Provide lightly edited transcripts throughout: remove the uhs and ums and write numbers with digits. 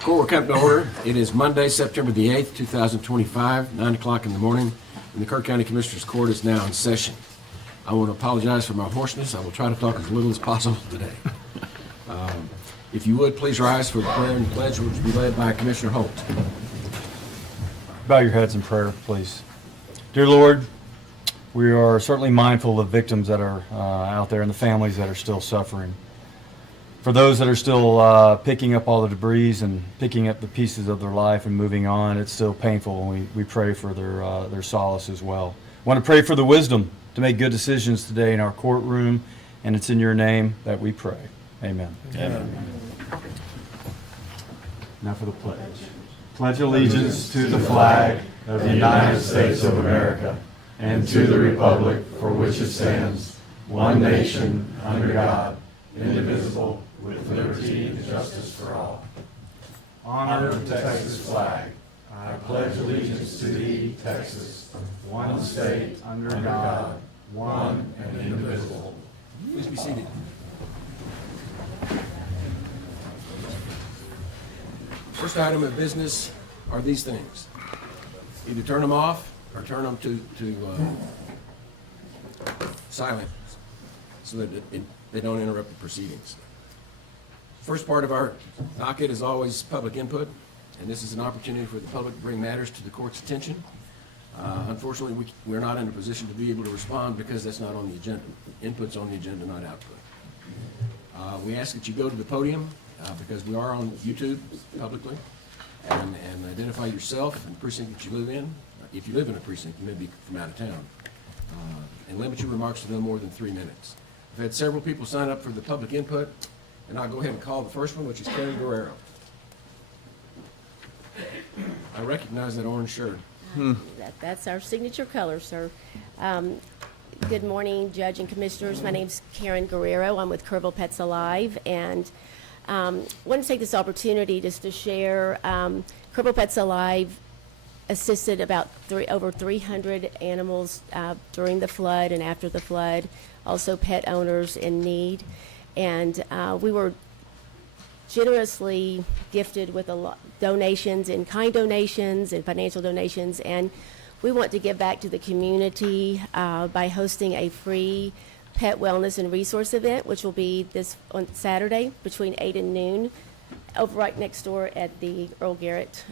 Court will come to order. It is Monday, September the 8th, 2025, 9 o'clock in the morning, and the Kerr County Commissioners Court is now in session. I want to apologize for my hoarseness. I will try to talk as little as possible today. If you would, please rise for the prayer and the pledge, which will be led by Commissioner Holt. Bow your heads in prayer, please. Dear Lord, we are certainly mindful of victims that are out there and the families that are still suffering. For those that are still picking up all the debris and picking up the pieces of their life and moving on, it's still painful, and we pray for their solace as well. I want to pray for the wisdom to make good decisions today in our courtroom, and it's in your name that we pray. Amen. Amen. Now for the pledge. Pledge allegiance to the flag of the United States of America and to the republic for which it stands, one nation, under God, indivisible, with liberty and justice for all. Honor the Texas flag. I pledge allegiance to thee, Texas, one state, under God, one and indivisible. Please be seated. First item of business are these things. Either turn them off or turn them to silent so that they don't interrupt the proceedings. First part of our docket is always public input, and this is an opportunity for the public to bring matters to the court's attention. Unfortunately, we're not in a position to be able to respond because that's not on the agenda. Input's on the agenda, not output. We ask that you go to the podium because we are on YouTube publicly, and identify yourself and the precinct that you live in. If you live in a precinct, you may be from out of town. And limit your remarks to no more than 3 minutes. I've had several people sign up for the public input, and I'll go ahead and call the first one, which is Kerr Guerrero. I recognize that orange shirt. That's our signature color, sir. Good morning, Judge and Commissioners. My name's Karen Guerrero. I'm with Kerrville Pets Alive, and want to take this opportunity just to share. Kerrville Pets Alive assisted about over 300 animals during the flood and after the flood, also pet owners in need. And we were generously gifted with a lot donations, in-kind donations and financial donations, and we want to give back to the community by hosting a free pet wellness and resource event, which will be this on Saturday between 8 and noon, over right next door at the Earl Garrett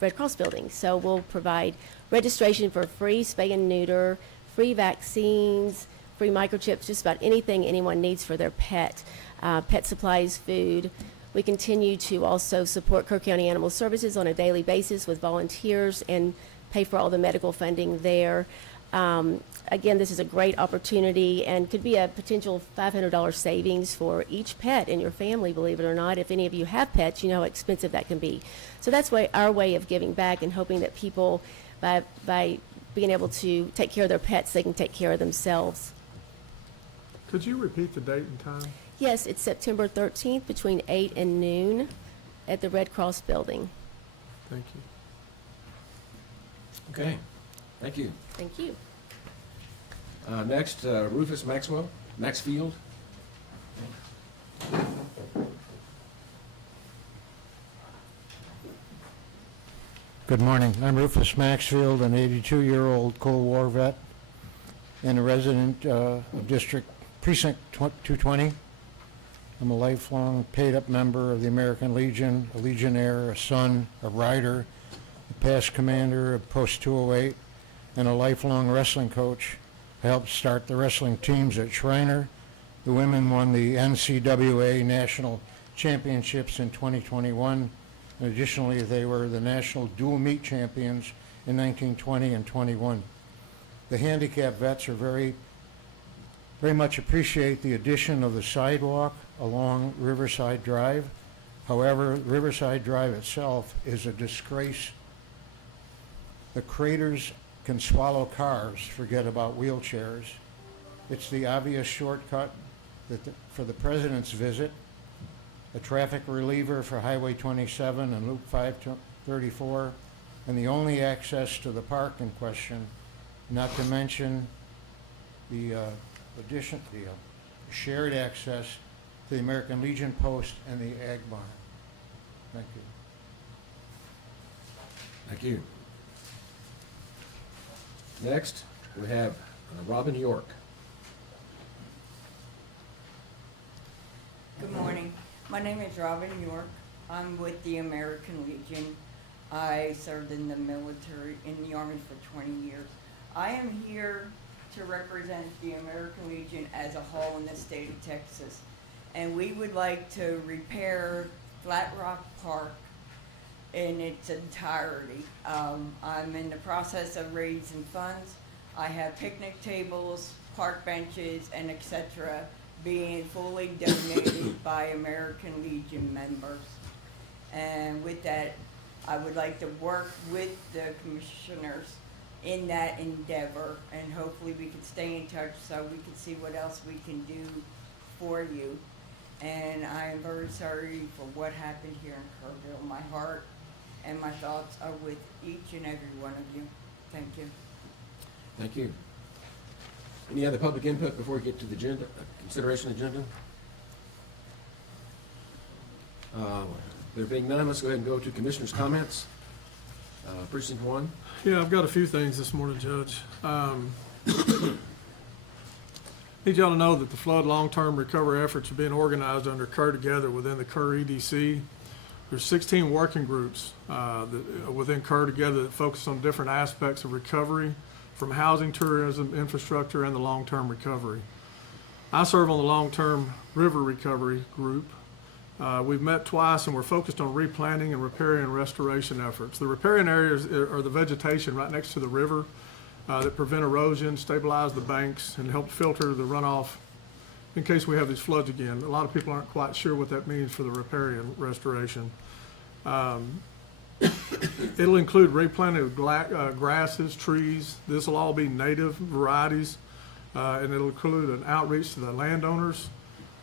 Red Cross building. So we'll provide registration for free spay and neuter, free vaccines, free microchips, just about anything anyone needs for their pet, pet supplies, food. We continue to also support Kerr County Animal Services on a daily basis with volunteers and pay for all the medical funding there. Again, this is a great opportunity and could be a potential $500 savings for each pet in your family, believe it or not. If any of you have pets, you know how expensive that can be. So that's our way of giving back and hoping that people, by being able to take care of their pets, they can take care of themselves. Could you repeat the date and time? Yes, it's September 13th between 8 and noon at the Red Cross building. Thank you. Okay, thank you. Thank you. Next, Rufus Maxfield. Good morning. I'm Rufus Maxfield, an 82-year-old Cold War vet and a resident of District Precinct 220. I'm a lifelong paid-up member of the American Legion, a Legionnaire, a son, a rider, a past commander of Post 208, and a lifelong wrestling coach. I helped start the wrestling teams at Shriner. The women won the NCWA National Championships in 2021. And additionally, they were the National Dual Meet Champions in 1920 and 21. The handicapped vets are very much appreciate the addition of the sidewalk along Riverside Drive. However, Riverside Drive itself is a disgrace. The craters can swallow cars, forget about wheelchairs. It's the obvious shortcut for the president's visit, a traffic reliever for Highway 27 and Loop 534, and the only access to the park in question, not to mention the shared access the American Legion Post, and the Ag Barn. Thank you. Thank you. Next, we have Robin York. Good morning. My name is Robin York. I'm with the American Legion. I served in the military, in the Army for 20 years. I am here to represent the American Legion as a whole in the state of Texas. And we would like to repair Flat Rock Park in its entirety. I'm in the process of raising funds. I have picnic tables, park benches, and etc. being fully donated by American Legion members. And with that, I would like to work with the commissioners in that endeavor, and hopefully we can stay in touch so we can see what else we can do for you. And I am very sorry for what happened here in Kerrville. My heart and my thoughts are with each and every one of you. Thank you. Thank you. Any other public input before we get to the agenda, consideration agenda? There being none, let's go ahead and go to commissioners' comments. Precinct 1. Yeah, I've got a few things this morning, Judge. Need y'all to know that the flood long-term recovery efforts are being organized under Kerr Together within the Kerr EDC. There's 16 working groups within Kerr Together that focus on different aspects of recovery, from housing, tourism, infrastructure, and the long-term recovery. I serve on the long-term river recovery group. We've met twice, and we're focused on replanting and repairing and restoration efforts. The repairing areas are the vegetation right next to the river that prevent erosion, stabilize the banks, and help filter the runoff in case we have these floods again. A lot of people aren't quite sure what that means for the repair and restoration. It'll include replanting of grasses, trees. This will all be native varieties, and it'll include an outreach to the landowners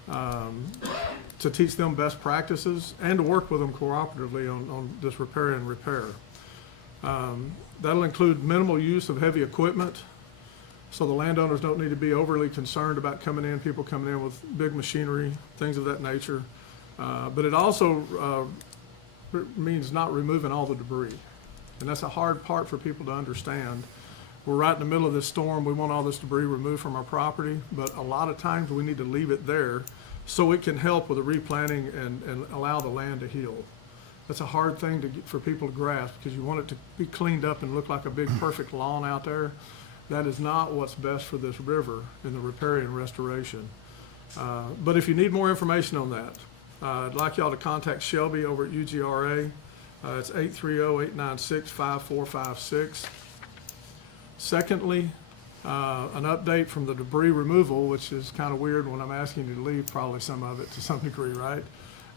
to teach them best practices and to work with them cooperatively on this repair and repair. That'll include minimal use of heavy equipment, so the landowners don't need to be overly concerned about people coming in with big machinery, things of that nature. But it also means not removing all the debris. And that's a hard part for people to understand. We're right in the middle of this storm. We want all this debris removed from our property, but a lot of times we need to leave it there so it can help with the replanting and allow the land to heal. That's a hard thing for people to grasp, because you want it to be cleaned up and look like a big perfect lawn out there. That is not what's best for this river in the repair and restoration. But if you need more information on that, I'd like y'all to contact Shelby over at UGRA. It's 830-896-5456. Secondly, an update from the debris removal, which is kind of weird when I'm asking you to leave probably some of it to some degree, right?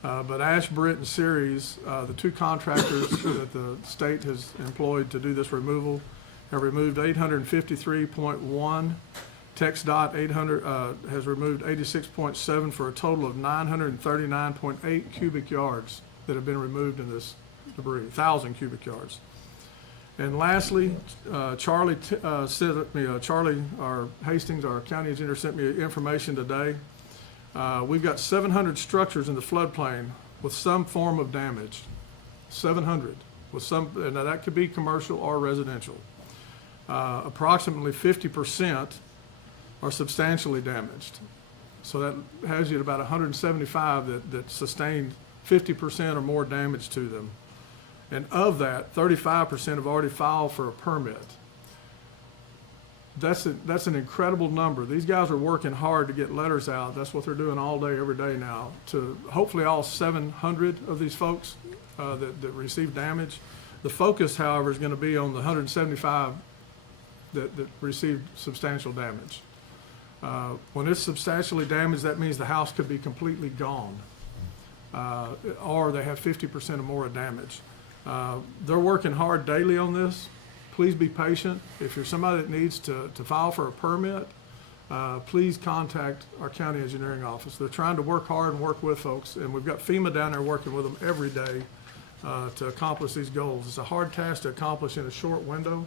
But Ash, Britt, and Ceres, the two contractors that the state has employed to do this removal, have removed 853.1. TxDOT 800 has removed 86.7 for a total of 939.8 cubic yards that have been removed in this debris, 1,000 cubic yards. And lastly, Charlie Hastings, our county engineer, sent me information today. We've got 700 structures in the floodplain with some form of damage. 700 with some, and now that could be commercial or residential. Approximately 50% are substantially damaged. So that has you at about 175 that sustained 50% or more damage to them. And of that, 35% have already filed for a permit. That's an incredible number. These guys are working hard to get letters out. That's what they're doing all day, every day now, to hopefully all 700 of these folks that received damage. The focus, however, is going to be on the 175 that received substantial damage. When it's substantially damaged, that means the house could be completely gone, or they have 50% or more of damage. They're working hard daily on this. Please be patient. If you're somebody that needs to file for a permit, please contact our county engineering office. They're trying to work hard and work with folks, and we've got FEMA down there working with them every day to accomplish these goals. It's a hard task to accomplish in a short window,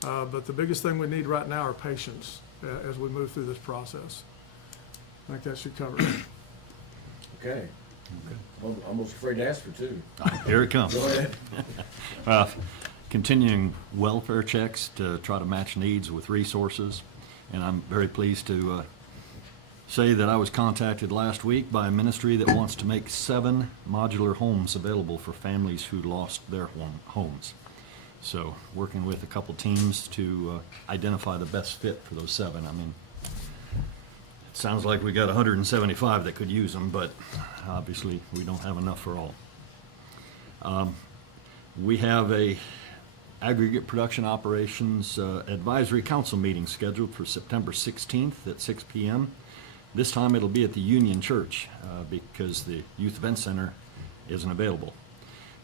but the biggest thing we need right now are patience as we move through this process. I think that should cover it. Okay. I'm almost afraid to ask for two. Here it comes. Go ahead. Continuing welfare checks to try to match needs with resources. And I'm very pleased to say that I was contacted last week by a ministry that wants to make 7 modular homes available for families who lost their homes. So working with a couple teams to identify the best fit for those 7. I mean, it sounds like we got 175 that could use them, but obviously we don't have enough for all. We have a aggregate production operations advisory council meeting scheduled for September 16th at 6 p.m. This time it'll be at the Union Church because the Youth Event Center isn't available.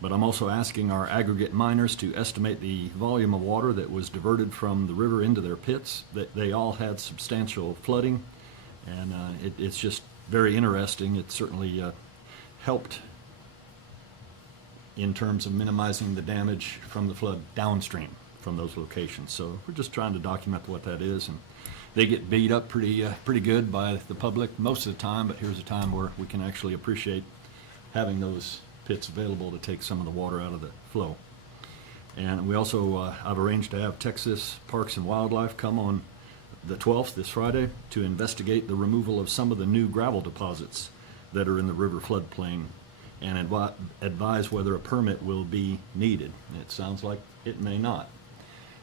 But I'm also asking our aggregate miners to estimate the volume of water that was diverted from the river into their pits. They all had substantial flooding, and it's just very interesting. It certainly helped in terms of minimizing the damage from the flood downstream from those locations. So we're just trying to document what that is, and they get beat up pretty good by the public most of the time, but here's a time where we can actually appreciate having those pits available to take some of the water out of the flow. And we also, I've arranged to have Texas Parks and Wildlife come on the 12th, this Friday, to investigate the removal of some of the new gravel deposits that are in the river floodplain and advise whether a permit will be needed. It sounds like it may not.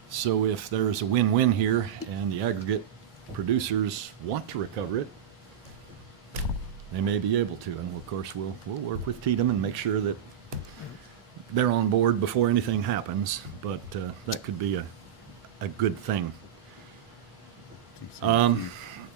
So if there is a win-win here and the aggregate producers want to recover it, they may be able to. And of course, we'll work with Tatum and make sure that they're on board before anything happens, but that could be a good thing.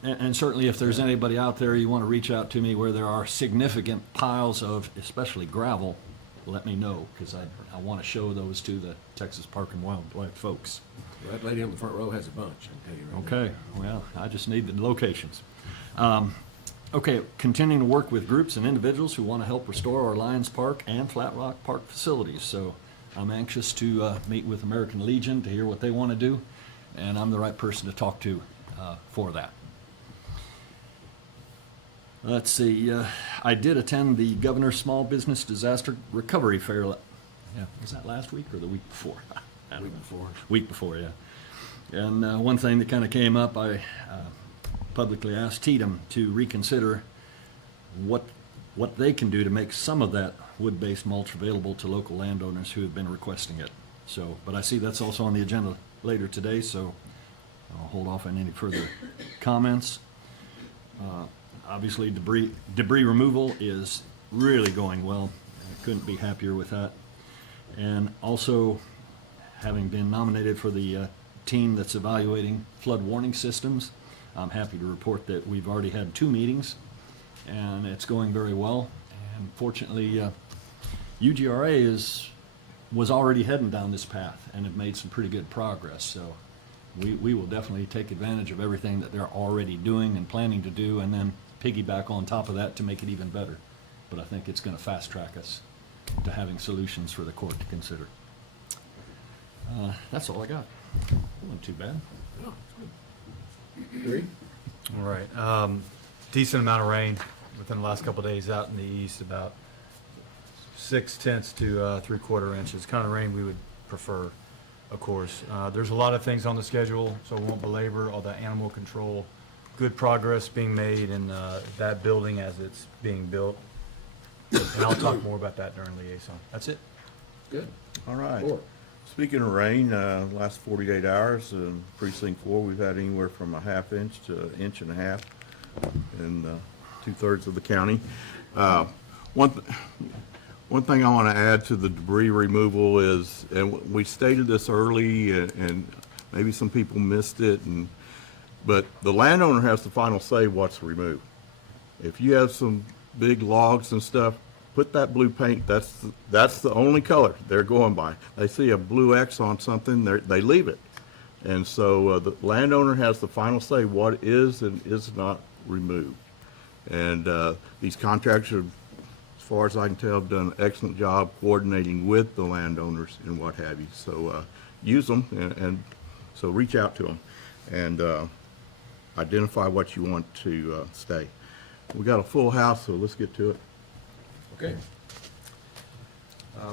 And certainly if there's anybody out there you want to reach out to me where there are significant piles of especially gravel, let me know, because I want to show those to the Texas Park and Wildlife folks. Well, that lady on the front row has a bunch, I can tell you right now. Okay, well, I just need the locations. Okay, continuing to work with groups and individuals who want to help restore our Lions Park and Flat Rock Park facilities. So I'm anxious to meet with American Legion to hear what they want to do, and I'm the right person to talk to for that. Let's see, I did attend the Governor's Small Business Disaster Recovery Fair. Yeah, was that last week or the week before? Week before, yeah. And one thing that kind of came up, I publicly asked Tatum to reconsider what they can do to make some of that wood-based mulch available to local landowners who have been requesting it. So, but I see that's also on the agenda later today, so I'll hold off on any further comments. Obviously, debris removal is really going well. I couldn't be happier with that. And also, having been nominated for the team that's evaluating flood warning systems, I'm happy to report that we've already had 2 meetings, and it's going very well. And fortunately, UGRA was already heading down this path and have made some pretty good progress. So we will definitely take advantage of everything that they're already doing and planning to do, and then piggyback on top of that to make it even better. But I think it's going to fast track us to having solutions for the court to consider. That's all I got. Wasn't too bad. Oh, it's good. Agree? All right. Decent amount of rain within the last couple of days out in the east, about 0.6 to 3/4 inches. Kind of rain we would prefer, of course. There's a lot of things on the schedule, so we won't belabor all the animal control. Good progress being made in that building as it's being built. And I'll talk more about that during liaison. That's it. Good. All right. Four. Speaking of rain, last 48 hours, in precinct 4, we've had anywhere from a 1/2 inch to 1.5 inches in 2/3 of the county. One thing I want to add to the debris removal is, and we stated this early, and maybe some people missed it, but the landowner has the final say what's removed. If you have some big logs and stuff, put that blue paint, that's the only color they're going by. They see a blue X on something, they leave it. And so the landowner has the final say what is and is not removed. And these contractors, as far as I can tell, have done an excellent job coordinating with the landowners and what have you. So use them, and so reach out to them and identify what you want to stay. We got a full house, so let's get to it. Okay.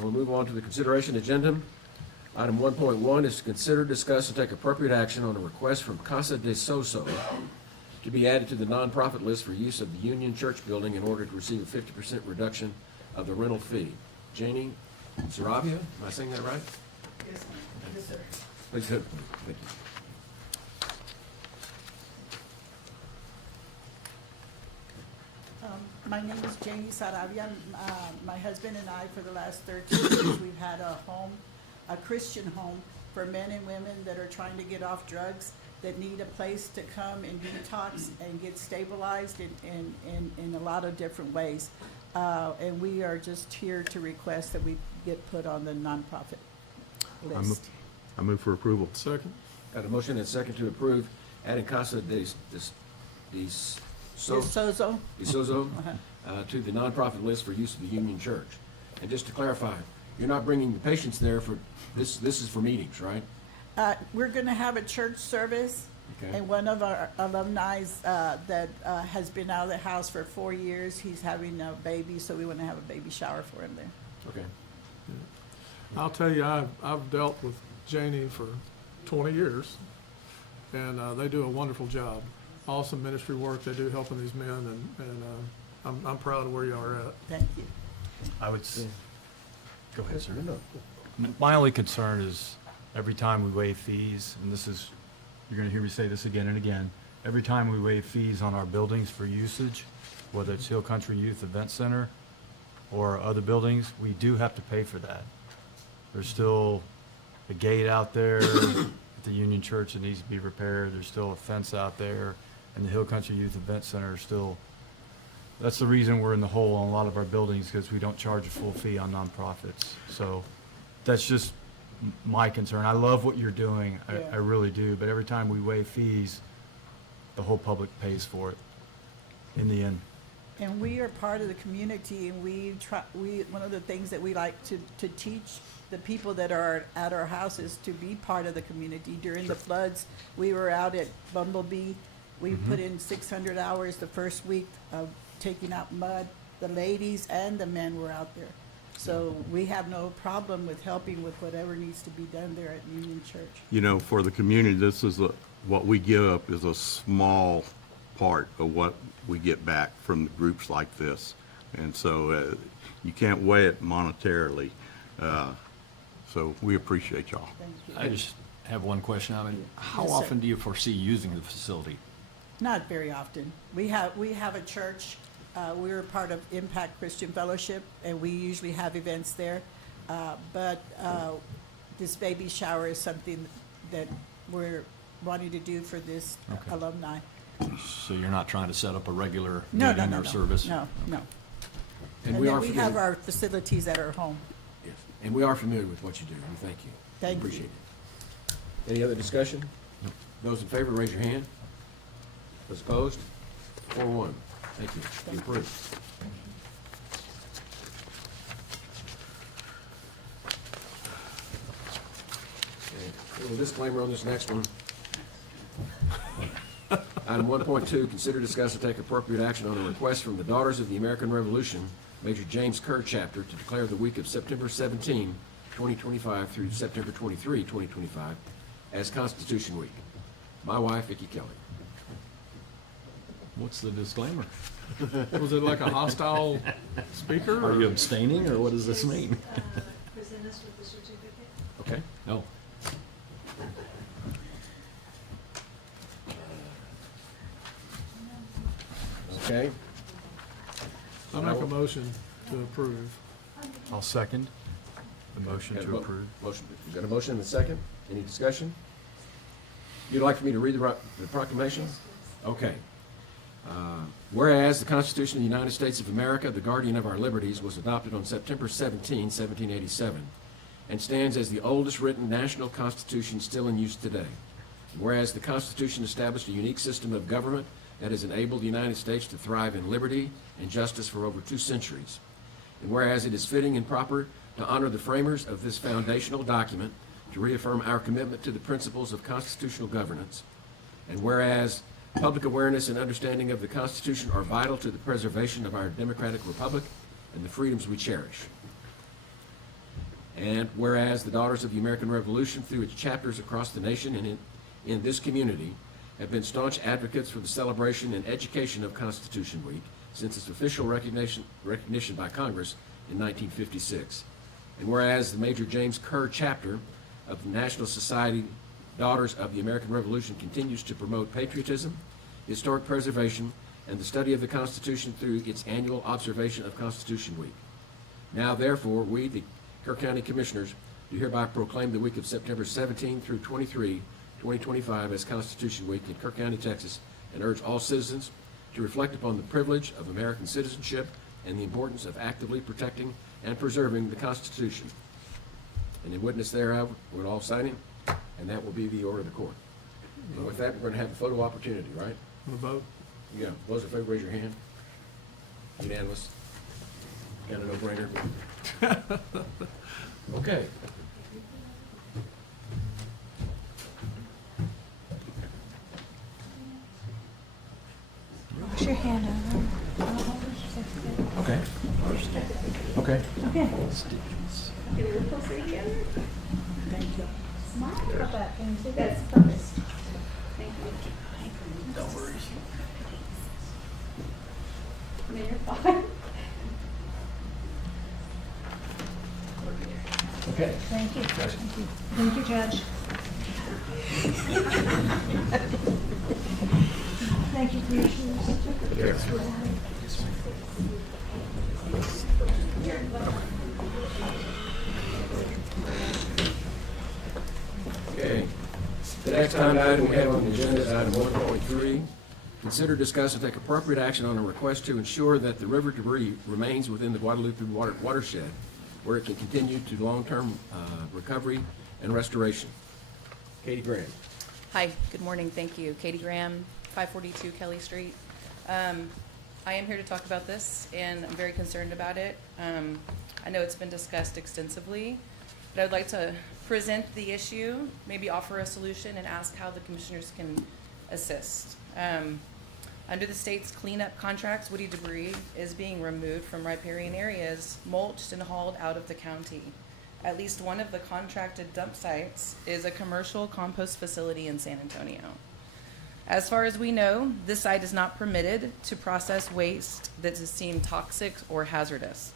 We'll move on to the consideration agenda. Item 1.1 is to consider, discuss, and take appropriate action on a request from Casa de Soso to be added to the nonprofit list for use of the Union Church building in order to receive a 50% reduction of the rental fee. Janie Saravia, am I saying that right? Yes, yes, sir. Please go. Thank you. My name is Janie Saravia. My husband and I, for the last 13 years, we've had a home, a Christian home for men and women that are trying to get off drugs, that need a place to come and detox and get stabilized in a lot of different ways. And we are just here to request that we get put on the nonprofit list. I move for approval. Second? Got a motion and a second to approve adding Casa de Sozo? Sozo to the nonprofit list for use of the Union Church. And just to clarify, you're not bringing the patients there for, this is for meetings, right? We're gonna have a church service, Okay. and one of our alumni that has been out of the house for 4 years, he's having a baby, so we wanna have a baby shower for him there. Okay. I'll tell you, I've dealt with Janie for 20 years, and they do a wonderful job. Awesome ministry work they do helping these men, and I'm proud of where you are at. Thank you. I would, go ahead, sir. No. My only concern is every time we waive fees, and this is, you're gonna hear me say this again and again, every time we waive fees on our buildings for usage, whether it's Hill Country Youth Event Center or other buildings, we do have to pay for that. There's still a gate out there at the Union Church that needs to be repaired. There's still a fence out there, and the Hill Country Youth Event Center is still, that's the reason we're in the hole on a lot of our buildings, because we don't charge a full fee on nonprofits. So that's just my concern. I love what you're doing, Yeah. I really do, but every time we waive fees, the whole public pays for it in the end. And we are part of the community, and one of the things that we like to teach the people that are at our houses to be part of the community. During the floods, we were out at Bumblebee. We put in 600 hours the first week of taking out mud. The ladies and the men were out there. So we have no problem with helping with whatever needs to be done there at Union Church. You know, for the community, this is what we give up is a small part of what we get back from groups like this. And so you can't weigh it monetarily. So we appreciate y'all. Thank you. I just have one question. I mean, how Yes, sir. often do you foresee using the facility? Not very often. We have a church, we're part of Impact Christian Fellowship, and we usually have events there. But this baby shower is something that we're wanting to do for this Okay. alumni. So you're not trying to set up a regular No, meeting no, or no, service? no, no. And And we then are we have familiar, our facilities at our home. yes, and we are familiar with what you do, and thank you. Thank you. Appreciate it. Any other discussion? Those in favor, raise your hand. Those opposed? 4-1. Thank you. You approved. Okay, a little disclaimer on this next one. Item 1.2, consider, discuss, and take appropriate action on a request from the Daughters of the American Revolution, Major James Kerr chapter, to declare the week of September 17, 2025 through September 23, 2025 as Constitution Week. My wife, Vicki Kelly. What's the disclaimer? Was it like a hostile speaker? Are you abstaining, or what does this mean? Present us with the certificate. Okay, no. Okay? I make a motion to approve. I'll second the motion Got a to mo- approve. Motion, you got a motion and a second? Any discussion? You'd like for me to read the proclamation? Okay. Whereas the Constitution of the United States of America, the guardian of our liberties, was adopted on September 17, 1787, and stands as the oldest written national constitution still in use today. Whereas the Constitution established a unique system of government that has enabled the United States to thrive in liberty and justice for over 2 centuries. And whereas it is fitting and proper to honor the framers of this foundational document, to reaffirm our commitment to the principles of constitutional governance. And whereas public awareness and understanding of the Constitution are vital to the preservation of our democratic republic and the freedoms we cherish. And whereas the Daughters of the American Revolution, through its chapters across the nation and in this community, have been staunch advocates for the celebration and education of Constitution Week since its official recognition by Congress in 1956. And whereas the Major James Kerr chapter of the National Society Daughters of the American Revolution continues to promote patriotism, historic preservation, and the study of the Constitution through its annual observation of Constitution Week. Now, therefore, we, the Kerr County Commissioners, do hereby proclaim the week of September 17 through 23, 2025 as Constitution Week in Kerr County, Texas, and urge all citizens to reflect upon the privilege of American citizenship and the importance of actively protecting and preserving the Constitution. And in witness thereof, we're all signing, and that will be the order of the court. And with that, we're going to have a photo opportunity, right? Want to vote? Yeah, those in favor, raise your hand. Unanimous. Kind of no-brainer. Okay. Wash your hand over. Okay. Okay. Okay. Get a little closer together. Thank you. Smile. How about things? That's perfect. Thank you. No worries. No, you're fine. Okay. Thank you. Thank you. Thank you, Judge. Thank you for your shoes. Okay. The next item we have on the agenda is item 1.3. Consider, discuss, and take appropriate action on a request to ensure that the river debris remains within the Guadalupe watershed, where it can continue to long-term recovery and restoration. Katie Graham. Hi, good morning, thank you. Katie Graham, 542 Kelly Street. I am here to talk about this, and I'm very concerned about it. I know it's been discussed extensively, but I would like to present the issue, maybe offer a solution, and ask how the commissioners can assist. Under the state's cleanup contracts, woody debris is being removed from riparian areas, mulched and hauled out of the county. At least one of the contracted dump sites is a commercial compost facility in San Antonio. As far as we know, this site is not permitted to process waste that is deemed toxic or hazardous.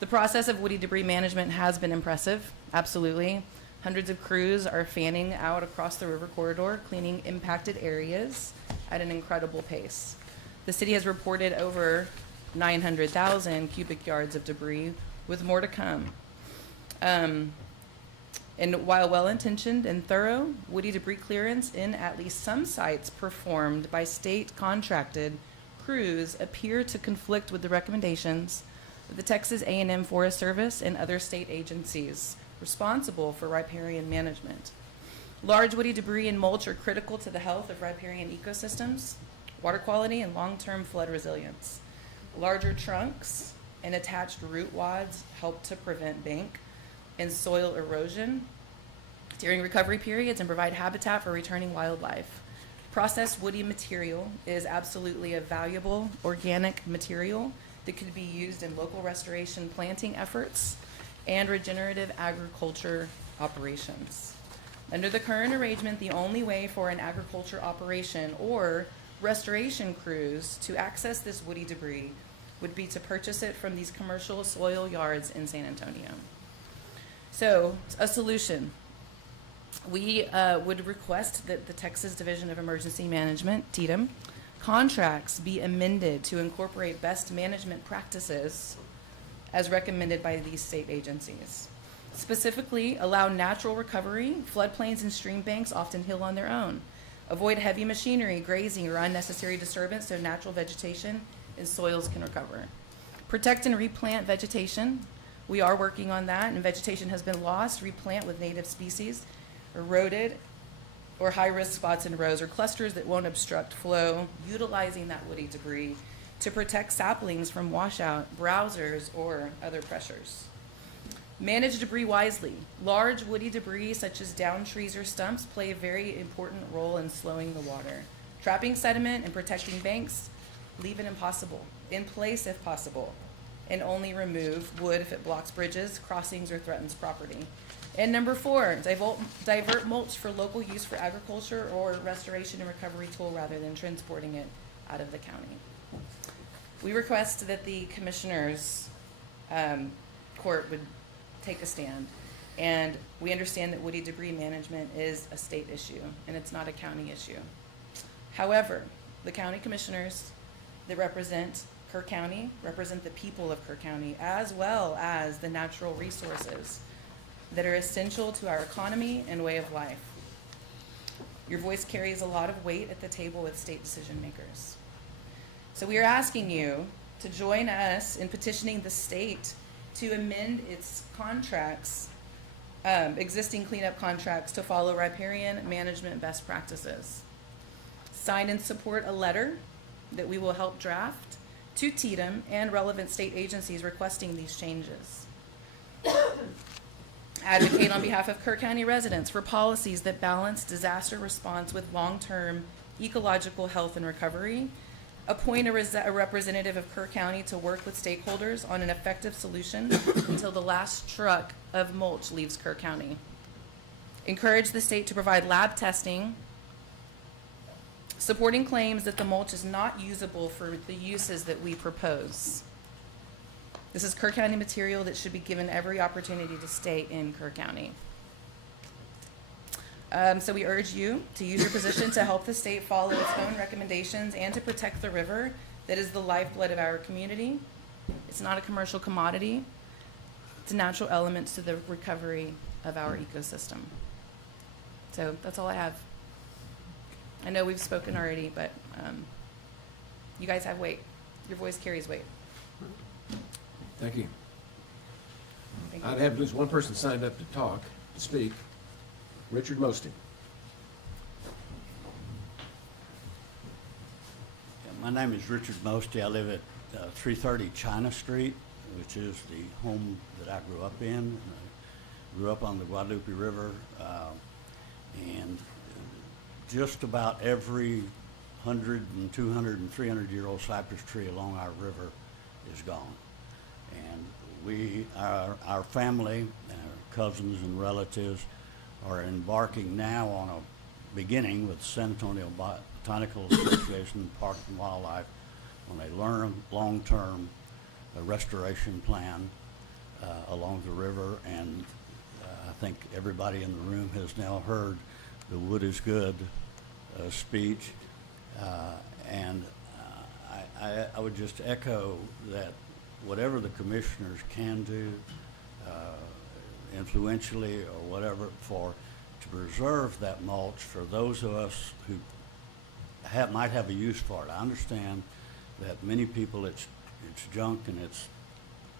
The process of woody debris management has been impressive, absolutely. Hundreds of crews are fanning out across the river corridor, cleaning impacted areas at an incredible pace. The city has reported over 900,000 cubic yards of debris, with more to come. And while well-intentioned and thorough, woody debris clearance in at least some sites performed by state contracted crews appear to conflict with the recommendations of the Texas A&M Forest Service and other state agencies responsible for riparian management. Large woody debris and mulch are critical to the health of riparian ecosystems, water quality, and long-term flood resilience. Larger trunks and attached root wads help to prevent bank and soil erosion during recovery periods and provide habitat for returning wildlife. Processed woody material is absolutely a valuable organic material that could be used in local restoration planting efforts and regenerative agriculture operations. Under the current arrangement, the only way for an agriculture operation or restoration crews to access this woody debris would be to purchase it from these commercial soil yards in San Antonio. So, a solution. We would request that the Texas Division of Emergency Management, TDEM, contracts be amended to incorporate best management practices as recommended by these state agencies. Specifically, allow natural recovery. Floodplains and stream banks often heal on their own. Avoid heavy machinery, grazing, or unnecessary disturbance so natural vegetation and soils can recover. Protect and replant vegetation. We are working on that, and vegetation has been lost. Replant with native species, eroded, or high-risk spots in rows or clusters that won't obstruct flow, utilizing that woody debris to protect saplings from washout, browsers, or other pressures. Manage debris wisely. Large woody debris, such as downed trees or stumps, play a very important role in slowing the water. Trapping sediment and protecting banks, leave it in place if possible. and only remove wood if it blocks bridges, crossings, or threatens property. And number 4, divert mulch for local use for agriculture or restoration and recovery tool rather than transporting it out of the county. We request that the commissioners' court would take a stand. And we understand that woody debris management is a state issue, and it's not a county issue. However, the county commissioners that represent Kerr County represent the people of Kerr County, as well as the natural resources that are essential to our economy and way of life. Your voice carries a lot of weight at the table with state decision makers. So we are asking you to join us in petitioning the state to amend its contracts, existing cleanup contracts, to follow riparian management best practices. Sign and support a letter that we will help draft to TDM and relevant state agencies requesting these changes. Advocate on behalf of Kerr County residents for policies that balance disaster response with long-term ecological health and recovery. Appoint a representative of Kerr County to work with stakeholders on an effective solution until the last truck of mulch leaves Kerr County. Encourage the state to provide lab testing, supporting claims that the mulch is not usable for the uses that we propose. This is Kerr County material that should be given every opportunity to stay in Kerr County. So we urge you to use your position to help the state follow its own recommendations and to protect the river that is the lifeblood of our community. It's not a commercial commodity. It's a natural element to the recovery of our ecosystem. So that's all I have. I know we've spoken already, but you guys have weight. Your voice carries weight. Thank you. Thank you. I'd have at least one person signed up to talk, to speak. Richard Mosty. My name is Richard Mosty. I live at 330 China Street, which is the home that I grew up in. I grew up on the Guadalupe River, and just about every 100 and 200 and 300-year-old cypress tree along our river is gone. And our family, our cousins and relatives, are embarking now on a beginning with the San Antonio Botanical Association, Park and Wildlife, on a long-term restoration plan along the river. And I think everybody in the room has now heard the wood is good speech. And I would just echo that whatever the commissioners can do, influentially or whatever, to preserve that mulch for those of us who might have a use for it. I understand that many people it's junk and it's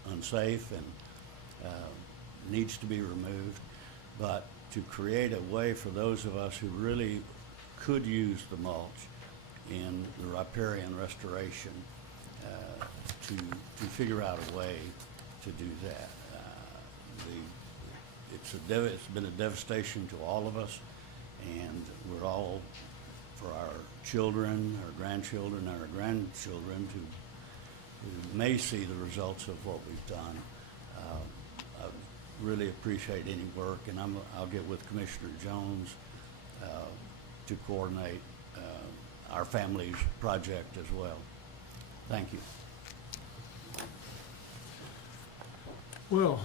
unsafe and needs to be removed, but to create a way for those of us who really could use the mulch in the riparian restoration to figure out a way to do that. It's been a devastation to all of us, and we're all, for our children, our grandchildren, our grandchildren, who may see the results of what we've done. I really appreciate any work, and I'll get with Commissioner Jones to coordinate our family's project as well. Thank you. Well,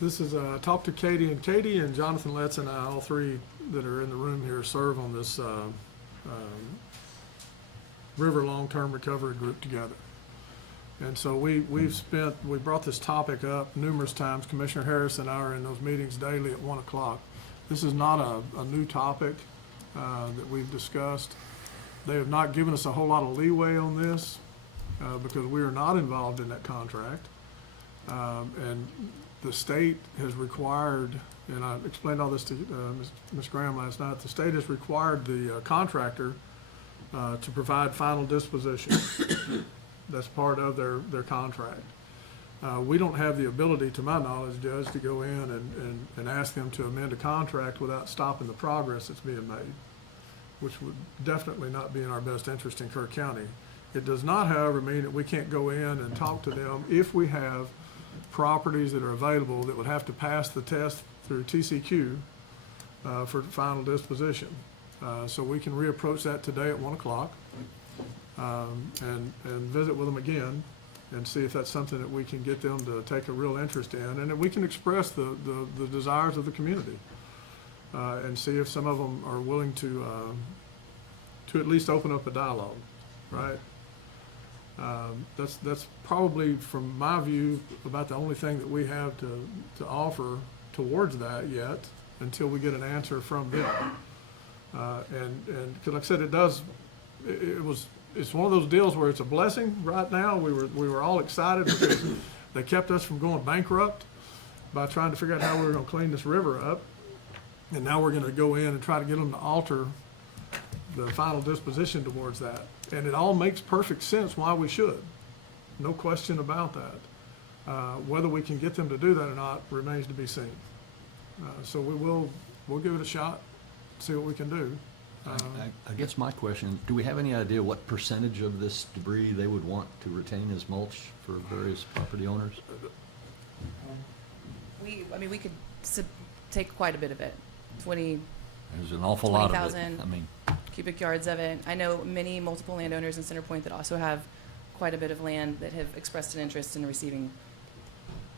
this is, talk to Katie, and Katie and Jonathan Letts and I, all three that are in the room here, serve on this River Long-Term Recovery Group together. And so we brought this topic up numerous times. Commissioner Harris and I are in those meetings daily at 1 o'clock. This is not a new topic that we've discussed. They have not given us a whole lot of leeway on this because we are not involved in that contract. And the state has required, and I explained all this to Ms. Graham last night, the state has required the contractor to provide final disposition. That's part of their contract. We don't have the ability, to my knowledge, Judge, to go in and ask them to amend a contract without stopping the progress that's being made, which would definitely not be in our best interest in Kerr County. It does not, however, mean that we can't go in and talk to them if we have properties that are available that would have to pass the test through TCQ for final disposition. So we can reapproach that today at 1 o'clock and visit with them again and see if that's something that we can get them to take a real interest in, and that we can express the desires of the community and see if some of them are willing to at least open up a dialogue, right? That's probably, from my view, about the only thing that we have to offer towards that yet, until we get an answer from them. And 'cause like I said, it's one of those deals where it's a blessing right now. We were all excited because they kept us from going bankrupt by trying to figure out how we were gonna clean this river up. And now we're gonna go in and try to get them to alter the final disposition towards that. And it all makes perfect sense why we should. No question about that. Whether we can get them to do that or not remains to be seen. So we'll give it a shot, see what we can do. I guess my question, do we have any idea what percentage of this debris they would want to retain as mulch for various property owners? We could take quite a bit of it, There's an awful lot of it. 20,000. I mean, cubic yards of it. I know multiple landowners in Center Point that also have quite a bit of land that have expressed an interest in receiving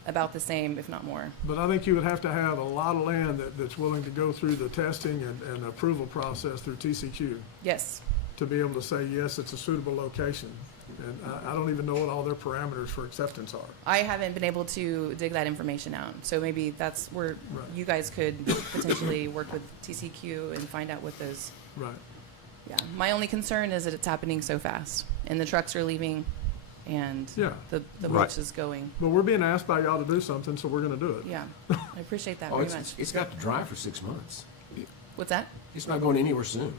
about the same, if not more. But I think you would have to have a lot of land that's willing to go through the testing and approval process through TCQ Yes. to be able to say, yes, it's a suitable location. And I don't even know what all their parameters for acceptance are. I haven't been able to dig that information out, so maybe that's where Right. you guys could potentially work with TCQ and find out what those. Right. Yeah, my only concern is that it's happening so fast, and the trucks are leaving, and Yeah. the Right. mulch is going. But we're being asked by y'all to do something, so we're gonna do it. Yeah, I appreciate that Oh, very much. it's got to dry for 6 months. What's that? It's not going anywhere soon.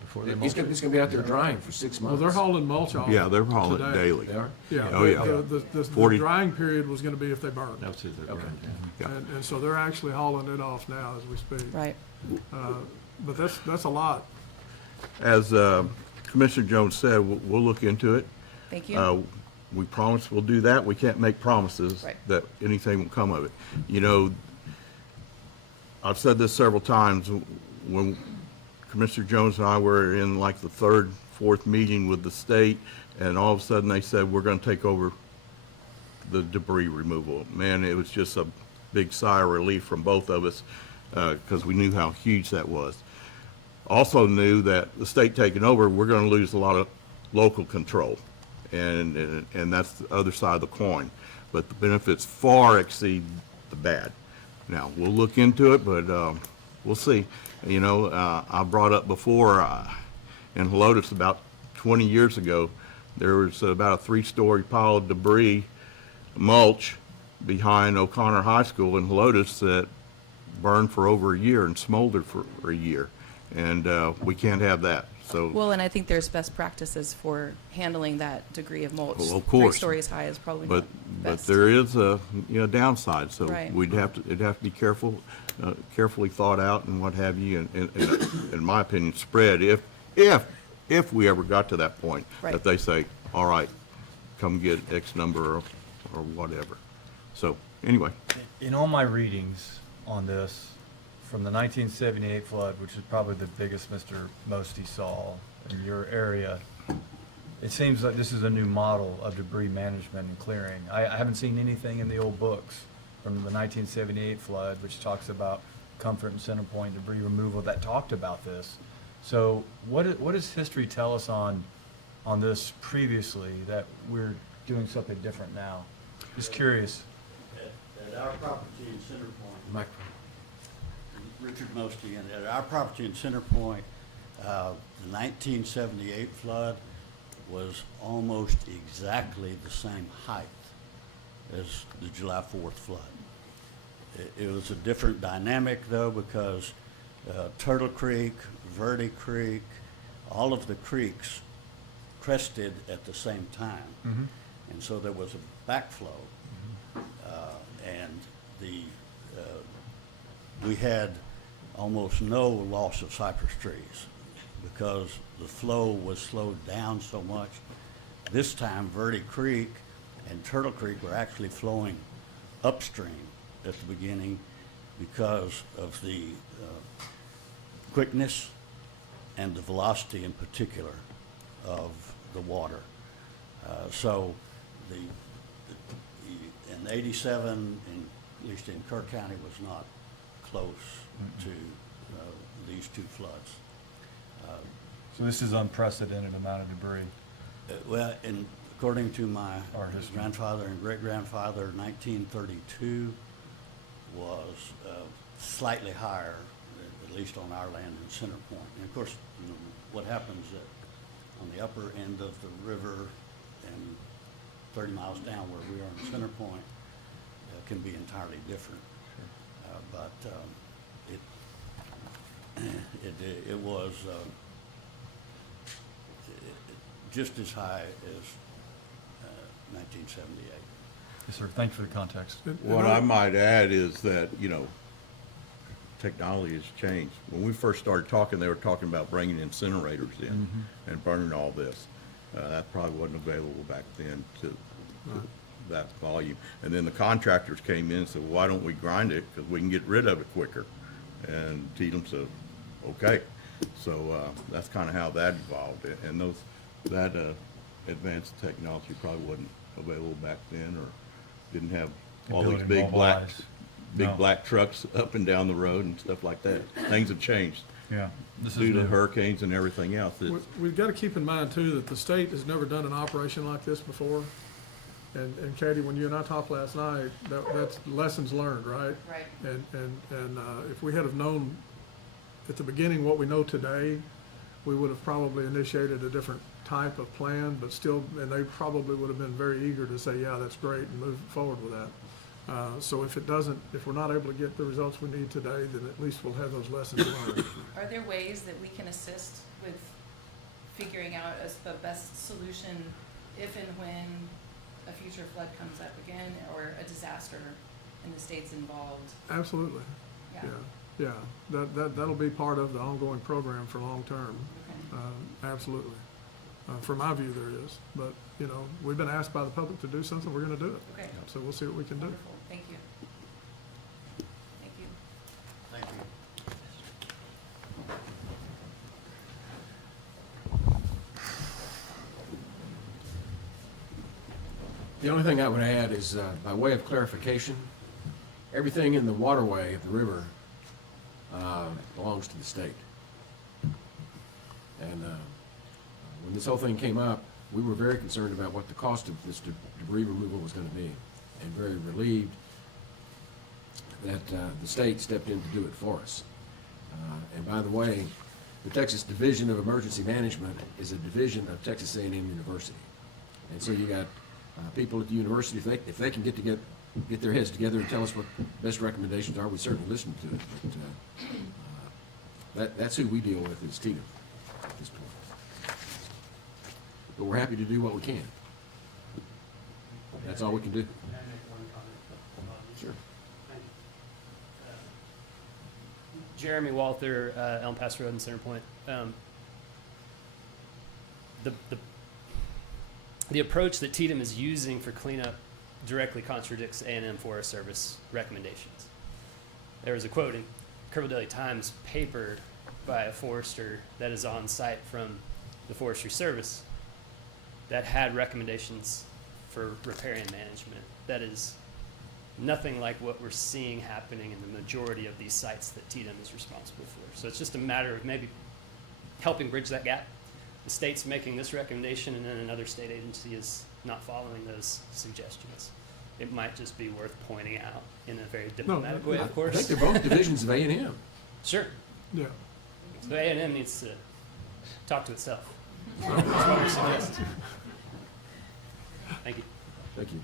before they It's mulch it? gonna be out there drying for 6 Well, months. they're hauling mulch off. Yeah, they're hauling today. daily. They are? Yeah. Oh, yeah. The 40 drying period was gonna be if they burned. That's it, they're Okay. burned, yeah. Yeah. And so they're actually hauling it off now as we speak. Right. But that's a lot. As Commissioner Jones said, we'll look into it. Thank you. We promise we'll do that. We can't make promises Right. that anything will come of it. You know, I've said this several times, when Commissioner Jones and I were in like the third, fourth meeting with the state, and all of a sudden they said, we're gonna take over the debris removal. Man, it was just a big sigh of relief from both of us, because we knew how huge that was. Also knew that the state taking over, we're gonna lose a lot of local control. And that's the other side of the coin. But the benefits far exceed the bad. Now, we'll look into it, but we'll see. You know, I brought up before, in Helotes about 20 years ago, there was about a 3-story pile of debris, mulch, behind O'Connor High School in Helotes that burned for over a year and smoldered for a year. And we can't have that. So, Well, and I think there's best practices for handling that degree of mulch. Well, of course. 3 stories high is probably but not best. there is a downside. So Right. it'd have to be carefully thought out and what have you. And in my opinion, spread if we ever got to that point Right. that they say, all right, come get X number or whatever. So anyway, In all my readings on this, from the 1978 flood, which is probably the biggest Mr. Mosty saw in your area, it seems like this is a new model of debris management and clearing. I haven't seen anything in the old books from the 1978 flood, which talks about Comfort and Center Point debris removal, that talked about this. So what does history tell us on this previously, that we're doing something different now? Just curious. At our property in Center Point, Microphone. Richard Mosty, and at our property in Center Point, the 1978 flood was almost exactly the same height as the July 4th flood. It was a different dynamic though, because Turtle Creek, Verde Creek, all of the creeks crested at the same time. And so there was a backflow. And we had almost no loss of cypress trees because the flow was slowed down so much. This time, Verde Creek and Turtle Creek were actually flowing upstream at the beginning because of the quickness and the velocity in particular of the water. So in 87, at least in Kerr County, was not close to these two floods. So this is unprecedented amount of debris. Well, and according to my Our history. grandfather and great-grandfather, 1932 was slightly higher, at least on our land in Center Point. And of course, you know, what happens on the upper end of the river and 30 miles down where we are in Center Point can be entirely different. But it was just as high as 1978. Yes, sir. Thank you for the context. What I might add is that, you know, technology has changed. When we first started talking, they were talking about bringing incinerators in and burning all this. That probably wasn't available back then to that volume. And then the contractors came in and said, well, why don't we grind it? Because we can get rid of it quicker. And Tatum said, okay. So that's kind of how that evolved. And that advanced technology probably wasn't available back then, or didn't have all these Ability to big mobilize. No. black trucks up and down the road and stuff like that. Things have changed Yeah. This is due to new. hurricanes and everything else. We've got to keep in mind too that the state has never done an operation like this before. And Katie, when you and I talked last night, that's lessons learned, right? Right. And if we had have known at the beginning what we know today, we would have probably initiated a different type of plan, but still, and they probably would have been very eager to say, yeah, that's great, and move forward with that. So if we're not able to get the results we need today, then at least we'll have those lessons learned. Are there ways that we can assist with figuring out the best solution if and when a future flood comes up again, or a disaster and the state's involved? Absolutely. Yeah. That'll be part of the ongoing program for long term. Okay. Absolutely. From my view, there is. But, you know, we've been asked by the public to do something, we're gonna do it. Okay. So we'll see what we can do. Wonderful. Thank you. Thank you. Thank you. The only thing I would add is, by way of clarification, everything in the waterway of the river belongs to the state. And when this whole thing came up, we were very concerned about what the cost of this debris removal was going to be, and very relieved that the state stepped in to do it for us. And by the way, the Texas Division of Emergency Management is a division of Texas A&M University. And so you got people at the university, if they can get their heads together and tell us what the best recommendations are, we certainly listen to it. But that's who we deal with is Tatum at this point. But we're happy to do what we can. That's all we can do. Can I make one comment? Sure. Jeremy Walther, Elm Pass Road in Center Point. The approach that Tatum is using for cleanup directly contradicts A&M Forest Service recommendations. There was a quote in Kerrville Daily Times paper by a forester that is on site from the Forestry Service that had recommendations for riparian management. That is nothing like what we're seeing happening in the majority of these sites that Tatum is responsible for. So it's just a matter of maybe helping bridge that gap. The state's making this recommendation, and then another state agency is not following those suggestions. It might just be worth pointing out in a very diplomatic way, of I course. think they're both divisions of A&M. Sure. Yeah. So A&M needs to talk to itself. That's what we suggest. Thank you. Thank you.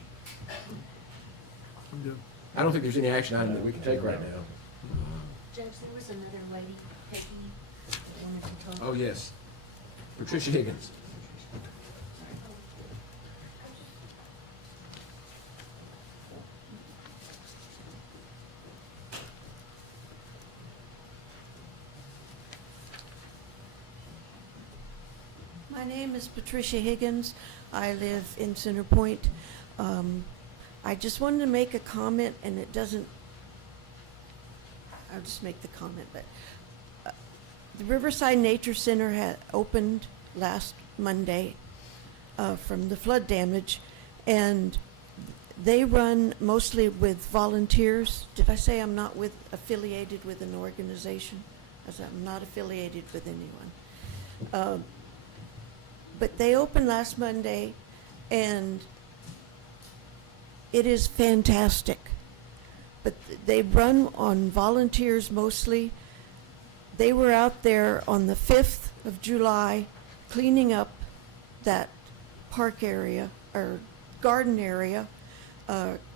I'm good. I don't think there's any action item that we can take right now. Judge, there was another lady, Peggy, that wanted to talk. Oh, yes. Patricia Higgins. My name is Patricia Higgins. I live in Center Point. I just wanted to make a comment, and it doesn't, I'll just make the comment, but the Riverside Nature Center had opened last Monday from the flood damage, and they run mostly with volunteers. Did I say I'm not affiliated with an organization? As I'm not affiliated with anyone. But they opened last Monday, and it is fantastic. But they run on volunteers mostly. They were out there on the 5th of July cleaning up that park area or garden area,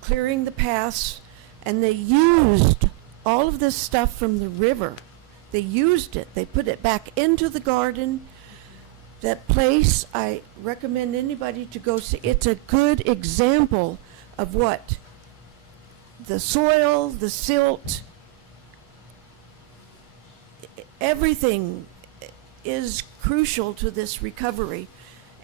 clearing the paths, and they used all of this stuff from the river. They used it. They put it back into the garden. That place, I recommend anybody to go see. It's a good example of what the soil, the silt, everything is crucial to this recovery.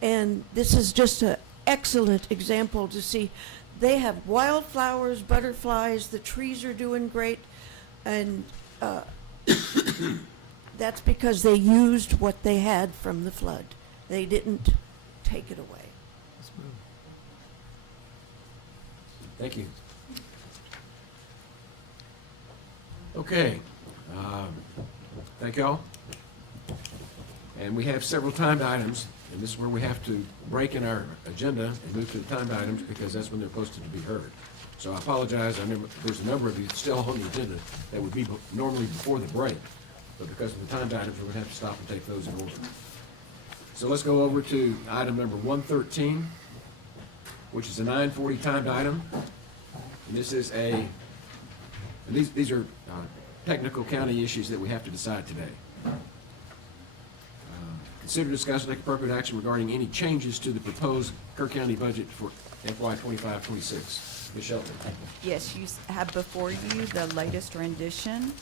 And this is just an excellent example to see. They have wildflowers, butterflies, the trees are doing great, and that's because they used what they had from the flood. They didn't take it away. Thank you. Okay. Thank y'all. And we have several timed items, and this is where we have to break in our agenda and move to the timed items because that's when they're posted to be heard. So I apologize. I remember there's a number of you still on the agenda that would be normally before the break, but because of the timed items, we're going to have to stop and take those in order. So let's go over to item number 113, which is a 940 timed item. And this is these are technical county issues that we have to decide today. Consider, discuss, and take appropriate action regarding any changes to the proposed Kerr County budget for FY 25-26. Ms. Shelton. Yes, you have before you the latest rendition.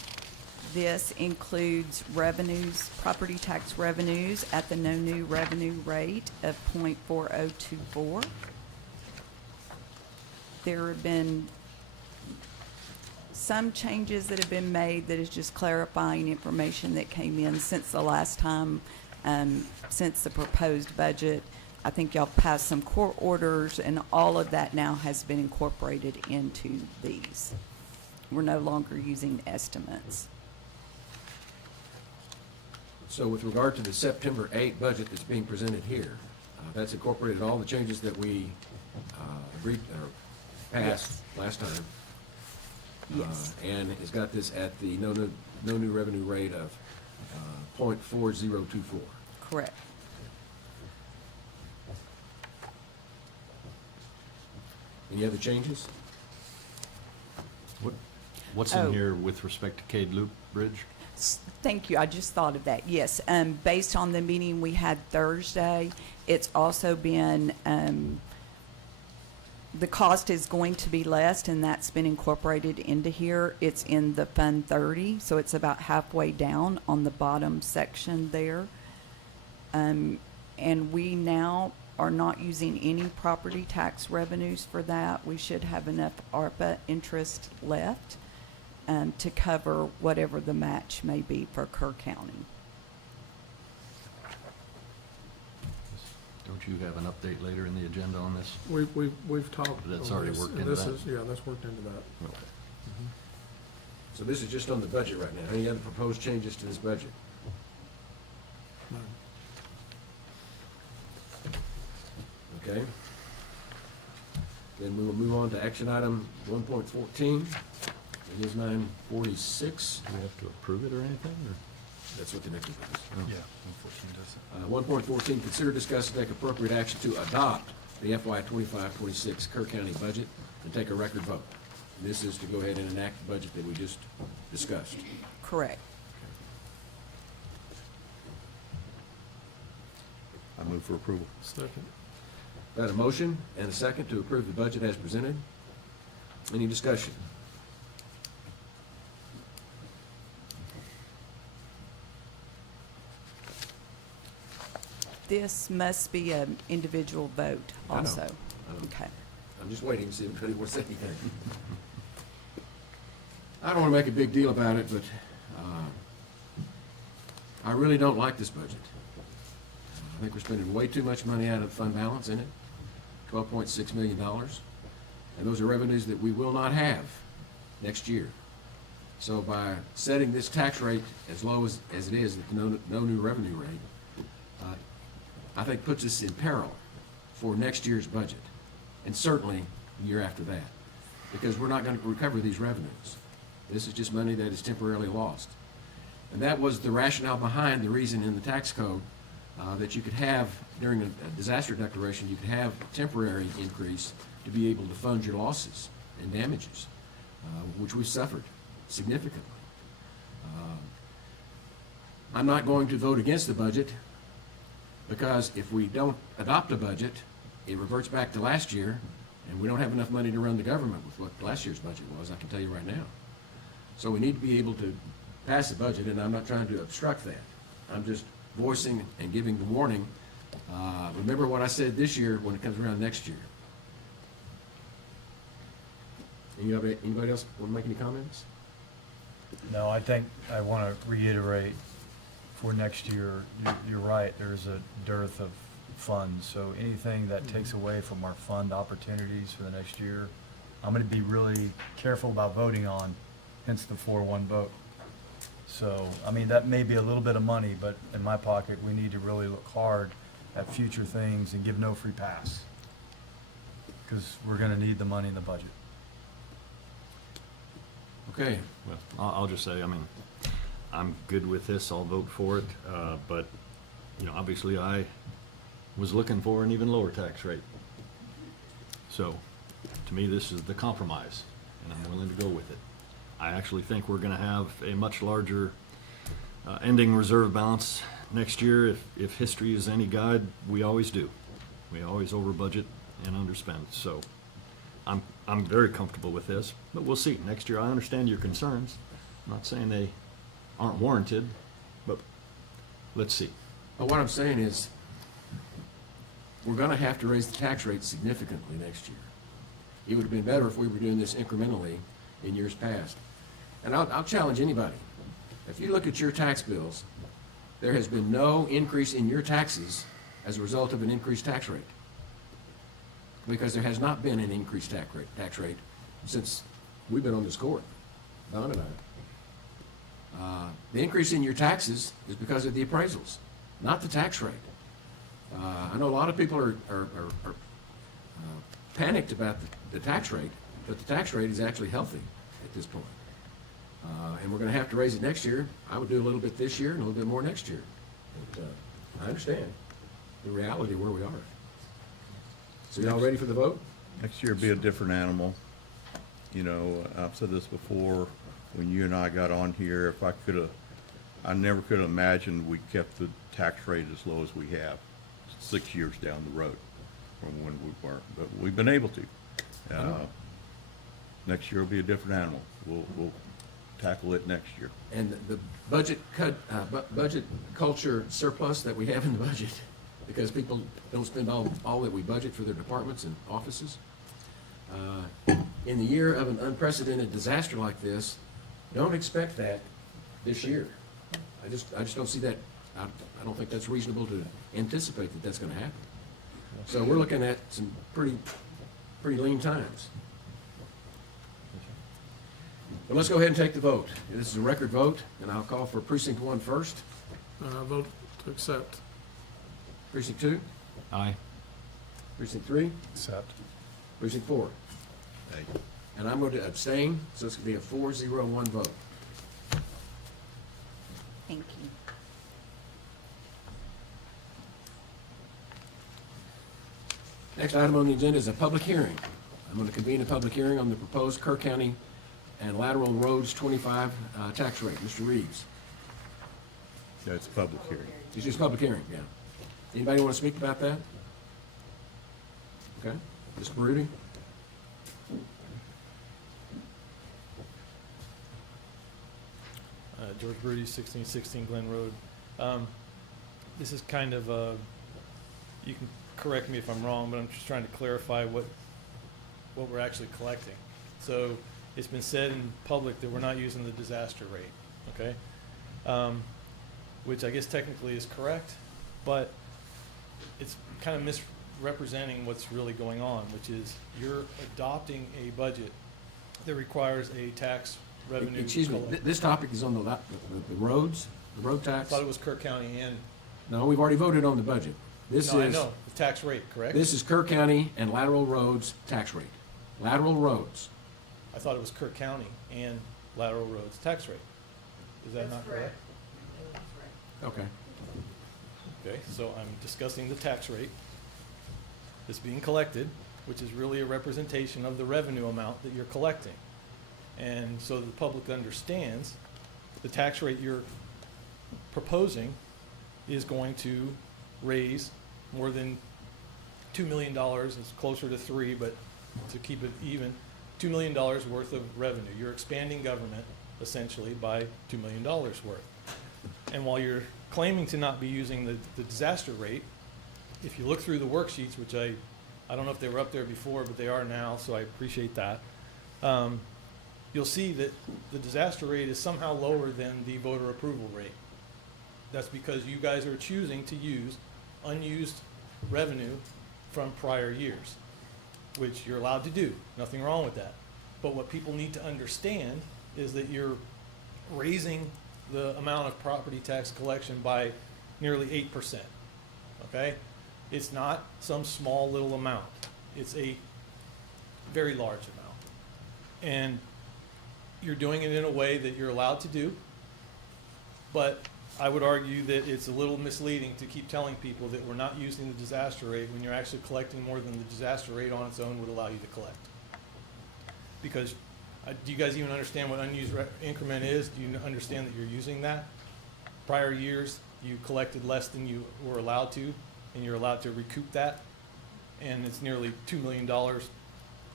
This includes revenues, property tax revenues at the no new revenue rate of .4024. There have been some changes that have been made that is just clarifying information that came in since the last time, since the proposed budget. I think y'all passed some court orders, and all of that now has been incorporated into these. We're no longer using estimates. So with regard to the September 8 budget that's being presented here, that's incorporated all the changes that we agreed or passed last time. Yes. And it's got this at the no new revenue rate of .4024. Correct. Any other changes? What's Oh. in here with respect to Cade Loop Bridge? Thank you. I just thought of that. Yes. Based on the meeting we had Thursday, it's also been, the cost is going to be less, and that's been incorporated into here. It's in the Fund 30, so it's about halfway down on the bottom section there. And we now are not using any property tax revenues for that. We should have enough ARPA interest left to cover whatever the match may be for Kerr County. Don't you have an update later in the agenda on this? We've talked. That's on already this, worked and into this that? is- Yeah, that's worked into that. Okay. So this is just on the budget right now. Any other proposed changes to this budget? None. Okay. Then we will move on to action item 1.14. It is 9:46. Do we have to approve it or anything, or? That's what the next one is. Yeah. 1.14, consider, discuss, and take appropriate action to adopt the FY 25-26 Kerr County budget and take a record vote. This is to go ahead and enact the budget that we just discussed. Correct. I move for approval. Second. Got a motion and a second to approve the budget as presented. Any discussion? this must be an individual vote I know. also. I know. Okay. I'm just waiting to see if anybody wants to say anything. I don't want to make a big deal about it, but I really don't like this budget. I think we're spending way too much money out of fund balance in it, $12.6 million. And those are revenues that we will not have next year. So by setting this tax rate as low as it is, at no new revenue rate, I think puts us in peril for next year's budget, and certainly the year after that, because we're not going to recover these revenues. This is just money that is temporarily lost. And that was the rationale behind the reason in the tax code that you could have, during a disaster declaration, you could have a temporary increase to be able to fund your losses and damages, which we've suffered significantly. I'm not going to vote against the budget, because if we don't adopt a budget, it reverts back to last year, and we don't have enough money to run the government with what last year's budget was, I can tell you right now. So we need to be able to pass a budget, and I'm not trying to obstruct that. I'm just voicing and giving the warning. Remember what I said this year when it comes around next year. Anybody else want to make any comments? No, I think I want to reiterate, for next year, you're right, there's a dearth of funds. So anything that takes away from our fund opportunities for the next year, I'm going to be really careful about voting on, hence the 4-1 vote. So, I mean, that may be a little bit of money, but in my pocket, we need to really look hard at future things and give no free pass, because we're going to need the money in the budget. Okay. Well, I'll just say, I mean, I'm good with this, I'll vote for it, but, you know, obviously I was looking for an even lower tax rate. So, to me, this is the compromise, and I'm willing to go with it. I actually think we're gonna have a much larger ending reserve balance next year. If history is any guide, we always do. We always over budget and underspend, so I'm very comfortable with this, but we'll see. Next year, I understand your concerns. I'm not saying they aren't warranted, but let's see. But what I'm saying is, we're going to have to raise the tax rate significantly next year. It would have been better if we were doing this incrementally in years past. And I'll challenge anybody. If you look at your tax bills, there has been no increase in your taxes as a result of an increased tax rate. Because there has not been an increased tax rate since we've been on this court, Don and I. The increase in your taxes is because of the appraisals, not the tax rate. I know a lot of people are panicked about the tax rate, but the tax rate is actually healthy at this point. And we're going to have to raise it next year. I would do a little bit this year and a little bit more next year. But I understand the reality of where we are. So y'all ready for the vote? Next year will be a different animal. You know, I've said this before, when you and I got on here, I never could have imagined we kept the tax rate as low as we have 6 years down the road from when we weren't, but we've been able to. Next year will be a different animal. We'll tackle it next year. And the budget budget culture surplus that we have in the budget, because people don't spend all that we budget for their departments and offices. In the year of an unprecedented disaster like this, don't expect that this year. I just don't see that. I don't think that's reasonable to anticipate that that's going to happen. So we're looking at some pretty lean times. But let's go ahead and take the vote. This is a record vote, and I'll call for Precinct 1 first. Vote to accept. Precinct 2, Aye. Precinct 3, Accept. Precinct 4. And I'm going to abstain, so it's going to be a 4-0-1 vote. Thank you. Next item on the agenda is a public hearing. I'm going to convene a public hearing on the proposed Kerr County and Lateral Roads 25 tax rate. Mr. Reeves. Yeah, it's a public hearing. It's just a public hearing, yeah. Anybody want to speak about that? Okay. Mr. Baruti? George Brody, 1616 Glen Road. This is kind of a you can correct me if I'm wrong, but I'm just trying to clarify what we're actually collecting. So it's been said in public that we're not using the disaster rate, okay? Which I guess technically is correct, but it's kind of misrepresenting what's really going on, which is you're adopting a budget that requires a tax revenue. Excuse me, this topic is on the roads, the road I tax? thought it was Kerr County and, No, we've already voted on the budget. This no, I is, know, the tax rate, correct? this is Kerr County and lateral roads tax rate. Lateral roads. I thought it was Kerr County and lateral roads tax rate. Is that not correct? Okay. Okay, so I'm discussing the tax rate that's being collected, which is really a representation of the revenue amount that you're collecting. And so the public understands, the tax rate you're proposing is going to raise more than $2 million, it's closer to 3, but to keep it even, $2 million worth of revenue. You're expanding government essentially by $2 million worth. And while you're claiming to not be using the disaster rate, if you look through the worksheets, which I don't know if they were up there before, but they are now, so I appreciate that. You'll see that the disaster rate is somehow lower than the voter approval rate. That's because you guys are choosing to use unused revenue from prior years, which you're allowed to do. Nothing wrong with that. But what people need to understand is that you're raising the amount of property tax collection by nearly 8%, okay? It's not some small little amount. It's a very large amount. And you're doing it in a way that you're allowed to do, but I would argue that it's a little misleading to keep telling people that we're not using the disaster rate when you're actually collecting more than the disaster rate on its own would allow you to collect. Because do you guys even understand what unused increment is? Do you understand that you're using that? Prior years, you collected less than you were allowed to, and you're allowed to recoup that, and it's nearly $2 million.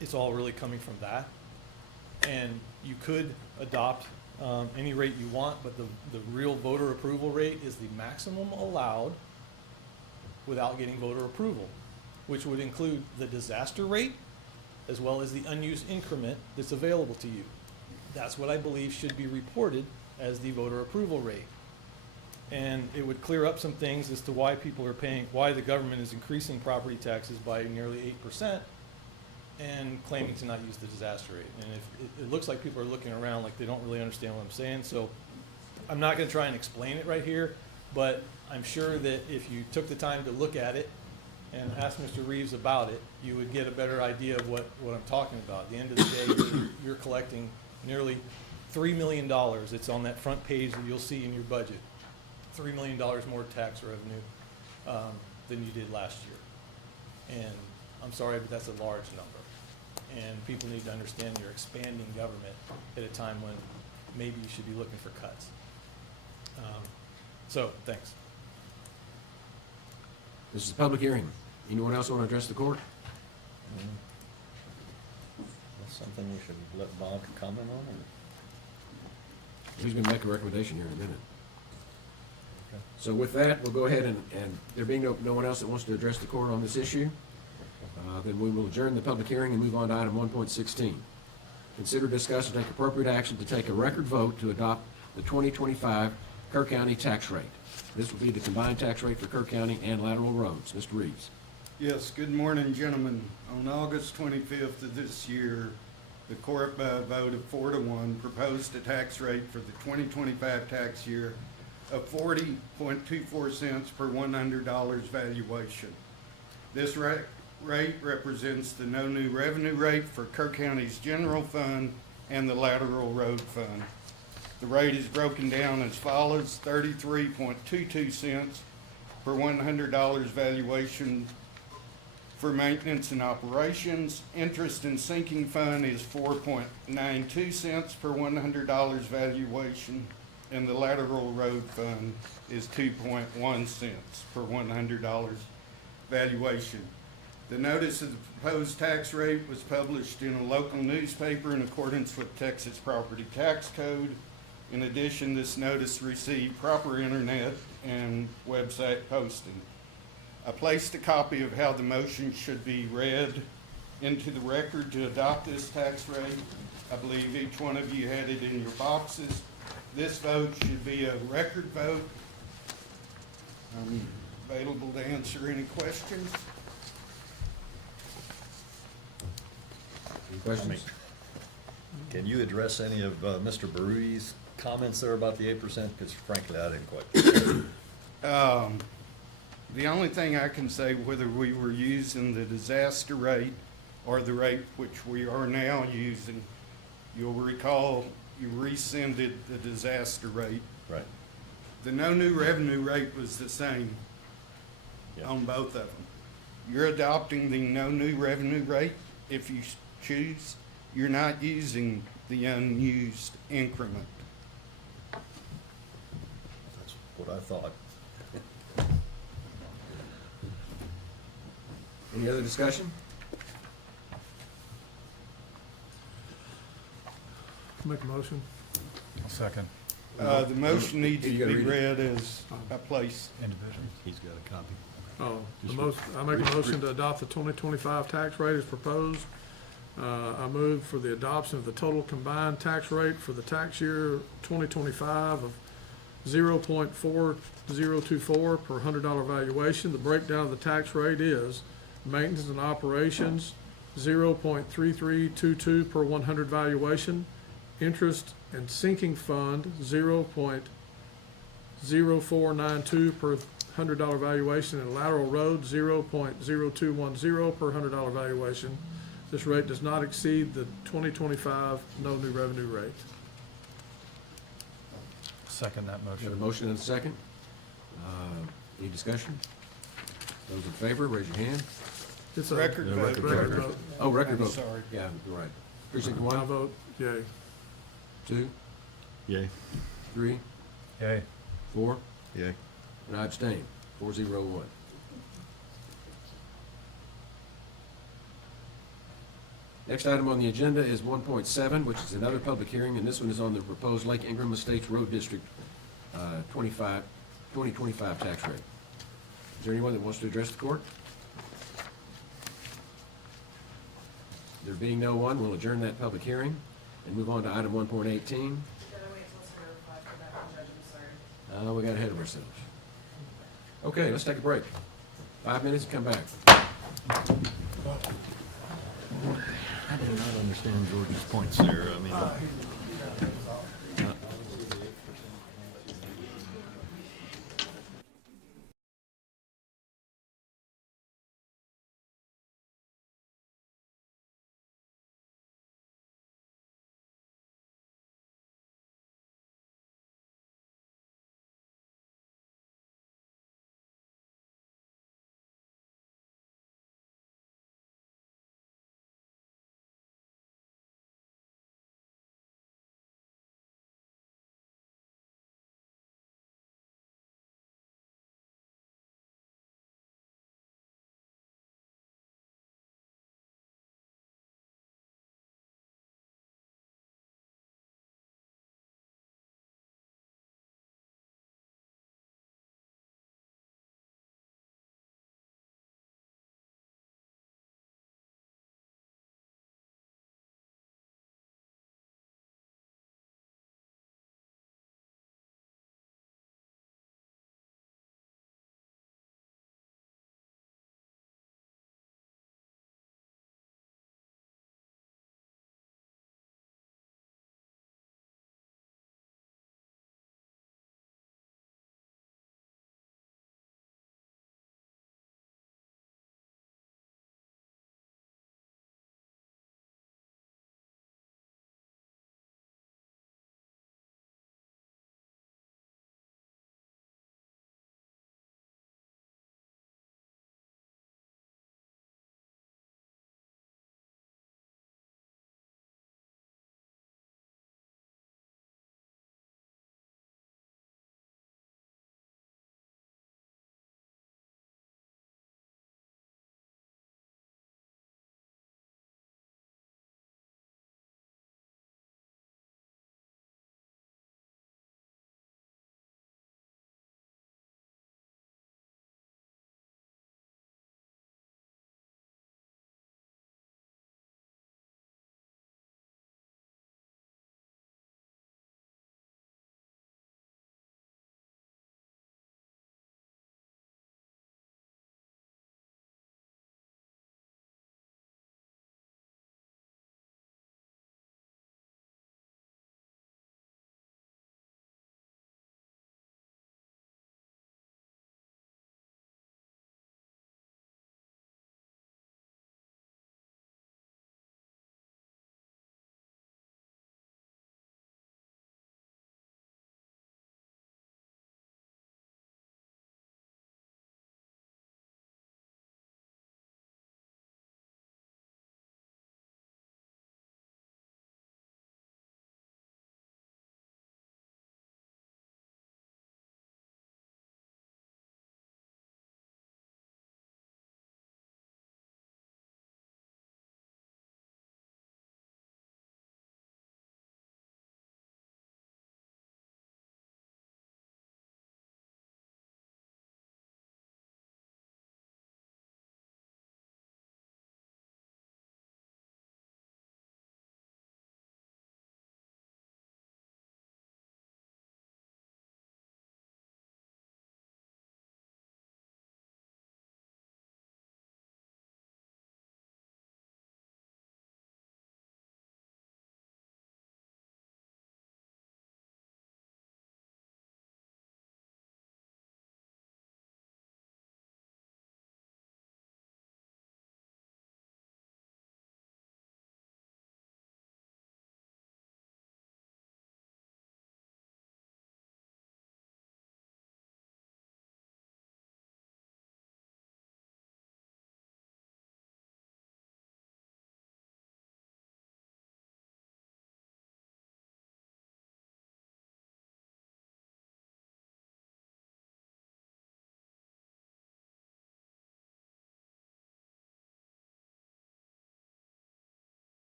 It's all really coming from that. And you could adopt any rate you want, but the real voter approval rate is the maximum allowed without getting voter approval, which would include the disaster rate as well as the unused increment that's available to you. That's what I believe should be reported as the voter approval rate. And it would clear up some things as to why people are paying, why the government is increasing property taxes by nearly 8% and claiming to not use the disaster rate. And if it looks like people are looking around like they don't really understand what I'm saying, so I'm not gonna try and explain it right here, but I'm sure that if you took the time to look at it and ask Mr. Reeves about it, you would get a better idea of what I'm talking about. At the end of the day, you're collecting nearly $3 million. It's on that front page that you'll see in your budget. $3 million more tax revenue than you did last year. And I'm sorry, but that's a large number. And people need to understand you're expanding government at a time when maybe you should be looking for cuts. So, thanks. This is a public hearing. Anyone else want to address the court? That's something we should let Bob comment on, or? He's going to make a recommendation here in a minute. Okay. So with that, we'll go ahead and there being no one else that wants to address the court on this issue, then we will adjourn the public hearing and move on to item 1.16. Consider, discuss, and take appropriate action to take a record vote to adopt the 2025 Kerr County tax rate. This will be the combined tax rate for Kerr County and lateral roads. Mr. Reeves. Yes, good morning, gentlemen. On August 25th of this year, the court by a vote of 4-1 proposed a tax rate for the 2025 tax year of 40.24 cents per $100 valuation. This rate represents the no new revenue rate for Kerr County's general fund and the lateral road fund. The rate is broken down as follows: 33.22 cents per $100 valuation for maintenance and operations. Interest and sinking fund is 4.92 cents per $100 valuation, and the lateral road fund is 2.1 cents per $100 valuation. The notice of the proposed tax rate was published in a local newspaper in accordance with Texas Property Tax Code. In addition, this notice received proper internet and website posting. I placed a copy of how the motion should be read into the record to adopt this tax rate. I believe each one of you had it in your boxes. This vote should be a record vote. I'm available to answer any questions. Any questions? Can you address any of Mr. Barui's comments there about the 8%? Because frankly, I didn't quite. The only thing I can say, whether we were using the disaster rate or the rate which we are now using, you'll recall you rescinded the disaster rate. Right. The no new revenue rate was the same Yeah. on both of them. You're adopting the no new revenue rate if you choose. You're not using the unused increment. That's what I thought. Any other discussion? Make a motion. Second. The motion needs to You gotta be read read as a place. Individual. He's got a copy. Oh, I make a motion to adopt the 2025 tax rate as proposed. I move for the adoption of the total combined tax rate for the tax year 2025 of 0.4024 per $100 valuation. The breakdown of the tax rate is maintenance and operations, 0.3322 per 100 valuation. Interest and sinking fund, 0.0492 per $100 valuation, and lateral road, 0.0210 per $100 valuation. This rate does not exceed the 2025 no new revenue rate. Second that Got a motion. motion and a second. Any discussion? Those in favor, raise your hand. It's a Record vote. record vote. Oh, record I'm vote. sorry. Yeah, you're right. Precinct I one, vote yay. 2, Yay. 3, Yay. 4, Yay. and I abstain. 401. Next item on the agenda is 1.7, which is another public hearing, and this one is on the proposed Lake Ingram Estates Road District 2025 tax rate. Is there anyone that wants to address the court? There being no one, we'll adjourn that public hearing and move on to item 1.18. We got ahead of ourselves. Okay, let's take a break. 5 minutes and come back. I do not understand George's points there. I mean,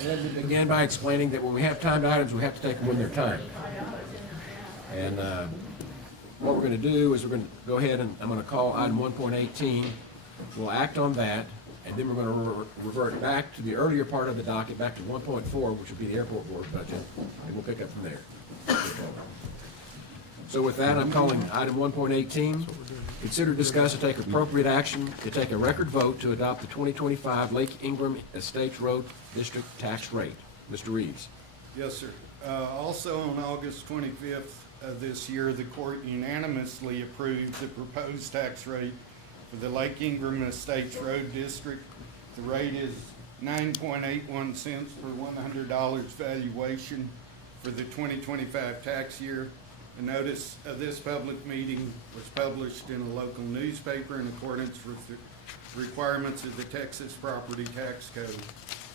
And we began by explaining that when we have timed items, we have to take them when they're timed. And what we're going to do is we're going to go ahead and I'm going to call item 1.18. We'll act on that, and then we're going to revert back to the earlier part of the docket, back to 1.4, which would be the airport board budget, and we'll pick up from there. So with that, I'm calling item 1.18. Consider, discuss, and take appropriate action to take a record vote to adopt the 2025 Lake Ingram Estates Road District tax rate. Mr. Reeves. Yes, sir. Also on August 25th of this year, the court unanimously approved the proposed tax rate for the Lake Ingram Estates Road District. The rate is 9.81 cents per $100 valuation for the 2025 tax year. A notice of this public meeting was published in a local newspaper in accordance with the requirements of the Texas Property Tax Code.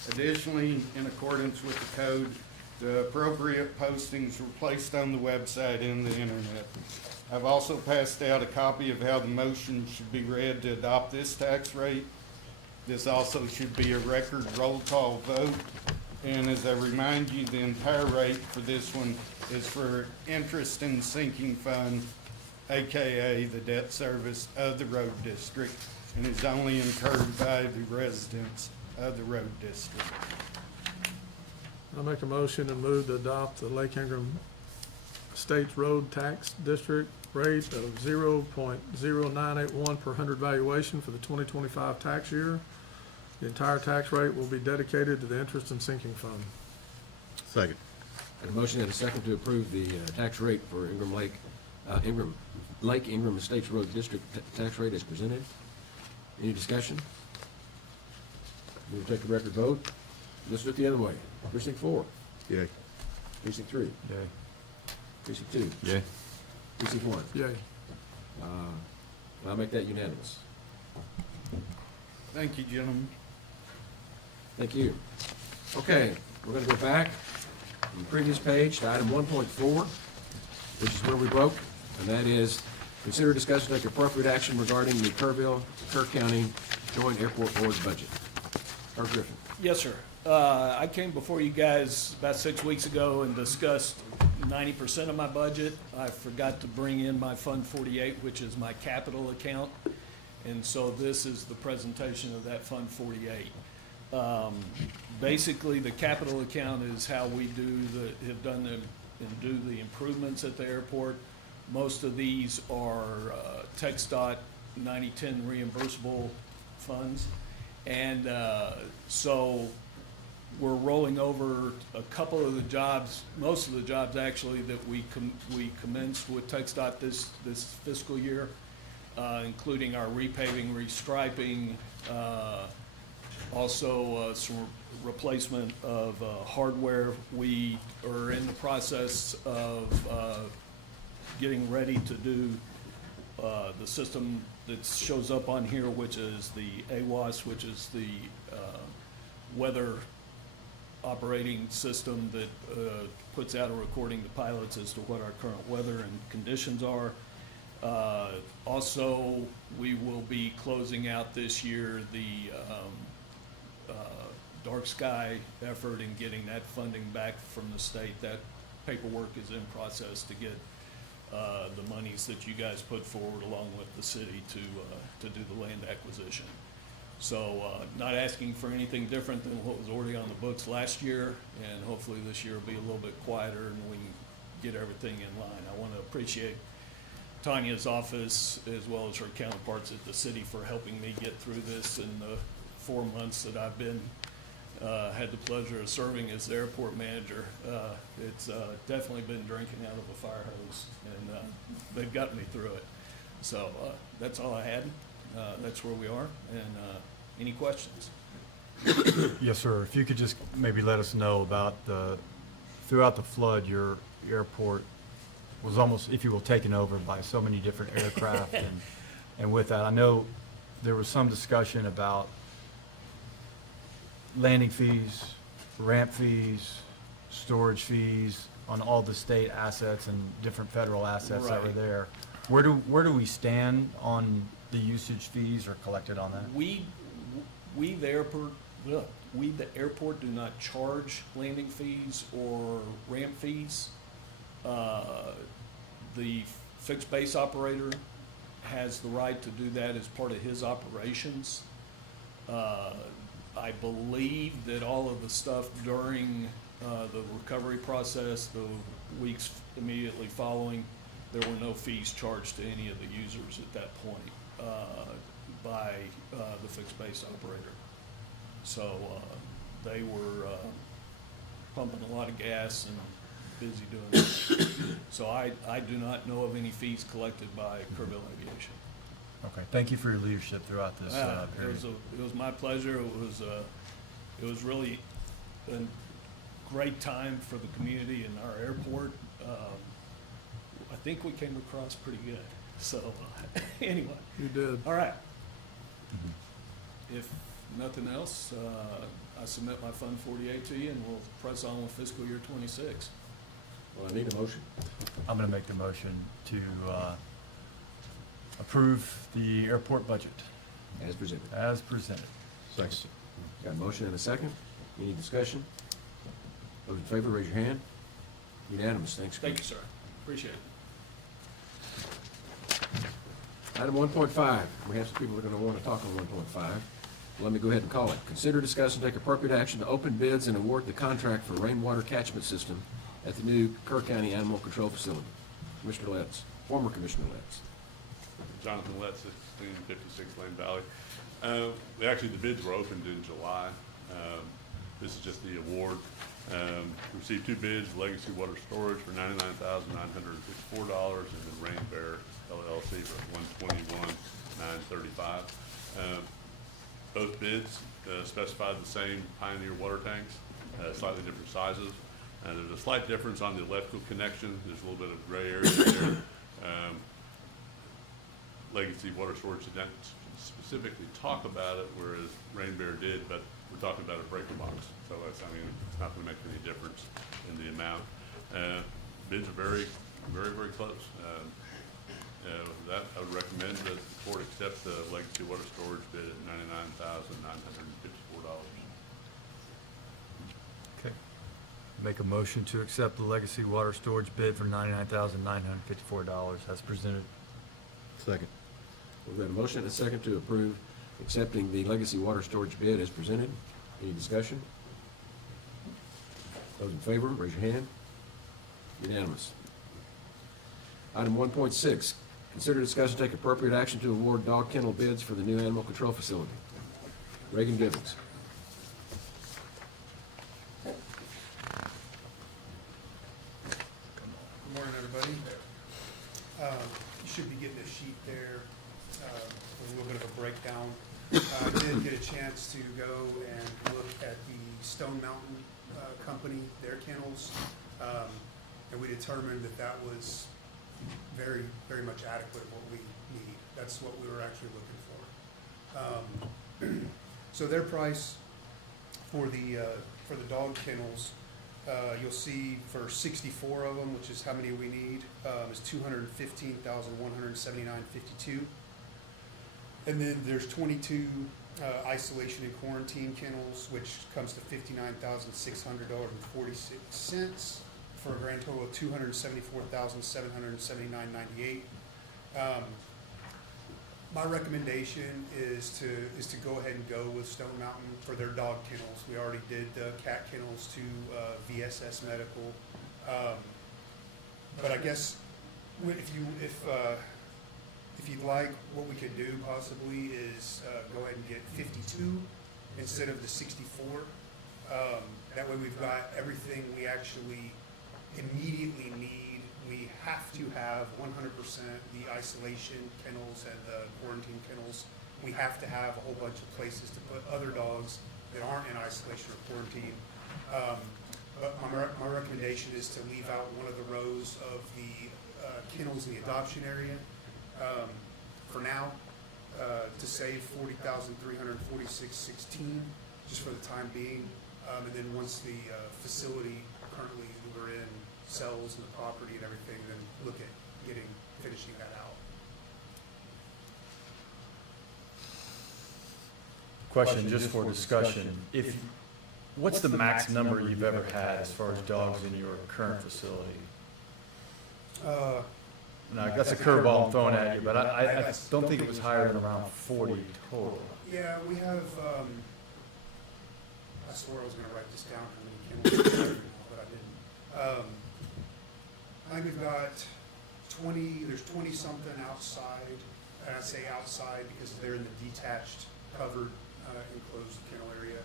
Additionally, in accordance with the code, the appropriate postings were placed on the website and the internet. I've also passed out a copy of how the motion should be read to adopt this tax rate. This also should be a record roll call vote. And as I remind you, the entire rate for this one is for interest in sinking fund, AKA the debt service of the road district, and is only incurred by the residents of the road district. I make a motion and move to adopt the Lake Ingram Estates Road Tax District rate of 0.0981 per hundred valuation for the 2025 tax year. The entire tax rate will be dedicated to the interest and sinking fund. Second. And a motion and a second to approve the tax rate for Lake Ingram Estates Road District tax rate as presented. Any discussion? We'll take a record vote. Let's do it the other way. Precinct 4. Yay. Precinct 3. Yay. Precinct 2. Yay. Precinct 1. Yay. I'll make that unanimous. Thank you, gentlemen. Thank you. Okay, we're going to go back on the previous page to item 1.4, which is where we broke, and that is consider, discuss, and take appropriate action regarding the Kerr County Joint Airport Board budget. Kerr Griffin. Yes, sir. I came before you guys about 6 weeks ago and discussed 90% of my budget. I forgot to bring in my Fund 48, which is my capital account. And so this is the presentation of that Fund 48. Basically, the capital account is how we have done and do the improvements at the airport. Most of these are TxDOT 9010 reimbursable funds. And so we're rolling over a couple of the jobs, most of the jobs actually, that we commenced with TxDOT this fiscal year, including our repaving, restriping, also some replacement of hardware. We are in the process of getting ready to do the system that shows up on here, which is the AWAS, which is the weather operating system that puts out a recording to pilots as to what our current weather and conditions are. Also, we will be closing out this year the dark sky effort and getting that funding back from the state. That paperwork is in process to get the monies that you guys put forward along with the city to do the land acquisition. So not asking for anything different than what was already on the books last year, and hopefully this year will be a little bit quieter and we can get everything in line. I want to appreciate Tanya's office as well as her counterparts at the city for helping me get through this in the 4 months that I've been had the pleasure of serving as the airport manager. It's definitely been drinking out of a fire hose, and they've gotten me through it. So that's all I had. That's where we are. And any questions? Yes, sir. If you could just maybe let us know about throughout the flood, your airport was almost, if you will, taken over by so many different aircraft. And with that, I know there was some discussion about landing fees, ramp fees, storage fees on all the state assets and different federal assets that were Right. there. Where do we stand on the usage fees or collected on that? We the airport, we, the airport, do not charge landing fees or ramp fees. The fixed base operator has the right to do that as part of his operations. I believe that all of the stuff during the recovery process, the weeks immediately following, there were no fees charged to any of the users at that point by the fixed base operator. So they were pumping a lot of gas and busy doing that. So I do not know of any fees collected by Kerrville Aviation. Okay, thank you for your leadership throughout this period. It was my pleasure. It was really a great time for the community and our airport. I think we came across pretty good. So anyway. You did. All right. If nothing else, I submit my Fund 48 to you, and we'll press on with fiscal year 26. Well, I need a motion. I'm going to make the motion to approve the airport budget As presented. as presented. Second. Got a motion and a second. Any discussion? Those in favor, raise your hand. Unanimous. Thanks. Thank you, sir. Appreciate it. Item 1.5, we have some people that are going to want to talk on 1.5. Let me go ahead and call it. Consider, discuss, and take appropriate action to open bids and award the contract for rainwater catchment system at the new Kerr County Animal Control Facility. Commissioner Letts, former Commissioner Letts. Jonathan Letts, 1656 Lane Valley. Actually, the bids were opened in July. This is just the award. Received two bids, Legacy Water Storage for $99,954, and then Rain Bear LLC for $121,935. Both bids specified the same Pioneer water tanks, slightly different sizes. There's a slight difference on the electrical connection. There's a little bit of gray area there. Legacy Water Storage didn't specifically talk about it, whereas Rain Bear did, but we're talking about a breaker box. So that's, I mean, it's not going to make any difference in the amount. Bids are very, very, very close. With that, I would recommend that the court accept the Legacy Water Storage bid at $99,954. Okay. Make a motion to accept the Legacy Water Storage bid for $99,954 as presented. Second. We've got a motion and a second to approve accepting the Legacy Water Storage bid as presented. Any discussion? Those in favor, raise your hand. Unanimous. Item 1.6, consider, discuss, and take appropriate action to award dog kennel bids for the new animal control facility. Reagan Gibbons. Good morning, everybody. You should be getting a sheet there with a little bit of a breakdown. I did get a chance to go and look at the Stone Mountain Company, their kennels, and we determined that that was very, very much adequate what we need. That's what we were actually looking for. So their price for the dog kennels, you'll see for 64 of them, which is how many we need, is $215,179.52. And then there's 22 isolation and quarantine kennels, which comes to $59,600.46 for a grand total of $274,779.98. My recommendation is to go ahead and go with Stone Mountain for their dog kennels. We already did the cat kennels to VSS Medical, but I guess if you'd like, what we could do possibly is go ahead and get 52 instead of the 64. That way we've got everything we actually immediately need. We have to have 100% the isolation kennels and the quarantine kennels. We have to have a whole bunch of places to put other dogs that aren't in isolation or quarantine. But my recommendation is to leave out one of the rows of the kennels in the adoption area for now, to save $40,346.16 just for the time being. And then once the facility currently that we're in sells and the property and everything, then look at finishing that out. question just for discussion. What's the max number you've ever had as far as dogs in your current facility? No, that's a curveball I'm throwing at you, but I don't think it was higher than around 40 total. Yeah, we have, I swore I was gonna write this down, how many kennels, but I didn't. I think we've got 20, there's 20-something outside, and I say outside because they're in the detached, covered, enclosed kennel area.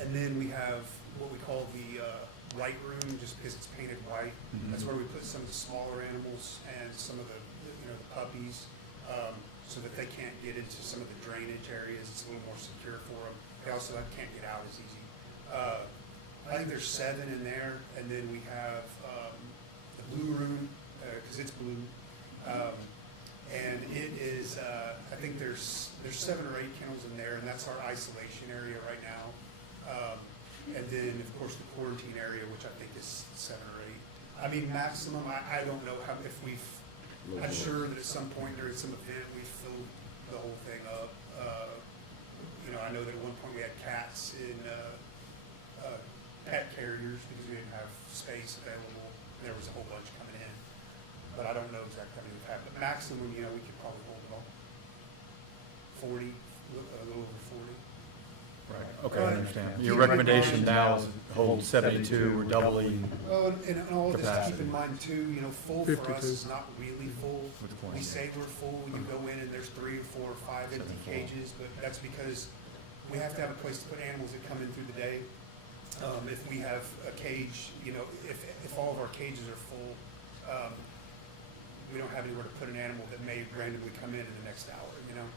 And then we have what we call the white room, just because it's painted white. That's where we put some of the smaller animals and some of the the puppies, so that they can't get into some of the drainage areas. It's a little more secure for them. They also can't get out as easy. I think there's 7 in there, and then we have the blue room, because it's blue. And it is, I think there's 7 or 8 kennels in there, and that's our isolation area right now. And then, of course, the quarantine area, which I think is 7 or 8. I mean, maximum, I don't know how, if we've, I'm sure that at some point during some event, we filled the whole thing up. I know that at one point we had cats in pet carriers because we didn't have space available. There was a whole bunch coming in. But I don't know exactly how many we've had. But maximum, we could probably hold it all. 40, a little over 40. Right, okay, I understand. Your recommendation now is hold 72, we're doubling. Well, and all of this, capacity. keep in mind too, full for us 52. is not really full. What's the point? We say we're full, you go in and there's 3 or 4 or 5 empty cages, but that's because we have to have a place to put animals that come in through the day. If we have a cage, if all of our cages are full, we don't have anywhere to put an animal that may randomly come in the next hour,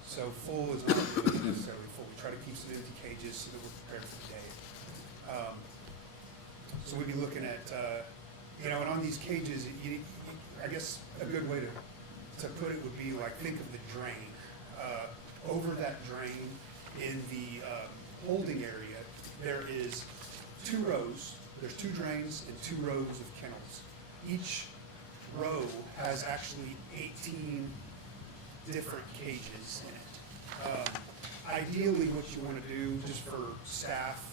So full is not really necessarily full. We try to keep some empty cages so that we're prepared for the day. So we'd be looking at, and on these cages, I guess a good way to put it would be like, think of the drain. Over that drain in the holding area, there is 2 rows. There's 2 drains and 2 rows of kennels. Each row has actually 18 different cages in it. Ideally, what you want to do, just for staff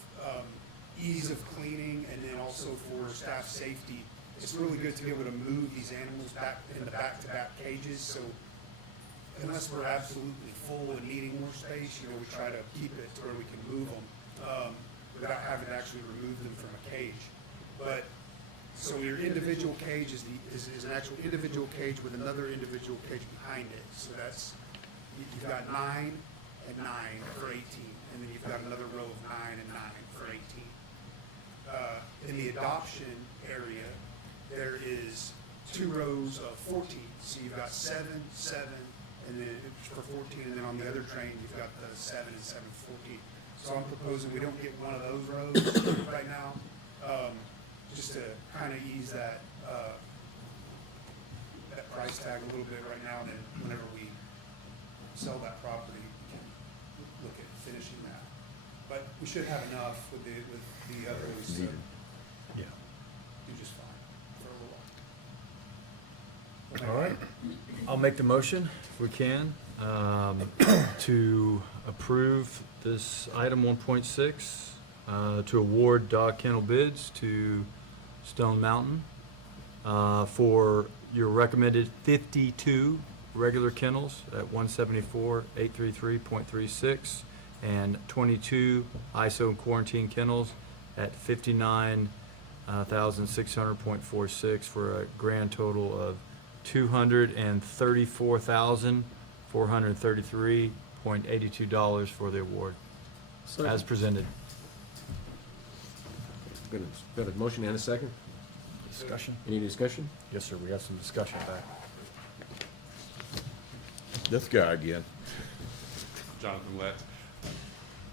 ease of cleaning and then also for staff safety, it's really good to be able to move these animals back in the back-to-back cages. So unless we're absolutely full and needing more space, we try to keep it to where we can move them without having to actually remove them from a cage. But so your individual cage is an actual individual cage with another individual cage behind it. So that's, you've got 9 and 9 for 18, and then you've got another row of 9 and 9 for 18. In the adoption area, there is 2 rows of 14. So you've got 7, 7, and then for 14, and then on the other train, you've got the 7 and 7, 14. So I'm proposing we don't get one of those rows right now, just to kind of ease that price tag a little bit right now, and then whenever we sell that property, we can look at finishing that. But we should have enough with the others to do just fine for a little while. All right, I'll make the motion, if we can, to approve this item 1.6, to award dog kennel bids to Stone Mountain for your recommended 52 regular kennels at 174,833.36 and 22 ISO quarantine kennels at 59,600.46 for a grand total of $234,433.82 for the award, as presented. Got a motion and a second? Discussion? Any discussion? Yes, sir, we have some discussion back. This guy again. Jonathan Letts.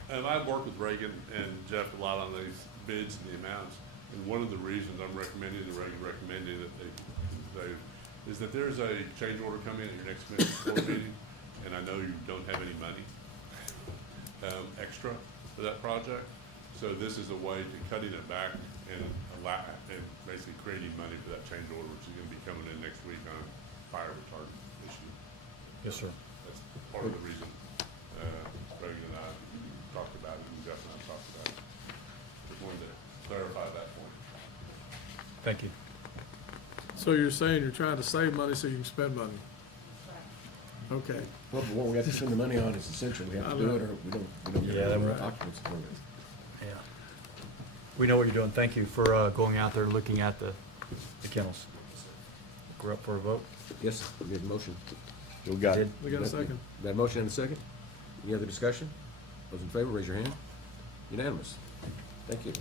I've worked with Reagan and Jeff a lot on these bids and the amounts, and one of the reasons I'm recommending, and Reagan recommending that they is that there's a change order coming at your next board meeting, and I know you don't have any money extra for that project. So this is a way to cutting it back and basically creating money for that change order, which is going to be coming in next week on a fire retardant issue. Yes, sir. That's part of the reason Craig and I talked about it, and Jeff and I talked about it. Just wanted to clarify that point. Thank you. So you're saying you're trying to save money so you can spend money? Okay. Well, but what we have to spend the money on is essential. We have to do it, or we don't Yeah, get that an would- occupancy permit. Yeah. We know what you're doing. Thank you for going out there, looking at the kennels. We're up for a vote. Yes, we have a motion. We got it. We got a second. Got a motion and a second? Any other discussion? Those in favor, raise your hand. Unanimous. Thank you.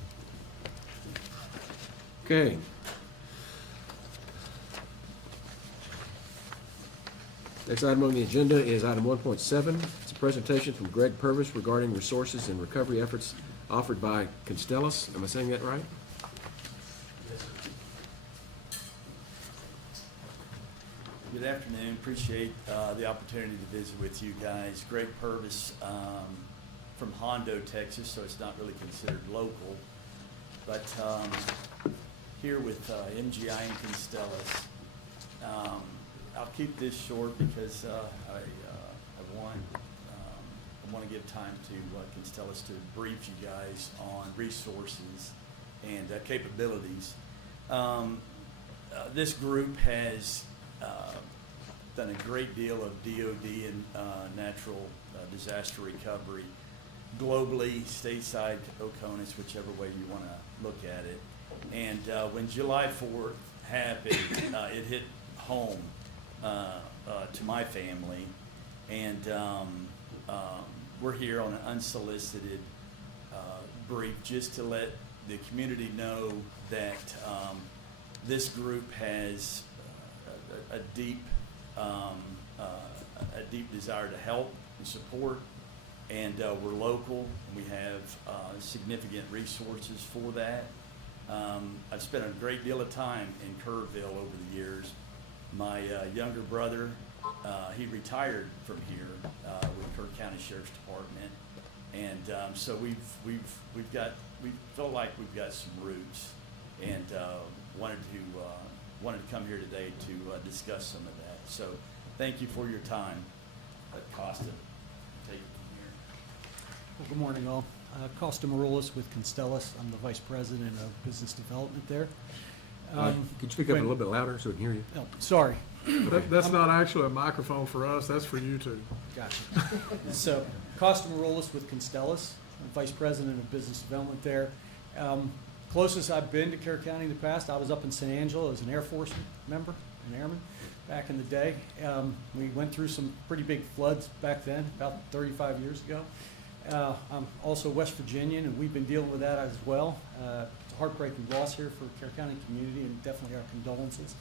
Okay. Next item on the agenda is item 1.7. It's a presentation from Greg Purvis regarding resources and recovery efforts offered by Constellus. Am I saying that right? Good afternoon. Appreciate the opportunity to visit with you guys. Greg Purvis from Hondo, Texas, so it's not really considered local. But here with MGI and Constellus. I'll keep this short because I want to give time to Constellus to brief you guys on resources and capabilities. This group has done a great deal of DOD and natural disaster recovery globally, stateside, Oconus, whichever way you want to look at it. And when July 4th happened, it hit home to my family, and we're here on an unsolicited brief just to let the community know that this group has a deep desire to help and support, and we're local, and we have significant resources for that. I've spent a great deal of time in Kerrville over the years. My younger brother, he retired from here with Kerr County Sheriff's Department, and so we felt like we've got some roots, and wanted to come here today to discuss some of that. So thank you for your time. Costa, take it from here. Well, good morning, all. Costa Maroulis with Constellus. I'm the Vice President of Business Development there. Could you speak up a little bit louder so we can hear you? Oh, sorry. That's not actually a microphone for us, that's for you two. Gotcha. So, Costa Maroulis with Constellus. I'm Vice President of Business Development there. Closest I've been to Kerr County in the past, I was up in San Angelo as an Air Force member, an airman, back in the day. We went through some pretty big floods back then, about 35 years ago. I'm also West Virginian, and we've been dealing with that as well. It's a heartbreaking loss here for Kerr County community, and definitely our condolences.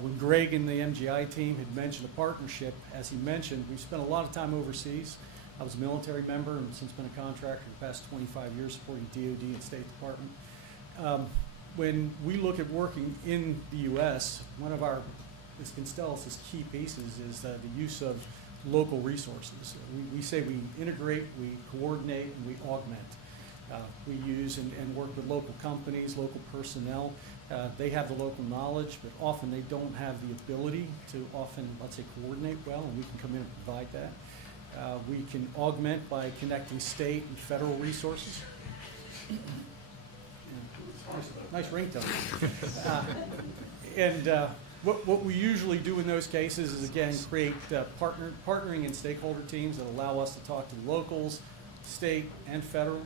When Greg and the MGI team had mentioned a partnership, as he mentioned, we've spent a lot of time overseas. I was a military member and since been a contractor the past 25 years supporting DOD and State Department. When we look at working in the U.S., one of our Constellus' key pieces is the use of local resources. We say we integrate, we coordinate, and we augment. We use and work with local companies, local personnel. They have the local knowledge, but often they don't have the ability to let's say, coordinate well, and we can come in and provide that. We can augment by connecting state and federal resources. Nice ringtone. What we usually do in those cases is, again, create partnering and stakeholder teams that allow us to talk to the locals, state, and federal.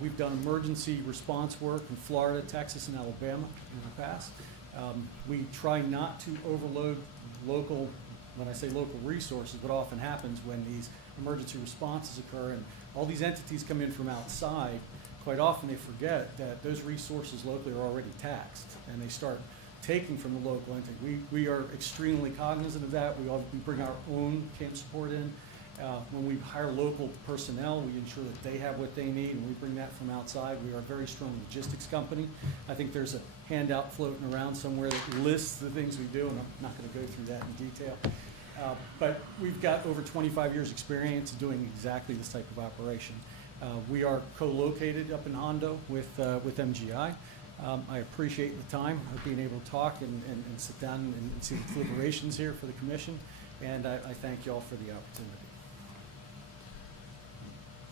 We've done emergency response work in Florida, Texas, and Alabama in the past. We try not to overload local, when I say local resources, what often happens when these emergency responses occur and all these entities come in from outside, quite often they forget that those resources locally are already taxed, and they start taking from the local entity. We are extremely cognizant of that. We bring our own camp support in. When we hire local personnel, we ensure that they have what they need, and we bring that from outside. We are a very strong logistics company. I think there's a handout floating around somewhere that lists the things we do, and I'm not going to go through that in detail. But we've got over 25 years experience doing exactly this type of operation. We are co-located up in Hondo with MGI. I appreciate the time of being able to talk and sit down and see the deliberations here for the commission, and I thank you all for the opportunity.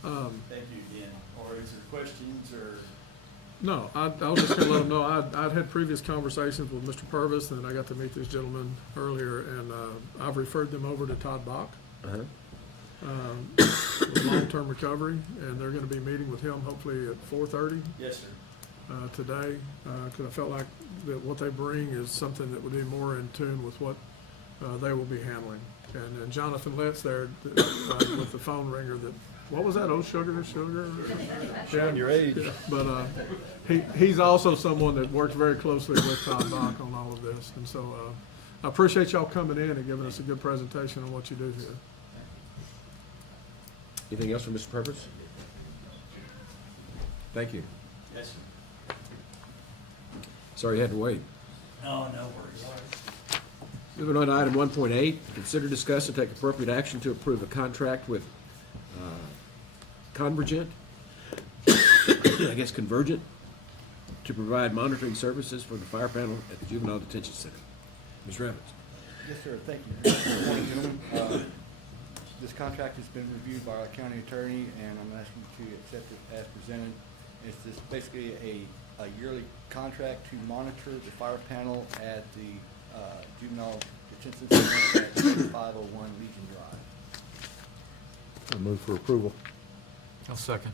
Thank you again. Or is there questions or? No, I was just gonna let them know, I'd had previous conversations with Mr. Purvis, and I got to meet this gentleman earlier, and I've referred them over to Todd Bach, with long-term recovery, and they're gonna be meeting with him hopefully at 4:30 Yes, sir. today, because I felt like that what they bring is something that would be more in tune with what they will be handling. And Jonathan Lentz there with the phone ringer that, what was that, oh, sugar? Showing your age. Yeah, but he's also someone that works very closely with Todd Bach on all of this. And so I appreciate y'all coming in and giving us a good presentation on what you do here. Anything else from Mr. Purvis? Thank you. Yes, sir. Sorry you had to wait. Oh, no worries. Moving on to item 1.8, consider, discuss, and take appropriate action to approve a contract with Convergent, I guess Convergent, to provide monitoring services for the fire panel at the Juvenile Detention Center. Ms. Revens. Yes, sir, thank you. Good morning, gentlemen. This contract has been reviewed by our county attorney, and I'm asking to accept it as presented. It's just basically a yearly contract to monitor the fire panel at the Juvenile Detention Center at 501 Legion Drive. I'll move for approval. I'll second.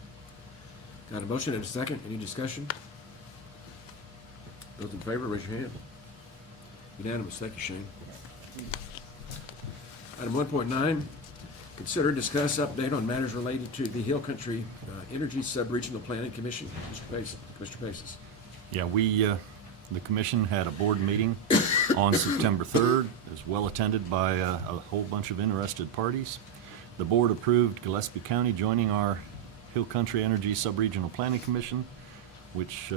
Got a motion and a second. Any discussion? Those in favor, raise your hand. Unanimous. Thank you, Shane. Item 1.9, consider, discuss, update on matters related to the Hill Country Energy Sub-Regional Planning Commission. Mr. Paces. Yeah, the commission had a board meeting on September 3rd. It was well attended by a whole bunch of interested parties. The board approved Gillespie County joining our Hill Country Energy Sub-Regional Planning Commission, which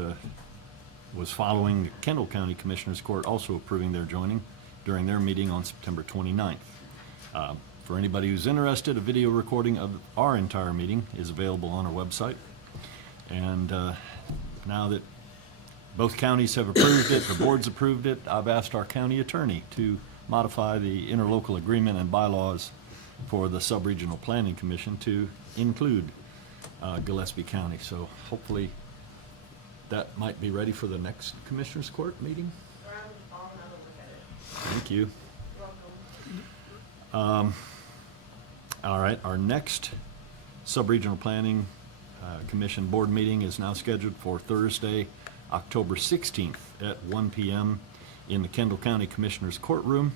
was following the Kendall County Commissioners Court also approving their joining during their meeting on September 29th. For anybody who's interested, a video recording of our entire meeting is available on our website. And now that both counties have approved it, the board's approved it, I've asked our county attorney to modify the interlocal agreement and bylaws for the Sub-Regional Planning Commission to include Gillespie County. So hopefully that might be ready for the next Commissioners Court meeting. Thank you. All right, our next Sub-Regional Planning Commission board meeting is now scheduled for Thursday, October 16th at 1 p.m. in the Kendall County Commissioners Courtroom.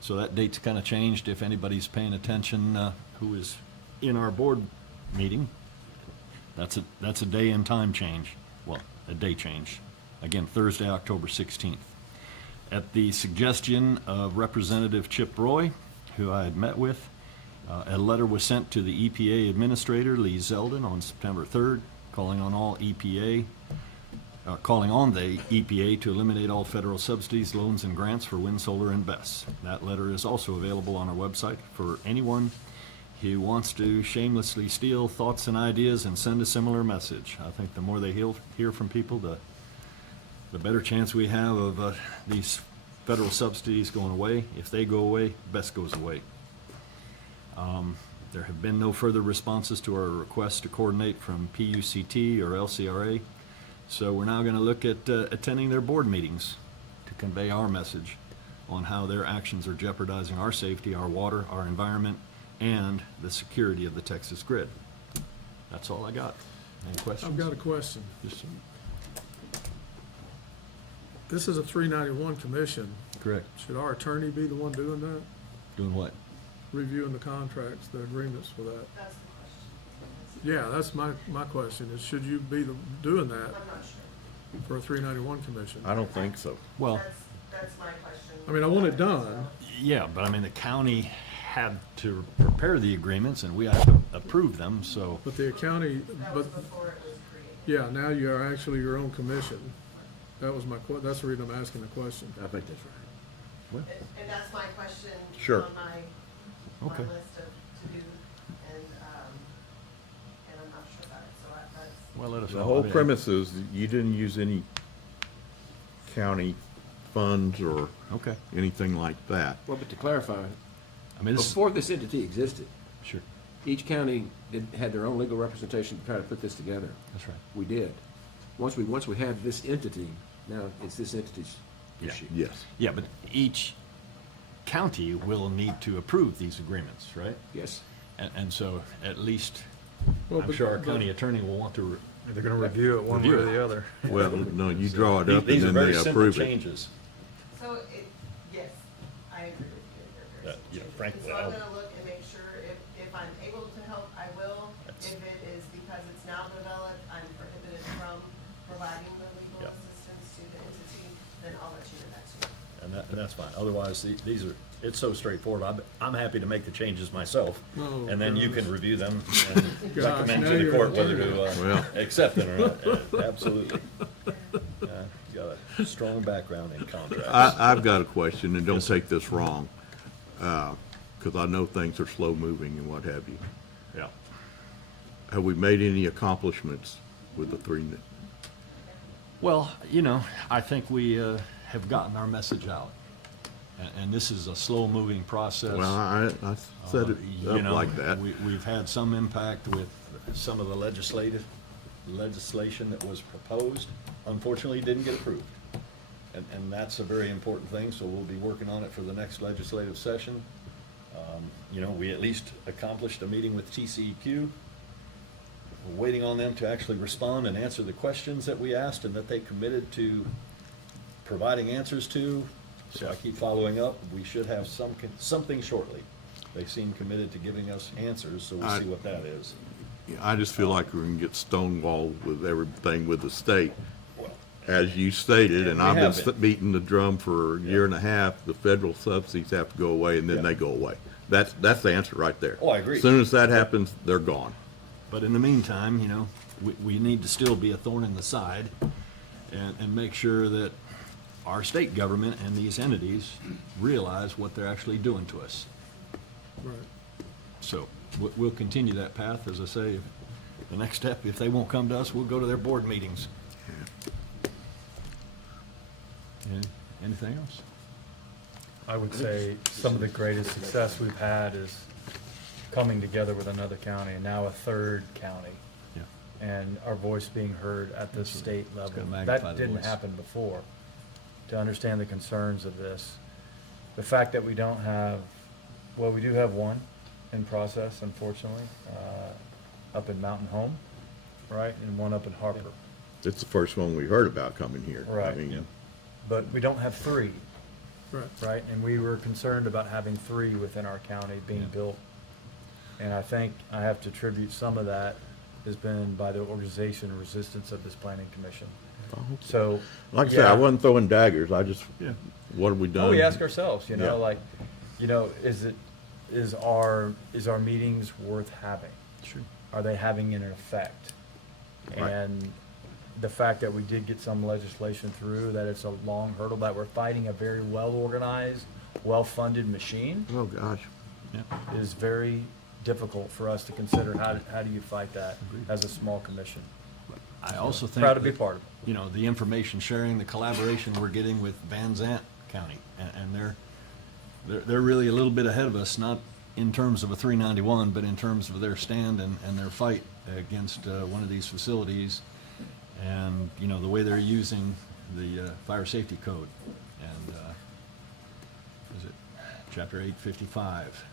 So that date's kind of changed if anybody's paying attention who is in our board meeting. That's a day and time change. Well, a day change. Again, Thursday, October 16th. At the suggestion of Representative Chip Roy, who I had met with, a letter was sent to the EPA Administrator, Lee Zeldin, on September 3rd, calling on the EPA to eliminate all federal subsidies, loans, and grants for wind, solar, and BESS. That letter is also available on our website for anyone who wants to shamelessly steal thoughts and ideas and send a similar message. I think the more they hear from people, the better chance we have of these federal subsidies going away. If they go away, BESS goes away. There have been no further responses to our requests to coordinate from PUCT or LCRA. So we're now going to look at attending their board meetings to convey our message on how their actions are jeopardizing our safety, our water, our environment, and the security of the Texas grid. That's all I got. Any questions? I've got a question. Yes, sir. This is a 391 commission. Correct. Should our attorney be the one doing that? Doing what? Reviewing the contracts, the agreements for that? That's the question. Yeah, that's my question, is should you be doing that I'm not sure. for a 391 commission? I don't think so. Well, That's my question. I mean, I want it done. yeah, but I mean, the county had to prepare the agreements and we have to approve them, so. But the county, That was before it was yeah, created. now you are actually your own commission. That was that's the reason I'm asking the question. I think that's right. Well, And that's my question. Sure. On my Okay. list of to-do, and I'm not sure about it, so that's. well, let us know. The whole I mean, premise is that you didn't use any county funds or Okay. anything like that. Well, but to clarify, I mean, this, before this entity existed, sure. Each county had their own legal representation to try to put this together. That's right. We did. Once we have this entity, now it's this entity's issue. Yes. Yeah, but each county will need to approve these agreements, right? Yes. And so at least, Well, I'm but- sure our but- county attorney will want to. They're gonna review it one way or the other. Well, no, you draw it up and These are then very they simple approve it. changes. So yes, I agree with you. They're very You know, frankly, So I'm I'll- gonna look and make sure if I'm able to help, I will. If it is because it's now developed, I'm prohibited from providing the legal Yeah. assistance to the entity, then I'll let you know that too. And that's fine. Otherwise, these are, it's so straightforward. I'm happy to make the changes myself. Oh, And then you gosh. can review them and Gosh, recommend now to the you're court an whether attorney. to Well. accept it or not. Absolutely. You got a strong background in contracts. I've got a question, and don't take this wrong, because I know things are slow moving and what have you. Yeah. Have we made any accomplishments with the three? Well, you know, I think we have gotten our message out. And this is a slow-moving process. Well, I set it You up know, like that. We've had some impact with some of the legislation that was proposed. Unfortunately, didn't get approved. And that's a very important thing, so we'll be working on it for the next legislative session. You know, we at least accomplished a meeting with TCEQ. We're waiting on them to actually respond and answer the questions that we asked and that they committed to providing answers to. So I keep following up. We should have something shortly. They seem committed to giving us answers, so we'll see what that is. I just feel like we're gonna get stonewalled with everything with the state. Well, As you stated, and we I've have been beating the drum for a year and a half, the federal subsidies have to go away, and then Yeah. they go away. That's the answer right there. Oh, I agree. As soon as that happens, they're gone. But in the meantime, you know, we need to still be a thorn in the side and make sure that our state government and these entities realize what they're actually doing to us. Right. So we'll continue that path. As I say, the next step, if they won't come to us, we'll go to their board meetings. Anything else? I would say some of the greatest success we've had is coming together with another county, and now a third county, Yeah. and our voice being heard at the state level. gonna magnify That the didn't voice. happen before. To understand the concerns of this, the fact that we don't have, well, we do have one in process, unfortunately, up in Mountain Home, right, and one up in Harper. It's the first one we heard about coming here. I Right. mean, But we don't have three. Right. Right, and we were concerned about having three within our county being built. And I think I have to attribute some of that has been by the organization and resistance of this planning commission. So. Like I said, I yeah. wasn't throwing daggers, I just, what have we done? Oh, we ask ourselves, you know, Yeah. like, you know, is our meetings worth having? Sure. Are they having an effect? Right. And the fact that we did get some legislation through, that it's a long hurdle, that we're fighting a very well-organized, well-funded machine Oh, gosh. is very difficult for us to consider. How do you fight that as a small commission? I also think. Proud to be that, part of it. You know, the information sharing, the collaboration we're getting with Van Zant County, and they're really a little bit ahead of us, not in terms of a 391, but in terms of their stand and their fight against one of these facilities, and you know the way they're using the fire safety code, and is it chapter 855?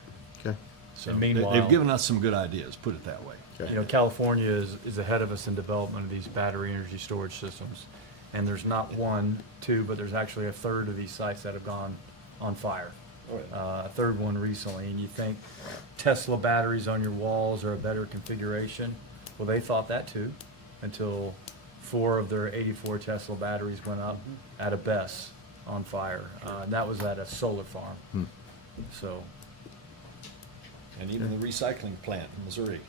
Okay. So And they've meanwhile- given us some good ideas. Put it that way. You know, California is ahead of us in development of these battery energy storage systems. And there's not one, two, but there's actually a third of these sites that have gone on fire. A third one recently, and you think Tesla batteries on your walls are a better configuration? Well, they thought that too, until 4 of their 84 Tesla batteries went up at a BESS on fire. And that was at a solar farm. So, And even the recycling plant in Missouri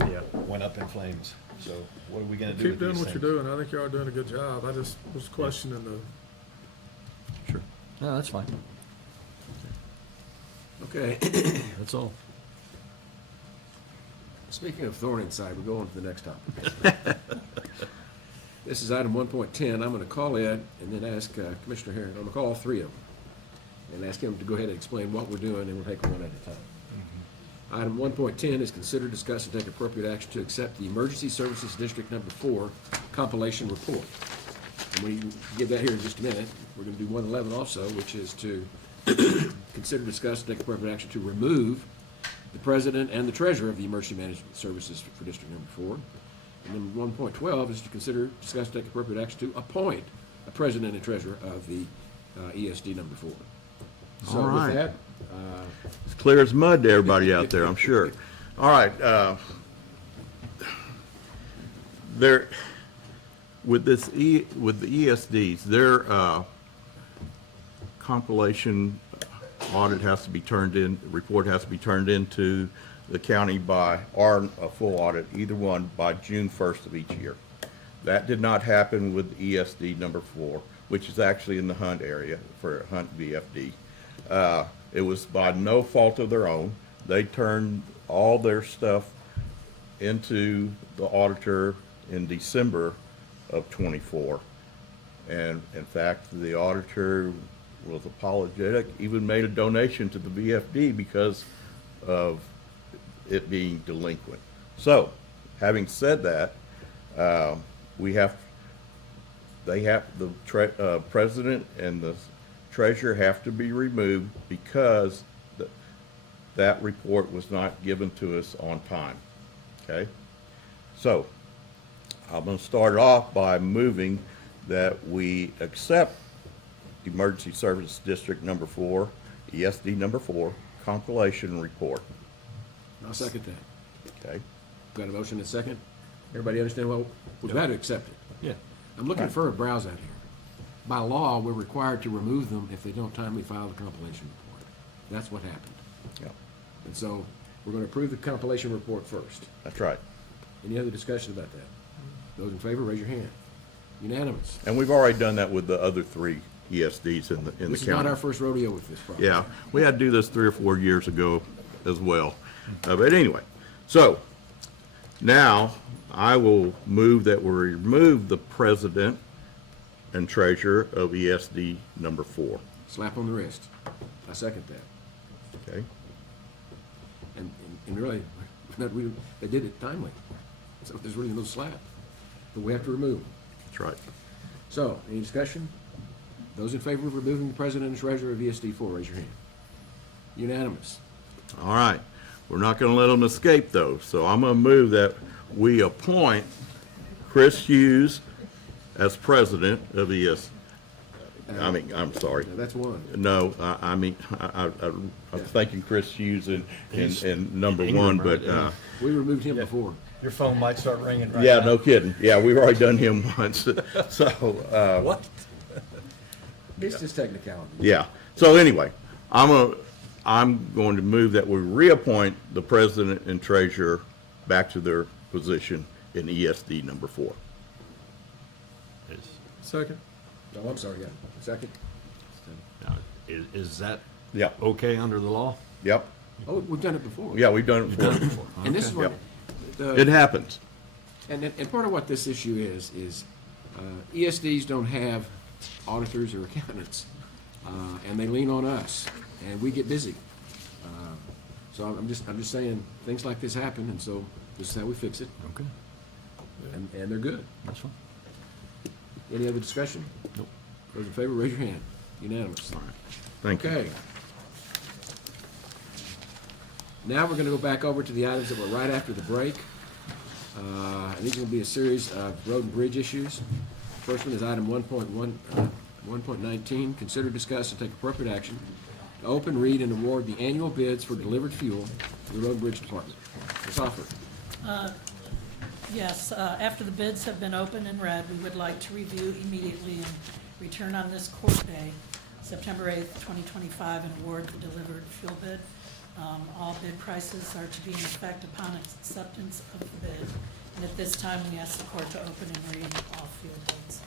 yeah. went up in flames. So what are we gonna do Keep with doing these what you're things? doing. I think you are doing a good job. I just was questioning the, Sure. No, that's fine. Okay. That's all. Speaking of thorn inside, we'll go on to the next topic. This is item 1.10. I'm going to call Ed and then ask Commissioner Herring. I'm going to call all three of them and ask him to go ahead and explain what we're doing, and we'll take them one at a time. Item 1.10 is consider, discuss, and take appropriate action to accept the Emergency Services District Number 4 compilation report. And we can give that here in just a minute. We're going to do 111 also, which is to consider, discuss, and take appropriate action to remove the president and the treasurer of the Emergency Management Services for District Number 4. And then 1.12 is to consider, discuss, and take appropriate action to appoint a president and treasurer of the ESD Number 4. So All right. with that, It's clear as mud to everybody out there, I'm sure. All right, there, with the ESDs, their compilation audit has to be turned in, report has to be turned into the county by, or a full audit, either one, by June 1st of each year. That did not happen with ESD number 4, which is actually in the Hunt area for Hunt VFD. It was by no fault of their own. They turned all their stuff into the auditor in December of '24. And in fact, the auditor was apologetic, even made a donation to the VFD because of it being delinquent. So, having said that, the president and the treasurer have to be removed because that report was not given to us on time, okay? So, I'm gonna start off by moving that we accept Emergency Service District Number 4, ESD Number 4, compilation report. I'll second that. Okay? Got a motion and a second? Everybody understand what, we've got to accept it. Yeah. I'm looking for a browse out here. By law, we're required to remove them if they don't timely file the compilation report. That's what happened. Yeah. And so, we're gonna approve the compilation report first. That's right. Any other discussion about that? Those in favor, raise your hand. Unanimous. And we've already done that with the other 3 ESDs in the county. This is not our first rodeo with this problem. Yeah, we had to do this 3 or 4 years ago as well. But anyway, so now I will move that we remove the president and treasurer of ESD number 4. Slap on the wrist. I second that. Okay? And really, they did it timely. So there's really no slap. But we have to remove them. That's right. So, any discussion? Those in favor of removing the president and treasurer of ESD 4, raise your hand. Unanimous. All right. We're not going to let them escape, though. So I'm going to move that we appoint Chris Hughes as president of ES. I'm sorry. Now, that's one. No, I'm thinking Chris Hughes in number Ingram, 1, but, right? We removed him before. Your phone might start ringing right yeah, now. no kidding. Yeah, we've already done him once. So, What? It's just technicality. yeah. So anyway, I'm going to move that we reappoint the president and treasurer back to their position in ESD number 4. Second. Oh, I'm sorry, yeah. Second? Now, is that Yeah. okay under the law? Yep. Oh, we've done it before. Yeah, we've done it before. And this is what, It happens. and part of what this issue is ESDs don't have auditors or accountants, and they lean on us, and we get busy. So I'm just saying, things like this happen, and so this is how we fix it, Okay, and they're good. that's fine. Any other discussion? Nope. Those in favor, raise your hand. Unanimous. All right. Thank you. Okay. Now we're gonna go back over to the items that were right after the break. And these are gonna be a series of road and bridge issues. First one is item 1.19, consider, discuss, and take appropriate action to open, read, and award the annual bids for delivered fuel to the Road and Bridge Department. Ms. Hoffer. Yes, after the bids have been opened and read, we would like to review immediately and return on this court day, September 8th, 2025, and award the delivered fuel bid. All bid prices are to be in effect upon acceptance of the bid. And at this time, we ask the court to open and read all fuel bids.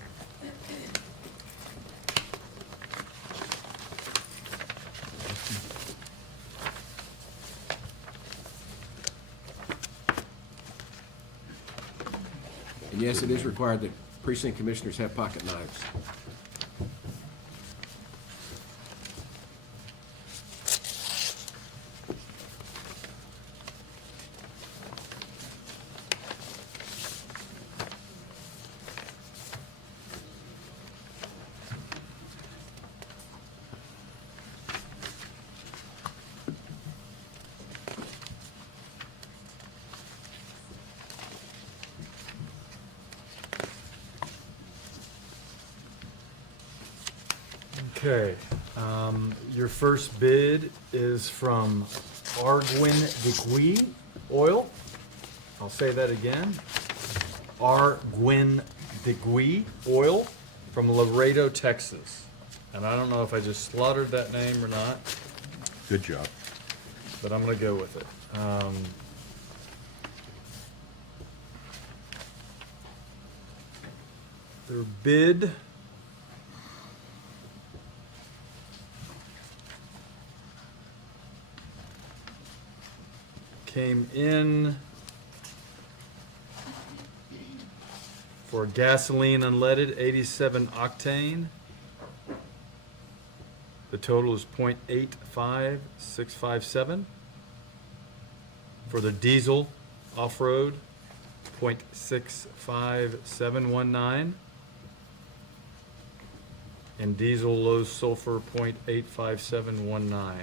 And yes, it is required that precinct commissioners have pocket knives. Okay, your first bid is from Arguin de Oil. I'll say that again. Arguin de Oil from Laredo, Texas. And I don't know if I just slaughtered that name or not, Good job. but I'm gonna go with it. Their bid came in for gasoline unleaded, 87 octane. The total is .85657. For the diesel off-road, .65719. And diesel low sulfur, .85719.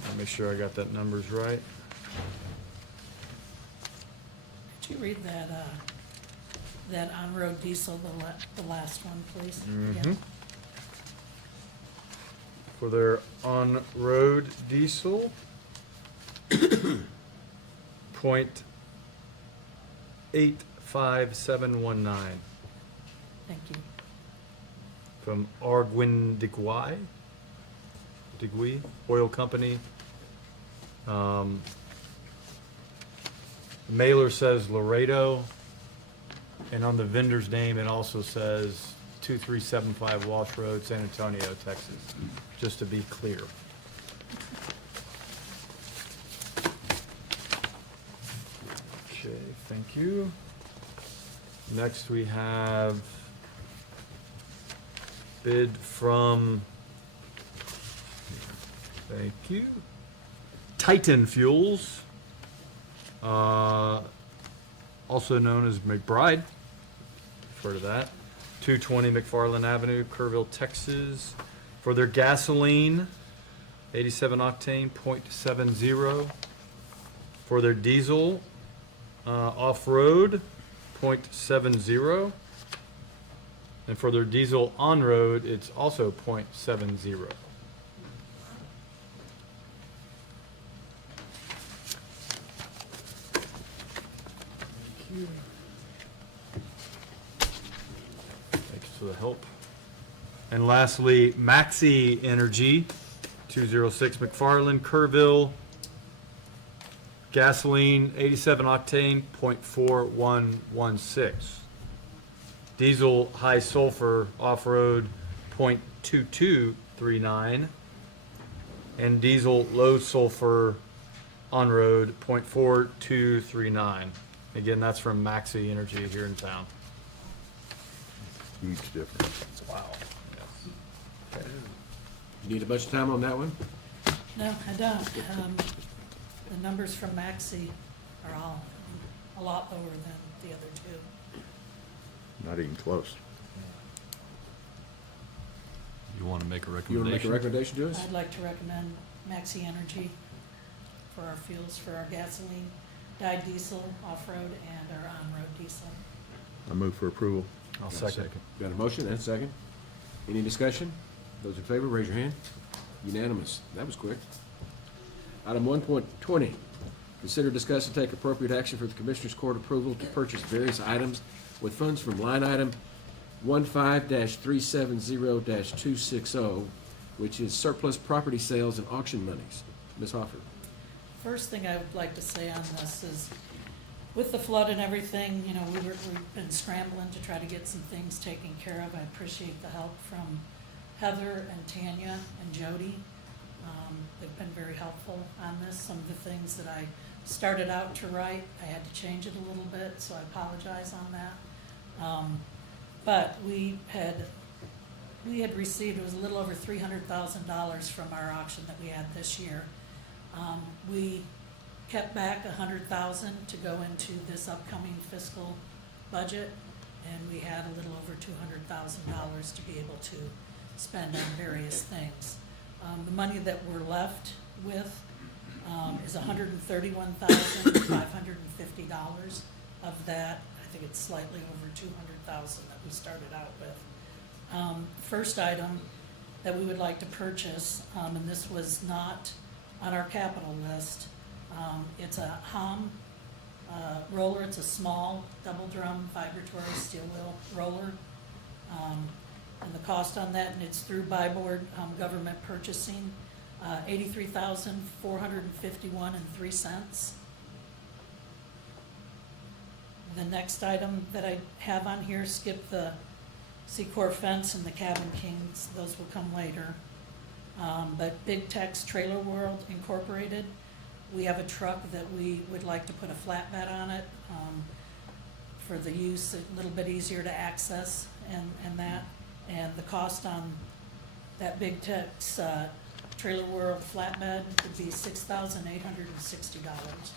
Let me make sure I got that numbers right. Could you read that on-road diesel, the last one, please? Mhm. Again? For their on-road diesel, .85719 Thank you. from Arguin de Oil Company. The mailer says Laredo, and on the vendor's name, it also says 2375 Walsh Road, San Antonio, Texas, just to be clear. Okay, thank you. Next, we have bid from, thank you, Titan Fuels, also known as McBride, refer to that, 220 McFarland Avenue, Kerrville, Texas, for their gasoline, 87 octane, .70, for their diesel, off-road, .70, and for their diesel on-road, it's also .70. Thanks for the help. And lastly, Maxi Energy, 206 McFarland, Kerrville, gasoline, 87 octane, .4116. Diesel high sulfur off-road, .2239. And diesel low sulfur on-road, .4239. Again, that's from Maxi Energy here in town. Huge difference. Wow. You need a bunch of time on that one? No, I don't. The numbers from Maxi are all a lot lower than the other two. Not even close. You want to make a You recommendation? want to make a recommendation to us? I'd like to recommend Maxi Energy for our fuels, for our gasoline, dyed diesel, off-road, and our on-road diesel. I move for approval. I'll second. Got a motion and a second. Any discussion? Those in favor, raise your hand. Unanimous. That was quick. Item 1.20, consider, discuss, and take appropriate action for the Commissioners Court approval to purchase various items with funds from line item 15-370-260, which is surplus property sales and auction monies. Ms. Hoffer. First thing I would like to say on this is, with the flood and everything, you know, we've been scrambling to try to get some things taken care of. I appreciate the help from Heather and Tanya and Jody. They've been very helpful on this. Some of the things that I started out to write, I had to change it a little bit, so I apologize on that. But we had received, it was a little over $300,000 from our auction that we had this year. We kept back $100,000 to go into this upcoming fiscal budget, and we had a little over $200,000 to be able to spend on various things. The money that we're left with is $131,550. Of that, I think it's slightly over $200,000 that we started out with. First item that we would like to purchase, and this was not on our capital list. It's a HOM roller. It's a small double drum vibratory steel wheel roller. And the cost on that, and it's through Buy Board Government Purchasing, $83,451.03. The next item that I have on here, skip the Secor fence and the Cabin Kings, those will come later. But Big Tex Trailer World Incorporated, we have a truck that we would like to put a flatbed on it, for the use, a little bit easier to access and that. And the cost on that Big Tex, Trailer World flatbed would be $6,860.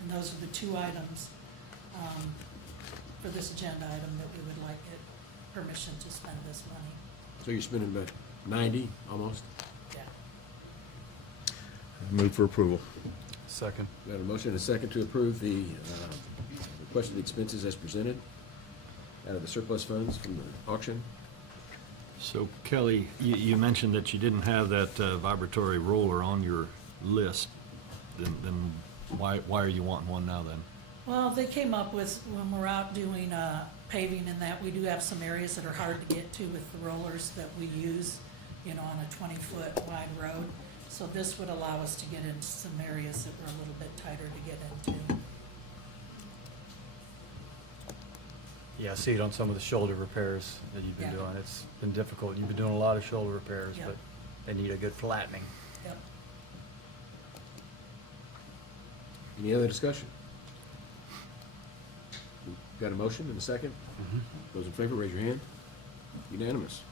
And those are the two items, for this agenda item that we would like it permission to spend this money. So you're spending about 90, almost? Yeah. Move for approval. Second. We have a motion and a second to approve the requested expenses as presented out of the surplus funds from the auction. So Kelly, you mentioned that you didn't have that vibratory roller on your list. Then why are you wanting one now then? Well, they came up with, when we're out doing paving and that, we do have some areas that are hard to get to with the rollers that we use, on a 20-foot wide road. So this would allow us to get into some areas that were a little bit tighter to get into. Yeah, I see it on some of the shoulder repairs that you've been Yeah. doing. It's been difficult. You've been doing a lot of shoulder repairs, Yeah. but they need a good flattening. Yep. Any other discussion? We've got a motion and a second? Those in favor, raise your hand. Unanimous.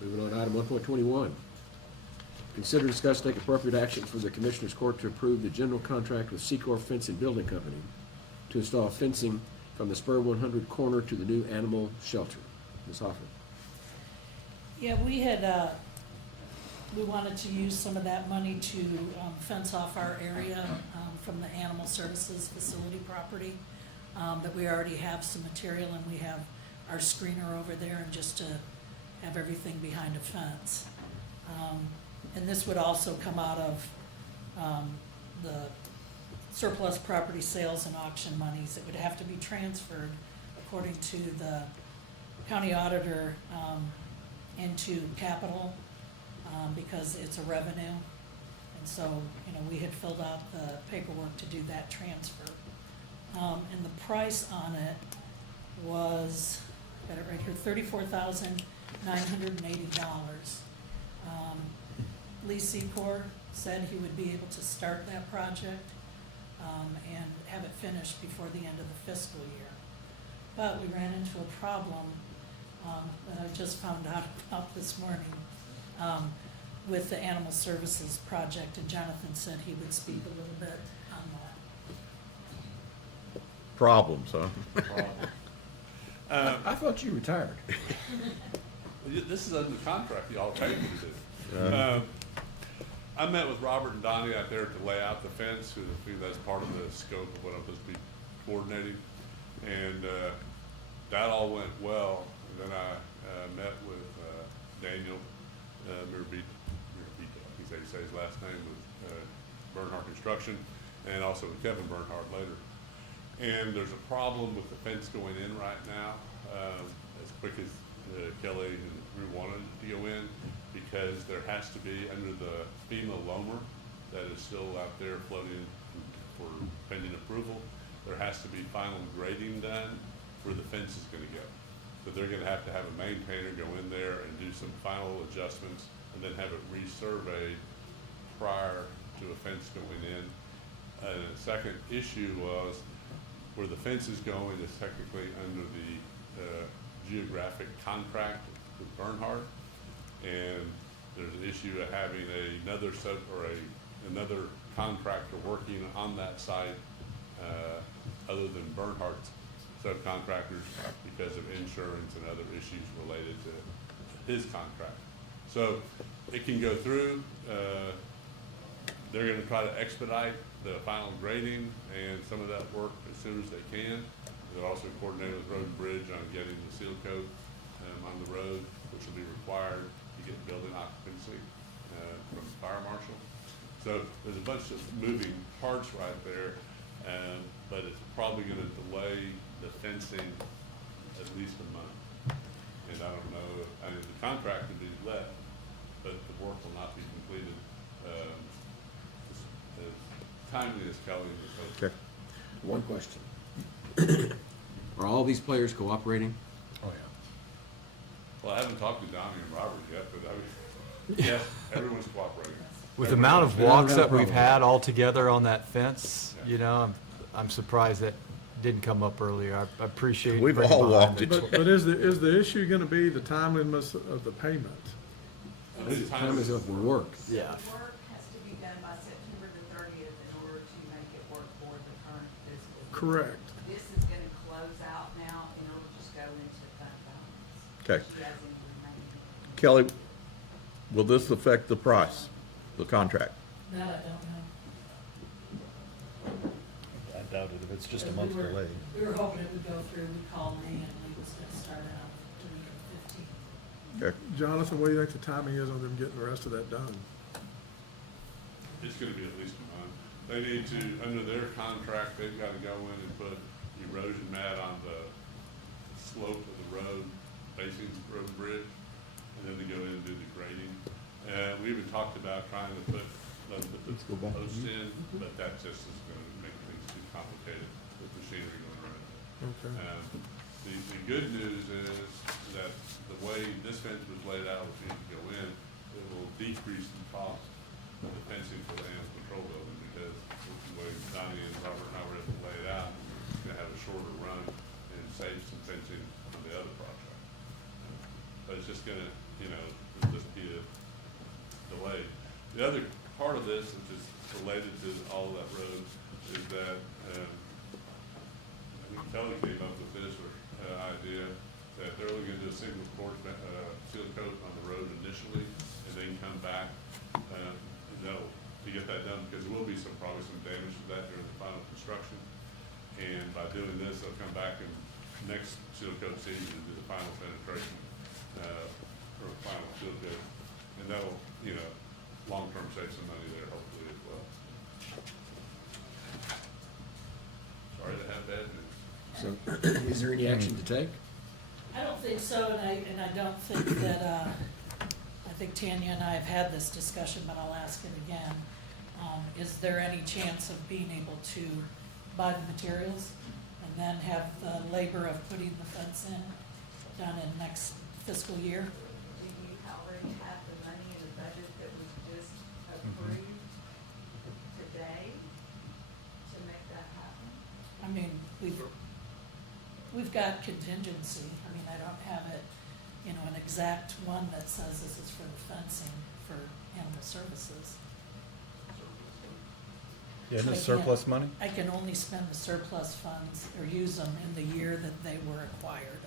Moving on to item 1.21. Consider, discuss, take appropriate action for the Commissioners Court to approve the general contract with Secor Fence and Building Company to install fencing from the Spur 100 corner to the new animal shelter. Ms. Hoffman. Yeah, we wanted to use some of that money to fence off our area from the animal services facility property, that we already have some material and we have our screener over there, and just to have everything behind a fence. And this would also come out of the surplus property sales and auction monies. It would have to be transferred, according to the county auditor, into capital, because it's a revenue. And so, we had filled out the paperwork to do that transfer. And the price on it was, got it right here, $34,980. Lee Secor said he would be able to start that project and have it finished before the end of the fiscal year. But we ran into a problem that I just found out about this morning with the animal services project, and Jonathan said he would speak a little bit on that. Problems, huh? I thought you retired. This is under the contract y'all paid me to do. I met with Robert and Donnie out there to lay out the fence, who I think that's part of the scope of what I'm supposed to be coordinating. And that all went well. And then I met with Daniel Mirabito, I think that's how you say his last name, with Bernhardt Construction, and also with Kevin Bernhardt later. And there's a problem with the fence going in right now, as quick as Kelly and we wanted to go in, because there has to be, under the FEMA loamer that is still out there floating for pending approval, there has to be final grading done where the fence is gonna go. So they're gonna have to have a maintainer go in there and do some final adjustments, and then have it resurveyed prior to a fence going in. And the second issue was, where the fence is going is technically under the geographic contract with Bernhardt, and there's an issue of having another contractor working on that site other than Bernhardt's subcontractors, because of insurance and other issues related to his contract. So it can go through. They're going to try to expedite the final grading and some of that work as soon as they can. They're also coordinating with Road and Bridge on getting the seal coat on the road, which will be required to get building occupancy from the fire marshal. So there's a bunch of moving parts right there, but it's probably going to delay the fencing at least a month. And I don't know, I mean, the contract will be let, but the work will not be completed as timely as Kelly was hoping. Okay. One question. Are all these players cooperating? Oh, yeah. Well, I haven't talked to Donnie and Robert yet, but I mean, yes, everyone's cooperating. With the amount of I don't walks have a that we've problem. had all together on that fence, Yeah. you know, I'm surprised that didn't come up earlier. I appreciate. We've bringing all behind walked it. it. But is the issue gonna be the timeliness of the payment? The time is up for work. Yeah. The work has to be done by September the 30th in order to make it work for the current fiscal year. Correct. This is gonna close out now and it'll just go into fund balance. Okay. She has any remaining. Kelly, will this affect the price, the contract? That I don't know. I doubt it if it's just a But month delay. We were hoping it would go through. We called Lee and Lee was gonna start out the week of the 15th. Okay. Jonathan, what do you think the timing is on them getting the rest of that done? It's gonna be at least a month. They need to, under their contract, they've gotta go in and put erosion mat on the slope of the road, facing the road and bridge, and then they go in and do the grading. We even talked about trying to put the posts in, but that just is gonna make things too complicated with machinery going around. Okay. The good news is that the way this fence was laid out, which needs to go in, it will decrease the cost of the fencing for the animal control building, because the way Donnie and Robert and I were able to lay it out, it's gonna have a shorter run and save some fencing on the other project. But it's just gonna, just be a delay. The other part of this, which is related to all of that road, is that, I think Kelly came up with this idea that they're only gonna do a single course, seal coat on the road initially, and then come back, to get that done, because there will be probably some damage to that during the final construction. And by doing this, they'll come back and next seal coat season and do the final penetration, or final seal coat. And that'll, long-term save some money there hopefully as well. Sorry to have bad news. So, is there any action to take? I don't think so, and I don't think that, I think Tanya and I have had this discussion, but I'll ask it again. Is there any chance of being able to buy the materials and then have the labor of putting the fence in done in next fiscal year? Do you already have the money in the budget that was just approved today to make that happen? I mean, we've got contingency. I mean, I don't have it, an exact one that says this is for the fencing for animal services. Yeah, I no can't- surplus money? I can only spend the surplus funds or use them in the year that they were acquired.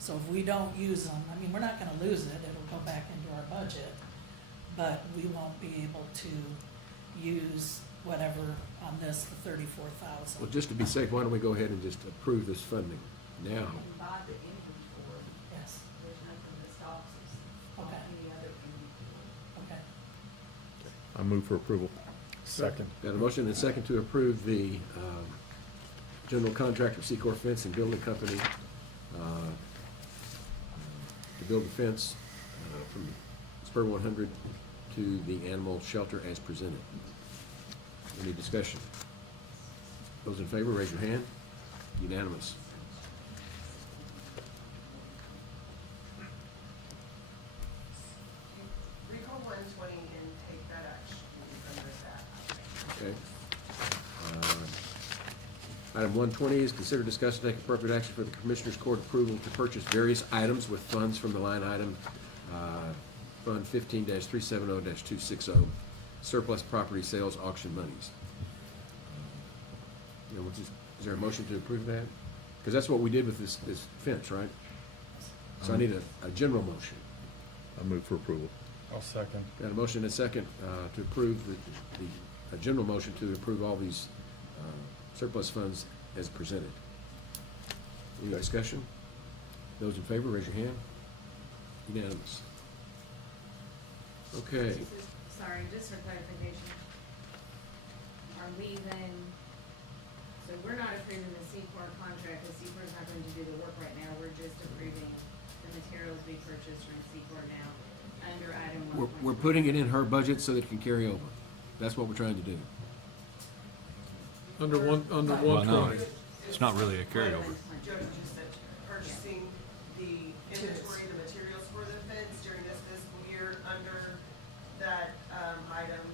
So if we don't use them, I mean, we're not gonna lose it, it'll go back into our budget, but we won't be able to use whatever on this, the 34,000. Well, just to be safe, why don't we go ahead and just approve this funding now? You can buy the inventory. Yes, There's nothing that stops us on Okay. any other inventory. okay. I move for approval. Second. Got a motion and a second to approve the general contract of Secor Fence and Building Company to build the fence from Spur 100 to the animal shelter as presented. Any discussion? Those in favor, raise your hand. Unanimous. Recall 120 and take that action under that. Okay. Item 120 is consider discuss and take appropriate action for the Commissioners Court approval to purchase various items with funds from the line item Fund 15-370-260, surplus property sales auction monies. Is there a motion to approve that? Because that's what we did with this fence, right? So I need a general motion. I move for approval. I'll second. Got a motion and a second to approve a general motion to approve all these surplus funds as presented. Any discussion? Those in favor, raise your hand. Unanimous. Okay. Sorry, just for clarification. Are we then, so we're not approving the C4 contract, the C4 is not going to do the work right now, we're just approving the materials we purchased from C4 now under item 1.1. We're putting it in her budget so that it can carry over. That's what we're trying to do. Under one Well, no, twenty. it's not really a carryover. Judge just said purchasing the inventory, the materials for the fence during this fiscal year under that, item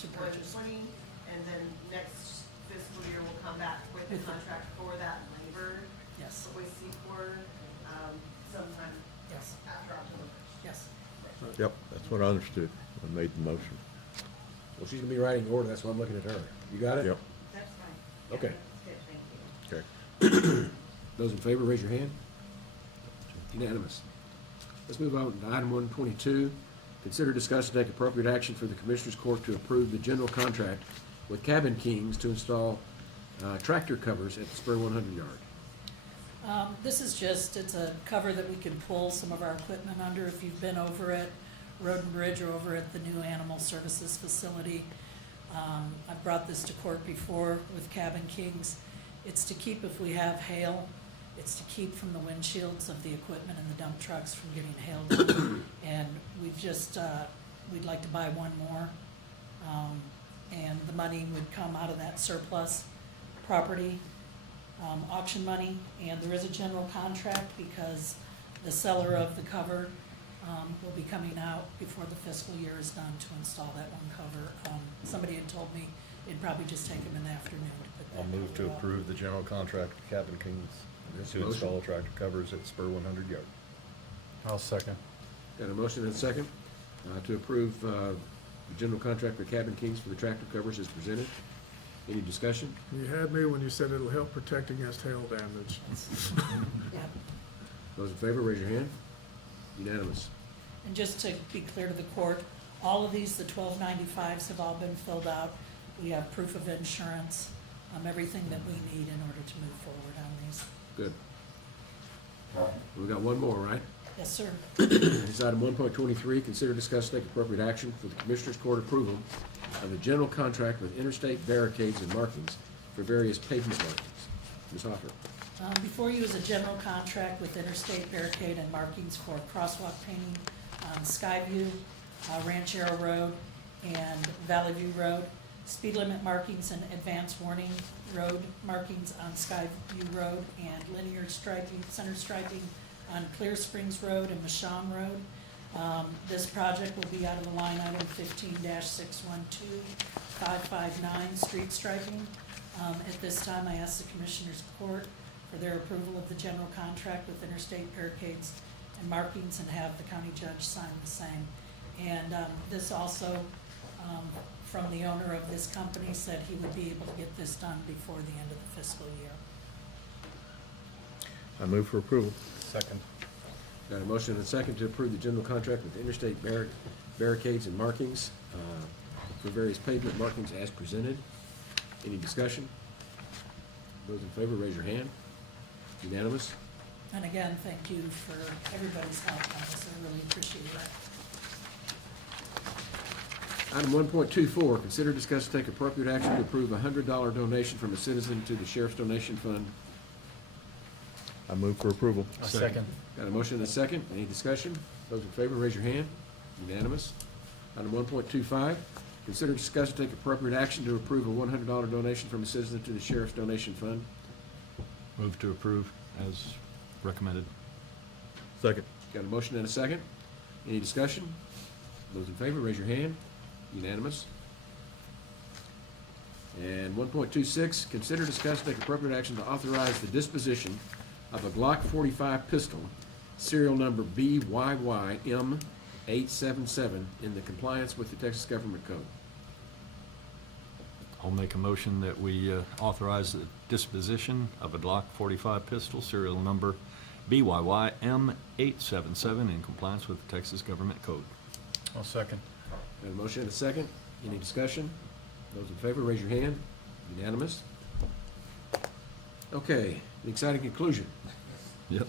To one purchase. twenty, and then next fiscal year we'll come back with the contract for that labor Yes, with Secor, sometime yes, after October. yes. Yep, that's what I understood. I made the motion. Well, she's gonna be writing the order, that's why I'm looking at her. You got it? Yep. That's fine. Yeah, Okay. that's good, thank you. Okay. Those in favor, raise your hand. Unanimous. Let's move on to item 122. Consider, discuss, and take appropriate action for the Commissioners Court to approve the general contract with Cabin Kings to install tractor covers at the Spur 100 yard. This is just, it's a cover that we can pull some of our equipment under. If you've been over at Road and Bridge or over at the new Animal Services facility, I've brought this to court before with Cabin Kings. It's to keep, if we have hail, it's to keep from the windshields of the equipment and the dump trucks from getting hailed. And we've just, we'd like to buy one more. And the money would come out of that surplus property, auction money. And there is a general contract because the seller of the cover will be coming out before the fiscal year is done to install that one cover. Somebody had told me it'd probably just take them in the afternoon to put that I'll move to cover up. approve the general contract with Cabin Kings There's a to motion. install tractor covers at Spur 100 yard. I'll second. Got a motion and a second to approve the general contract with Cabin Kings for the tractor covers as presented. Any discussion? You had me when you said it'll help protect against hail damage. Yeah. Those in favor, raise your hand. Unanimous. And just to be clear to the court, all of these, the 1295s have all been filled out. We have proof of insurance, everything that we need in order to move forward on these. Good. We got one more, right? Yes, sir. It's item 1.23, consider, discuss, take appropriate action for the Commissioners Court approval of the general contract with Interstate Barricades and Markings for various pavement markings. Ms. Hoffer. Before you is a general contract with Interstate Barricade and Markings for crosswalk painting on Skyview, Ranchero Road, and Valley View Road, speed limit markings and advance warning road markings on Skyview Road, and linear striping, center striping on Clear Springs Road and Masham Road. This project will be out of the line item 15-612-559, street striping. At this time, I ask the Commissioners Court for their approval of the general contract with Interstate Barricades and Markings and have the county judge sign the same. And this also, from the owner of this company, said he would be able to get this done before the end of the fiscal year. I move for approval. Second. Got a motion and a second to approve the general contract with Interstate Barricades and Markings for various pavement markings as presented. Any discussion? Those in favor, raise your hand. Unanimous? And again, thank you for everybody's help on this, I really appreciate that. Item 1.24, consider, discuss, take appropriate action to approve a $100 donation from a citizen to the Sheriff's Donation Fund. I move for approval. Second. Got a motion and a second. Any discussion? Those in favor, raise your hand. Unanimous. Item 1.25, consider, discuss, take appropriate action to approve a $100 donation from a citizen to the Sheriff's Donation Fund. Move to approve as recommended. Second. Got a motion and a second. Any discussion? Those in favor, raise your hand. Unanimous. And 1.26, consider, discuss, take appropriate action to authorize the disposition of a Glock 45 pistol, serial number BYYM877, in the compliance with the Texas Government Code. I'll make a motion that we authorize the disposition of a Glock 45 pistol, serial number BYYM877, in compliance with the Texas Government Code. I'll second. Got a motion and a second. Any discussion? Those in favor, raise your hand. Unanimous. Okay, an exciting conclusion. Yep.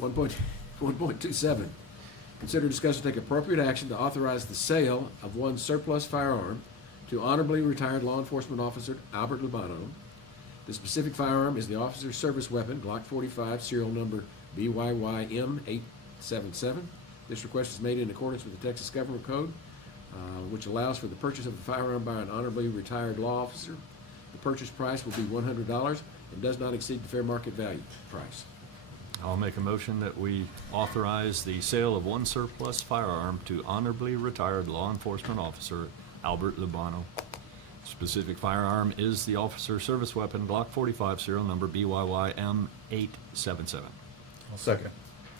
1.27, consider, discuss, and take appropriate action to authorize the sale of one surplus firearm to honorably retired law enforcement officer Albert Lubano. The specific firearm is the officer's service weapon, Glock 45, serial number BYYM877. This request is made in accordance with the Texas Government Code, which allows for the purchase of a firearm by an honorably retired law officer. The purchase price will be $100 and does not exceed the fair market value price. I'll make a motion that we authorize the sale of one surplus firearm to honorably retired law enforcement officer Albert Lubano. Specific firearm is the officer's service weapon, Glock 45, serial number BYYM877. I'll second.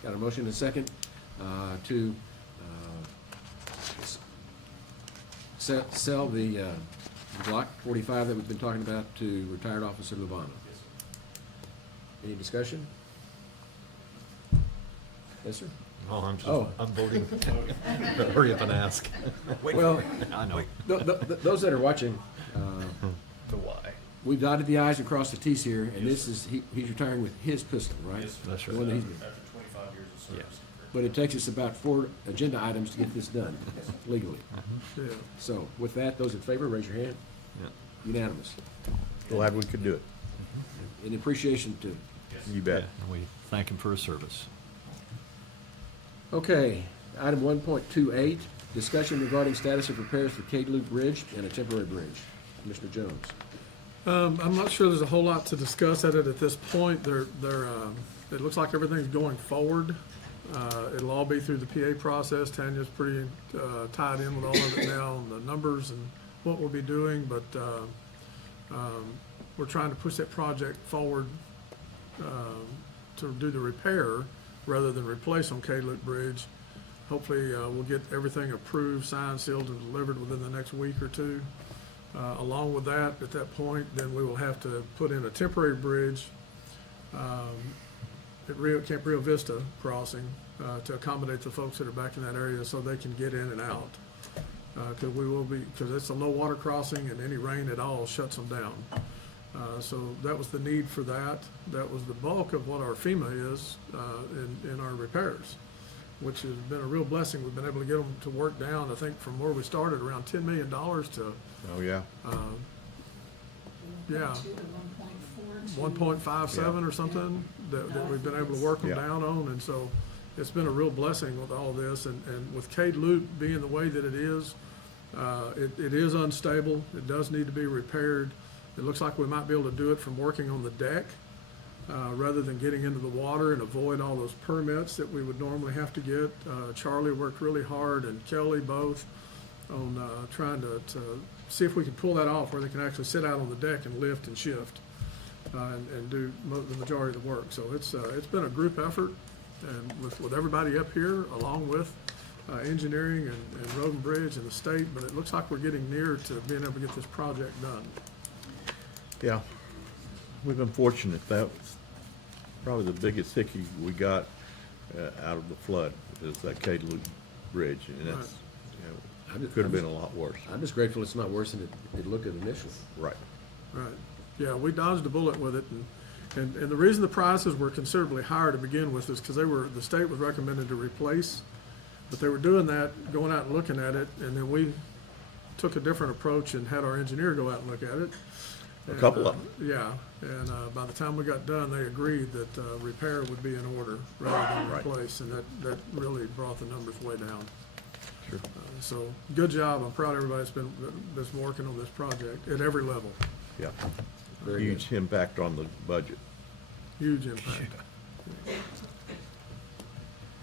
Got a motion and a second to sell the Glock 45 that we've been talking about to retired officer Lubano. Any discussion? Yes, sir? Oh, Oh. I'm voting. Hurry up and ask. Well, I know. Those that are watching, The why. we've dotted the i's and crossed the t's here, and this is, he's retiring with his pistol, right? That's The right. one that he's been- After 25 years of service. But it takes us about 4 agenda items to get this done legally. Yeah. So with that, those in favor, raise your hand. Yeah. Unanimous. Glad we could do it. In appreciation to, You bet. And we thank him for his service. okay, item 1.28, discussion regarding status of repairs for Cade Loop Bridge and a temporary bridge. Commissioner Jones. I'm not sure there's a whole lot to discuss at it at this point. It looks like everything's going forward. It'll all be through the PA process. Tanya's pretty tied in with all of it now, on the numbers and what we'll be doing, but we're trying to push that project forward to do the repair rather than replace on Cade Loop Bridge. Hopefully, we'll get everything approved, signed, sealed, and delivered within the next week or two. Along with that, at that point, then we will have to put in a temporary bridge at Camp Rio Vista crossing to accommodate the folks that are back in that area so they can get in and out. Because it's a low water crossing and any rain at all shuts them down. So that was the need for that. That was the bulk of what our FEMA is in our repairs, which has been a real blessing. We've been able to get them to work down, I think, from where we started, around $10 million to, Oh, yeah. yeah, 1.4 to 1.57 or something that we've been able to work them Yeah. down on. And so it's been a real blessing with all this. And with Cade Loop being the way that it is unstable. It does need to be repaired. It looks like we might be able to do it from working on the deck rather than getting into the water and avoid all those permits that we would normally have to get. Charlie worked really hard, and Kelly both, on trying to see if we could pull that off where they can actually sit out on the deck and lift and shift and do the majority of the work. So it's been a group effort, and with everybody up here, along with engineering and road and bridge and the state, but it looks like we're getting near to being able to get this project done. Yeah, we've been fortunate. That was probably the biggest hickey we got out of the flood, is that Cade Loop Bridge, and that's, it could have been a lot worse. I'm just grateful it's not worse than it looked at initially. Right. Right. Yeah, we dodged a bullet with it, and the reason the prices were considerably higher to begin with is because the state was recommended to replace, but they were doing that, going out and looking at it, and then we took a different approach and had our engineer go out and look at it. A couple of them. Yeah, and by the time we got done, they agreed that repair would be in order rather than Right. replace, and that really brought the numbers way down. Sure. So, good job. I'm proud of everybody that's been working on this project at every level. Yeah. Very Huge impact on the budget. Huge impact.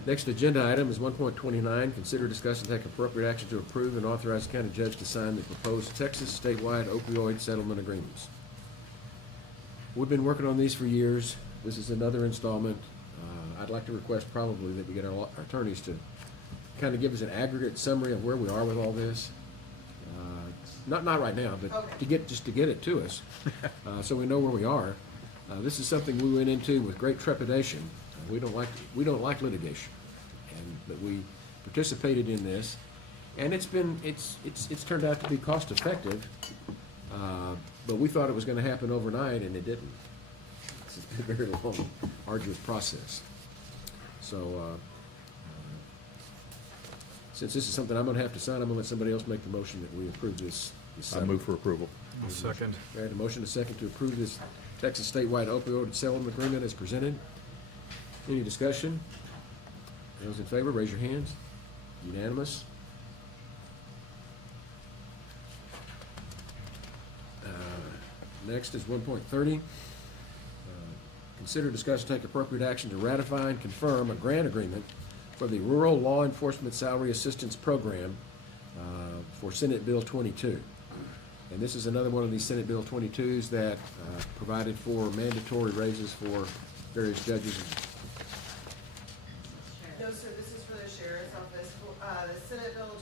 Next agenda item is 1.29, consider, discuss, and take appropriate action to approve and authorize the county judge to sign the proposed Texas statewide opioid settlement agreements. We've been working on these for years. This is another installment. I'd like to request probably that we get our attorneys to kind of give us an aggregate summary of where we are with all this. Not right now, but to get it to us, so we know where we are. This is something we went into with great trepidation. We don't like litigation, but we participated in this, and it's turned out to be cost effective. But we thought it was going to happen overnight, and it didn't. It's been a very long, arduous process. So, since this is something I'm gonna have to sign, I'm gonna let somebody else make the motion that we approve this. I move for approval. Second. I had a motion, a second, to approve this Texas statewide opioid settlement agreement as presented. Any discussion? Those in favor, raise your hands. Unanimous. Next is 1.30. Consider, discuss, and take appropriate action to ratify and confirm a grant agreement for the Rural Law Enforcement Salary Assistance Program for Senate Bill 22. And this is another one of these Senate Bill 22s that provided for mandatory raises for various judges. No, sir, this is for the sheriff's office. The Senate Bill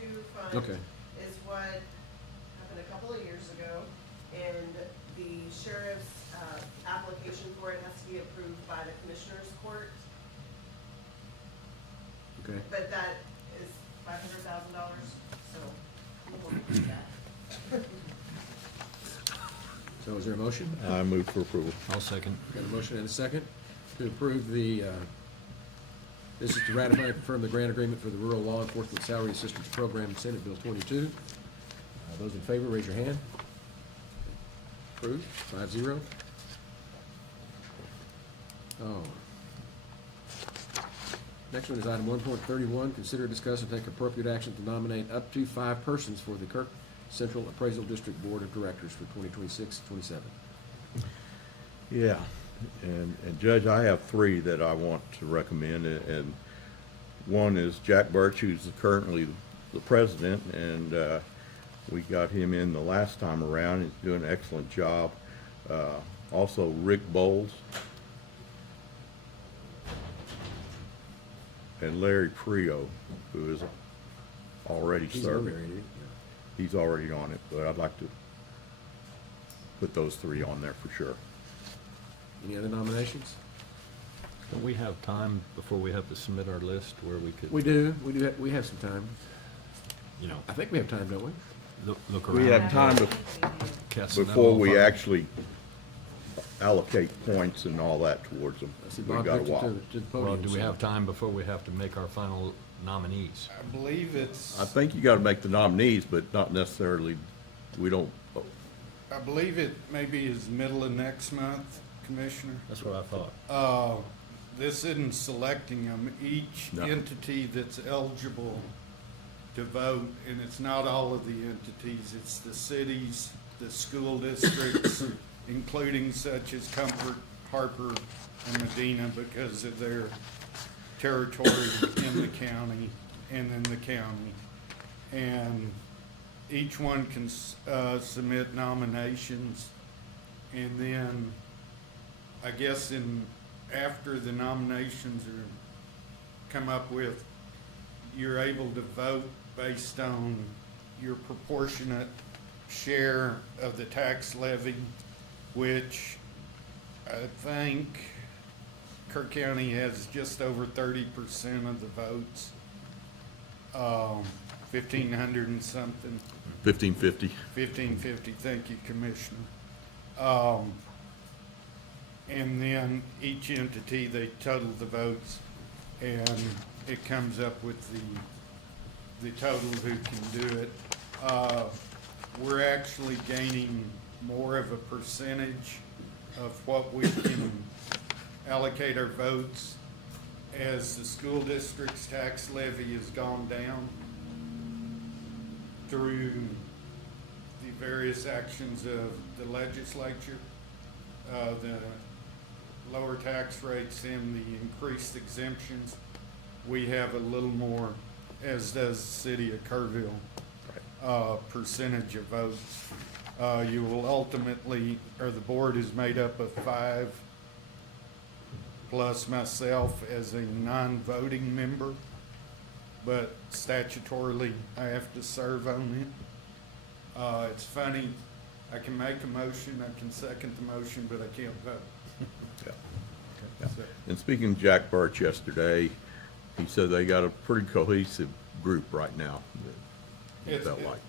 22 fund Okay. is what happened a couple of years ago, and the sheriff's application for it has to be approved by the Commissioner's Court, Okay. but that is $500,000, so we won't do that. So is there a motion? I move for approval. I'll second. Got a motion and a second to approve the, this is to ratify and confirm the grant agreement for the Rural Law Enforcement Salary Assistance Program, Senate Bill 22. Those in favor, raise your hand. Approved, 5-0. Oh. Next one is item 1.31, consider, discuss, and take appropriate action to nominate up to 5 persons for the Kerr Central Appraisal District Board of Directors for 2026-27. Yeah, and Judge, I have 3 that I want to recommend, and one is Jack Birch, who's currently the president, and we got him in the last time around. He's doing an excellent job. Also, Rick Bowles and Larry Prio, who is already He's serving. on there, ain't he? He's already on it, but I'd like to put those 3 on there for sure. Any other nominations? Don't we have time before we have to submit our list where we could? We do, we have some time. You know, I think we have time, don't we? look around. We have time Cast it before all we fire. actually allocate points and all that towards them. I see We Bob got a drifted while. to the Well, podium. do we so- have time before we have to make our final nominees? I believe it's, I think you gotta make the nominees, but not necessarily, we don't, I believe it maybe is middle of next month, Commissioner. That's what I thought. This isn't selecting them. Each No. entity that's eligible to vote, and it's not all of the entities, it's the cities, the school districts, including such as Comfort, Harper, and Medina because of their territory in the county and in the county. And each one can submit nominations, and then I guess after the nominations are come up with, you're able to vote based on your proportionate share of the tax levy, which I think Kerr County has just over 30% of the votes. 1,500 and something. 1550. 1550, thank you, Commissioner. And then each entity, they total the votes, and it comes up with the total who can do it. We're actually gaining more of a percentage of what we can allocate our votes as the school district's tax levy has gone down through the various actions of the legislature, the lower tax rates and the increased exemptions. We have a little more, as does the city of Kerrville, percentage of votes. You will ultimately, or the board is made up of 5 plus myself as a non-voting member, but statutorily I have to serve on it. It's funny, I can make a motion, I can second the motion, but I can't vote. Yeah. And speaking to Jack Birch yesterday, he said they got a pretty cohesive group right now. It felt like.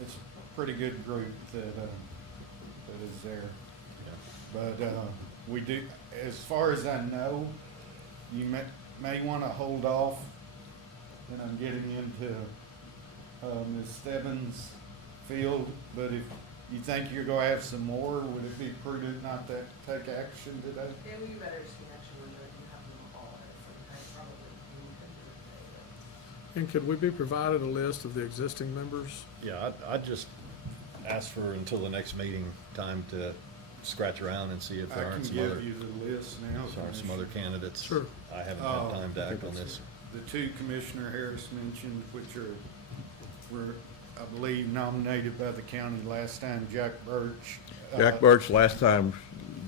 It's a pretty good group that is there. But we do, as far as I know, you may wanna hold off, and I'm getting into, Ms. Stebbins' field, but if you think you're gonna have some more, would it be prudent not to take action today? Yeah, we better just get action on that and have them all at some time, probably. And could we be provided a list of the existing members? Yeah, I'd just ask for until the next meeting time to scratch around and see if there aren't some I other, can give you the list now. some other candidates. Sure. I haven't had time to act on this. The two Commissioner Harris mentioned, which were, I believe, nominated by the county last time, Jack Birch. Jack Birch, last time,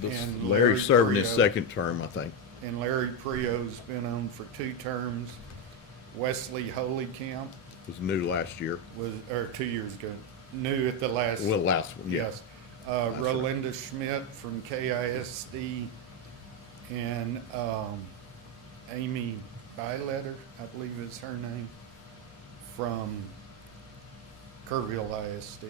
and Larry Larry served in his Prio. second term, I think. And Larry Prio's been on for 2 terms. Wesley Holycamp Was new last year. was, or 2 years ago, new at the last. Well, last one, yeah. Yes. Rolinda Schmidt from KISD and, Amy Byletter, I believe is her name, from Kerrville ISD.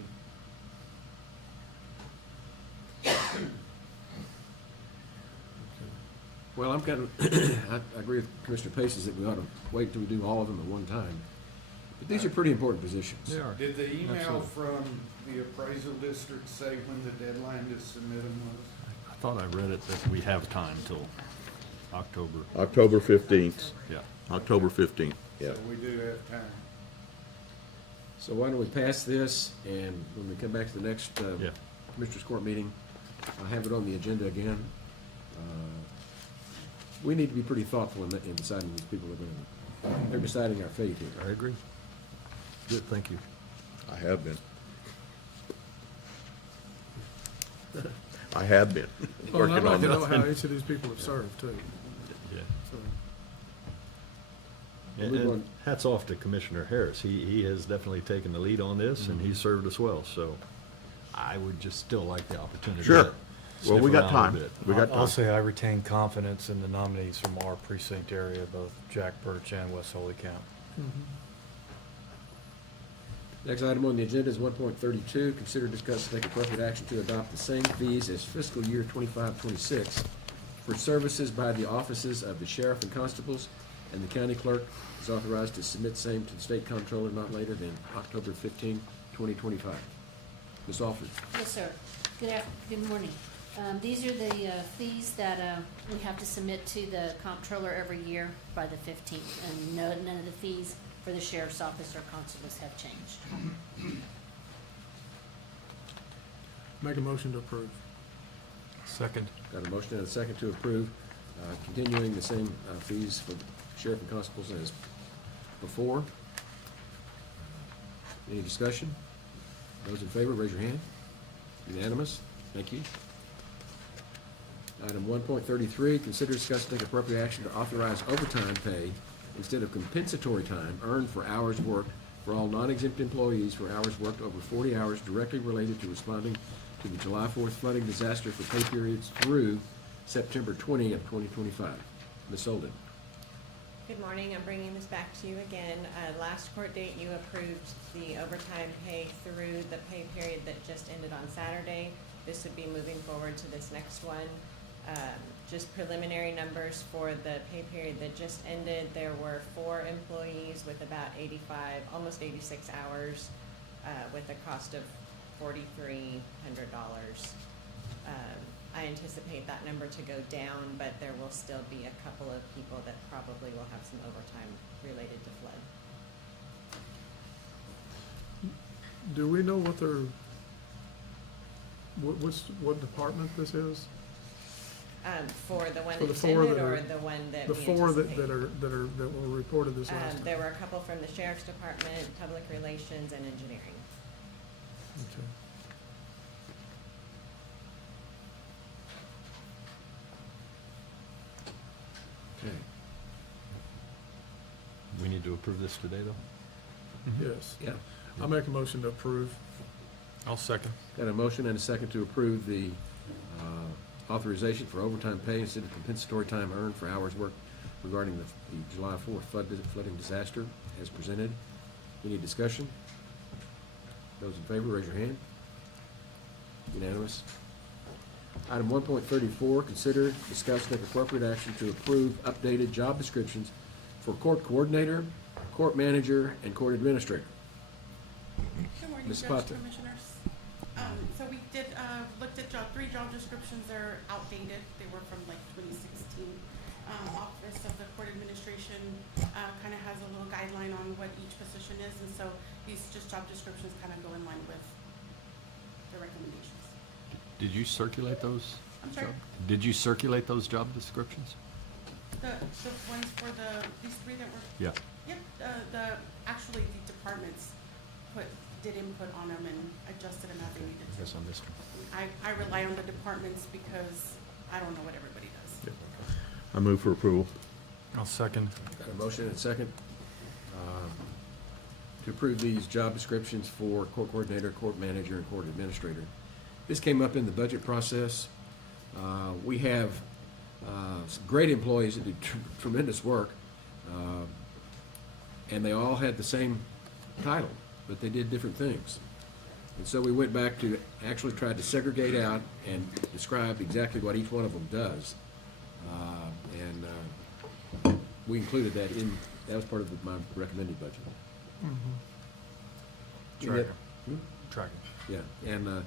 Well, I'm kind of, I agree with Commissioner Paces that we ought to wait until we do all of them at one time. But these are pretty important positions. They are. Did the email Absolutely. from the appraisal district say when the deadline to submit them was? I thought I read it that we have time till October. October 15th. Yeah. October 15th, yeah. So we do have time. So why don't we pass this, and when we come back to the next Yeah. Commissioners Court meeting, I'll have it on the agenda again. We need to be pretty thoughtful in deciding these people are going to, they're deciding our fate here. I agree. Good, thank you. I have been. I have been. Well, and I'd working like on to know how nothing. each of these people have served too. Yeah. So, And Move and on. hats off to Commissioner Harris. He has definitely taken the lead on this, and he's served us well, so I would just still like the opportunity. Sure. to Well, we sniff got around a time. bit. We got I'll time. say I retain confidence in the nominees from our precinct area, both Jack Birch and Wes Holycamp. Next item on the agenda is 1.32, consider, discuss, and take appropriate action to adopt the same fees as fiscal year 25-26 for services by the offices of the sheriff and constables, and the county clerk is authorized to submit same to the state comptroller not later than October 15, 2025. Ms. Alford. Yes, sir. Good morning. These are the fees that we have to submit to the comptroller every year by the 15th, and none of the fees for the sheriff's office or constables have changed. make a motion to approve. Second. Got a motion and a second to approve, continuing the same fees for sheriff and constables as before. Any discussion? Those in favor, raise your hand. Unanimous. Thank you. Item 1.33, consider, discuss, and take appropriate action to authorize overtime pay instead of compensatory time earned for hours worked for all non-exempt employees for hours worked over 40 hours directly related to responding to the July 4th flooding disaster for pay periods through September 20 of 2025. Ms. Holden. Good morning, I'm bringing this back to you again. Last court date, you approved the overtime pay through the pay period that just ended on Saturday. This would be moving forward to this next one. Just preliminary numbers for the pay period that just ended, there were 4 employees with about 85, almost 86 hours, with a cost of $4,300. I anticipate that number to go down, but there will still be a couple of people that probably will have some overtime related to flood. Do we know what their, what department this is? For the one For the that 4 ended that or are- the one that The we 4 that anticipate? that were reported this last time? There were a couple from the sheriff's department, public relations, and engineering. Okay. Okay. We need to approve this today, though? Yes. Yeah. I'll make a motion to approve. I'll second. Got a motion and a second to approve the authorization for overtime pay instead of compensatory time earned for hours worked regarding the July 4th flooding disaster as presented. Any discussion? Those in favor, raise your hand. Unanimous. Item 1.34, consider, discuss, take appropriate action to approve updated job descriptions for court coordinator, court manager, and court administrator. Good morning, Ms. Judge, Potter. Commissioners. So we did, looked at three job descriptions. They're outdated. They were from like 2016. Office of the Court Administration kind of has a little guideline on what each position is, and so these just job descriptions kind of go in line with the recommendations. Did you circulate those? I'm sorry? Did you circulate those job descriptions? The ones for these three that were. Yeah. Yep, actually the departments did input on them and adjusted them as they needed to. Yes, on this one. I rely on the departments because I don't know what everybody does. I move for approval. I'll second. Got a motion and a second to approve these job descriptions for court coordinator, court manager, and court administrator. This came up in the budget process. We have some great employees that do tremendous work, and they all had the same title, but they did different things. And so we went back to actually tried to segregate out and describe exactly what each one of them does. We included that that was part of my recommended budget. Tracking. Yeah, and, a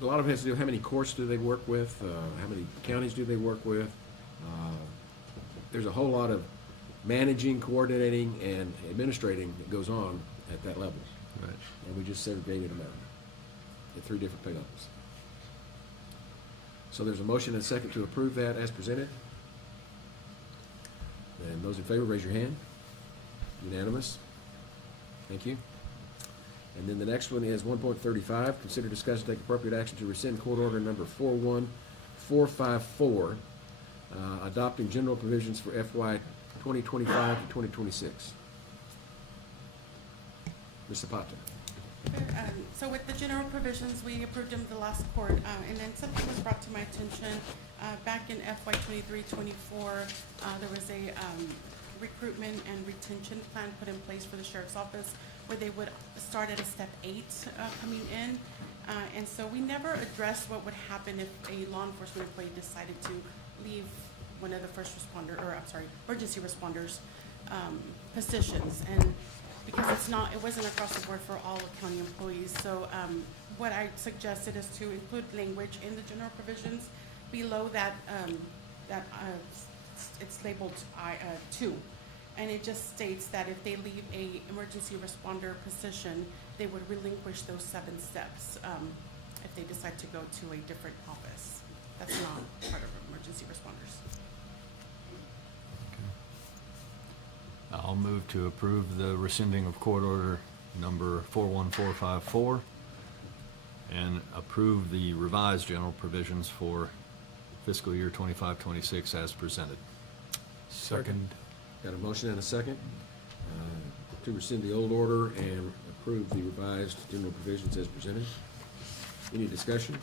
lot of it has to do, how many courts do they work with, how many counties do they work with? There's a whole lot of managing, coordinating, and administrating that goes on at that level. Right. And we just segregated them out at 3 different pay levels. So there's a motion and a second to approve that as presented. And those in favor, raise your hand. Unanimous. Thank you. And then the next one is 1.35, consider, discuss, and take appropriate action to rescind court order number 41454, adopting general provisions for FY 2025 to 2026. Ms. Zapata. So with the general provisions, we approved them the last court, and then something was brought to my attention. Back in FY 23-24, there was a recruitment and retention plan put in place for the sheriff's office where they would start at a step 8 coming in. And so we never addressed what would happen if a law enforcement employee decided to leave one of the emergency responders positions. And because it wasn't across the board for all county employees. So what I suggested is to include language in the general provisions below that, it's labeled 2. And it just states that if they leave a emergency responder position, they would relinquish those 7 steps if they decide to go to a different office. That's not part of emergency responders. I'll move to approve the rescinding of court order number 41454 and approve the revised general provisions for fiscal year 25-26 as presented. Second. Got a motion and a second to rescind the old order and approve the revised general provisions as presented. Any discussion?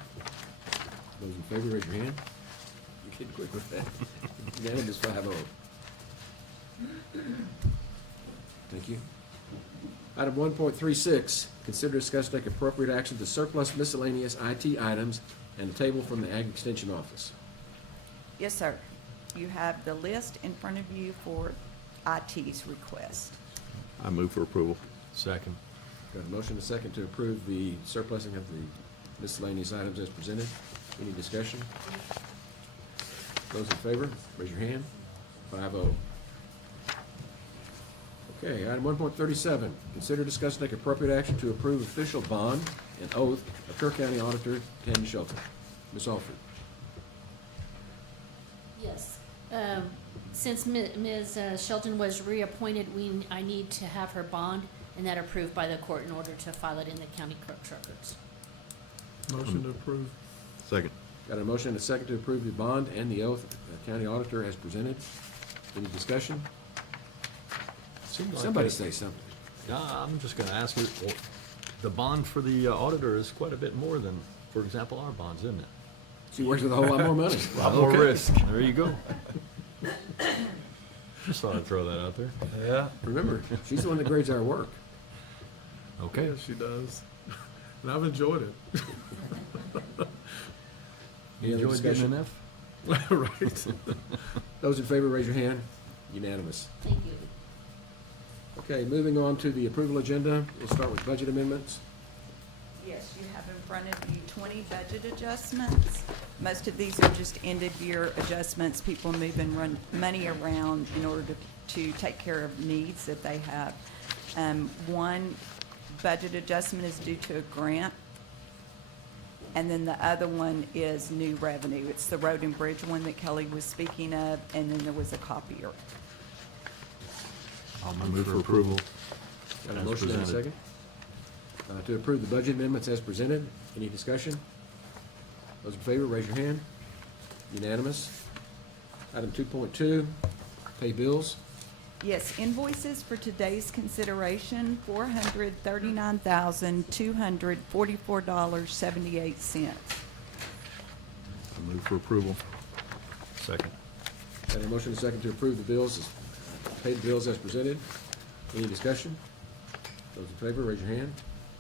Those in favor, raise your hand. You get quick with that. Unanimous 5-0. Thank you. Item 1.36, consider, discuss, take appropriate action to surplus miscellaneous IT items and a table from the Ag Extension Office. Yes, sir. You have the list in front of you for IT's request. I move for approval. Second. Got a motion and a second to approve the surplusing of the miscellaneous items as presented. Any discussion? Those in favor, raise your hand. 5-0. Okay, item 1.37, consider, discuss, take appropriate action to approve official bond and oath of Kerr County Auditor Tanya Shelton. Ms. Alford. Yes. Since Ms. Shelton was reappointed, I need to have her bond and that approved by the court in order to file it in the county clerk's records. Motion to approve. Second. Got a motion and a second to approve the bond and the oath of County Auditor as presented. Any discussion? Somebody say something. I'm just gonna ask you, the bond for the auditor is quite a bit more than, for example, our bonds, isn't it? She works with a whole lot more money. A lot more risk. There you go. Just thought I'd throw that out there. Yeah. Remember, she's the one that grades our work. Okay. Yes, she does. And I've enjoyed it. Any other Enjoyed getting discussion? an F? Right. Those in favor, raise your hand. Unanimous. Thank you. Okay, moving on to the approval agenda. We'll start with budget amendments. Yes, you have in front of you 20 budget adjustments. Most of these are just end-of-year adjustments, people moving money around in order to take care of needs that they have. One budget adjustment is due to a grant, and then the other one is new revenue. It's the road and bridge one that Kelly was speaking of, and then there was a copier. I'll move for approval. Got a As motion and a presented. second? To approve the budget amendments as presented. Any discussion? Those in favor, raise your hand. Unanimous. Item 2.2, pay bills. Yes, invoices for today's consideration, $439,244.78. I'll move for approval. Second. Got a motion and a second to approve the bills, pay the bills as presented. Any discussion? Those in favor, raise your hand.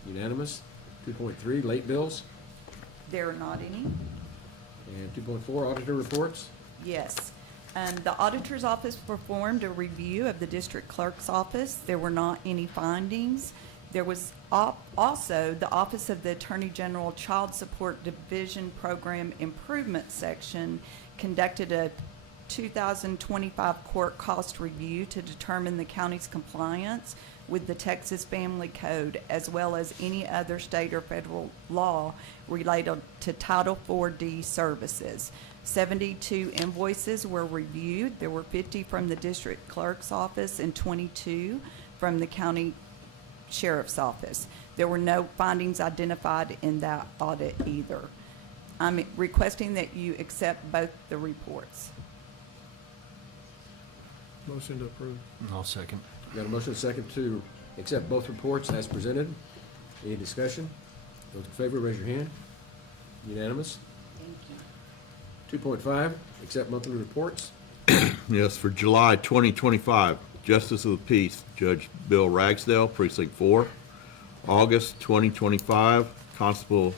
Unanimous. 2.3, late bills. There are not any. And 2.4, auditor reports. Yes. The auditor's office performed a review of the district clerk's office. There were not any findings. There was also the Office of the Attorney General Child Support Division Program Improvement Section conducted a 2025 court cost review to determine the county's compliance with the Texas Family Code, as well as any other state or federal law related to Title 4D services. 72 invoices were reviewed. There were 50 from the district clerk's office and 22 from the county sheriff's office. There were no findings identified in that audit either. I'm requesting that you accept both the reports. Motion to approve. I'll second. Got a motion and a second to accept both reports as presented. Any discussion? Those in favor, raise your hand. Unanimous. Thank you. 2.5, accept monthly reports. Yes, for July 2025, Justice of the Peace, Judge Bill Ragsdale, Precinct 4. August 2025, Constables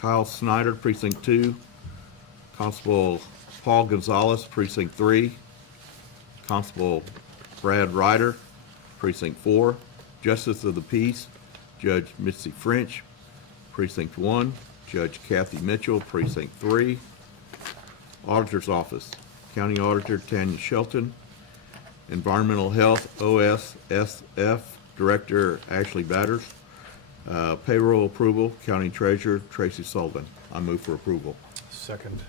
Kyle Snyder, Precinct 2. Constable Paul Gonzalez, Precinct 3. Constable Brad Ryder, Precinct 4. Justice of the Peace, Judge Mitzi French, Precinct 1. Judge Kathy Mitchell, Precinct 3. Auditor's Office, County Auditor Tanya Shelton. Environmental Health, OSSF, Director Ashley Batters. Payroll Approval, County Treasurer Tracy Sullivan. I move for approval. Second.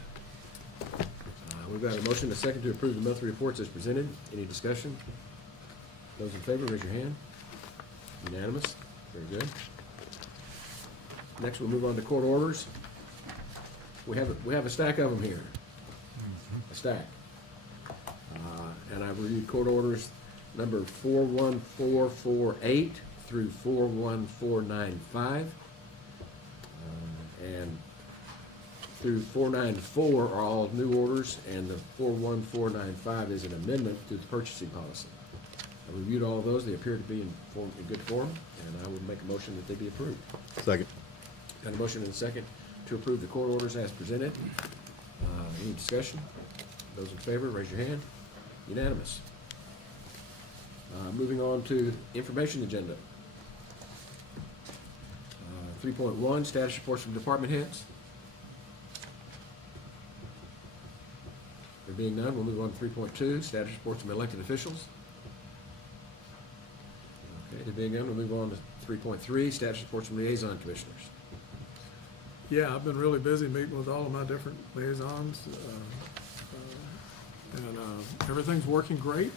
We've got a motion and a second to approve the monthly reports as presented. Any discussion? Those in favor, raise your hand. Unanimous. Very good. Next, we'll move on to court orders. We have a stack of them here. A stack. And I've reviewed court orders number 41448 through 41495. And through 494 are all new orders, and the 41495 is an amendment to the purchasing policy. I reviewed all of those. They appear to be in good form, and I would make a motion that they be approved. Second. Got a motion and a second to approve the court orders as presented. Any discussion? Those in favor, raise your hand. Unanimous. Moving on to information agenda. 3.1, status reports from department heads. There being none, we'll move on to 3.2, status reports from elected officials. Okay, there being none, we'll move on to 3.3, status reports from liaison commissioners. Yeah, I've been really busy meeting with all of my different liaisons. Everything's working great.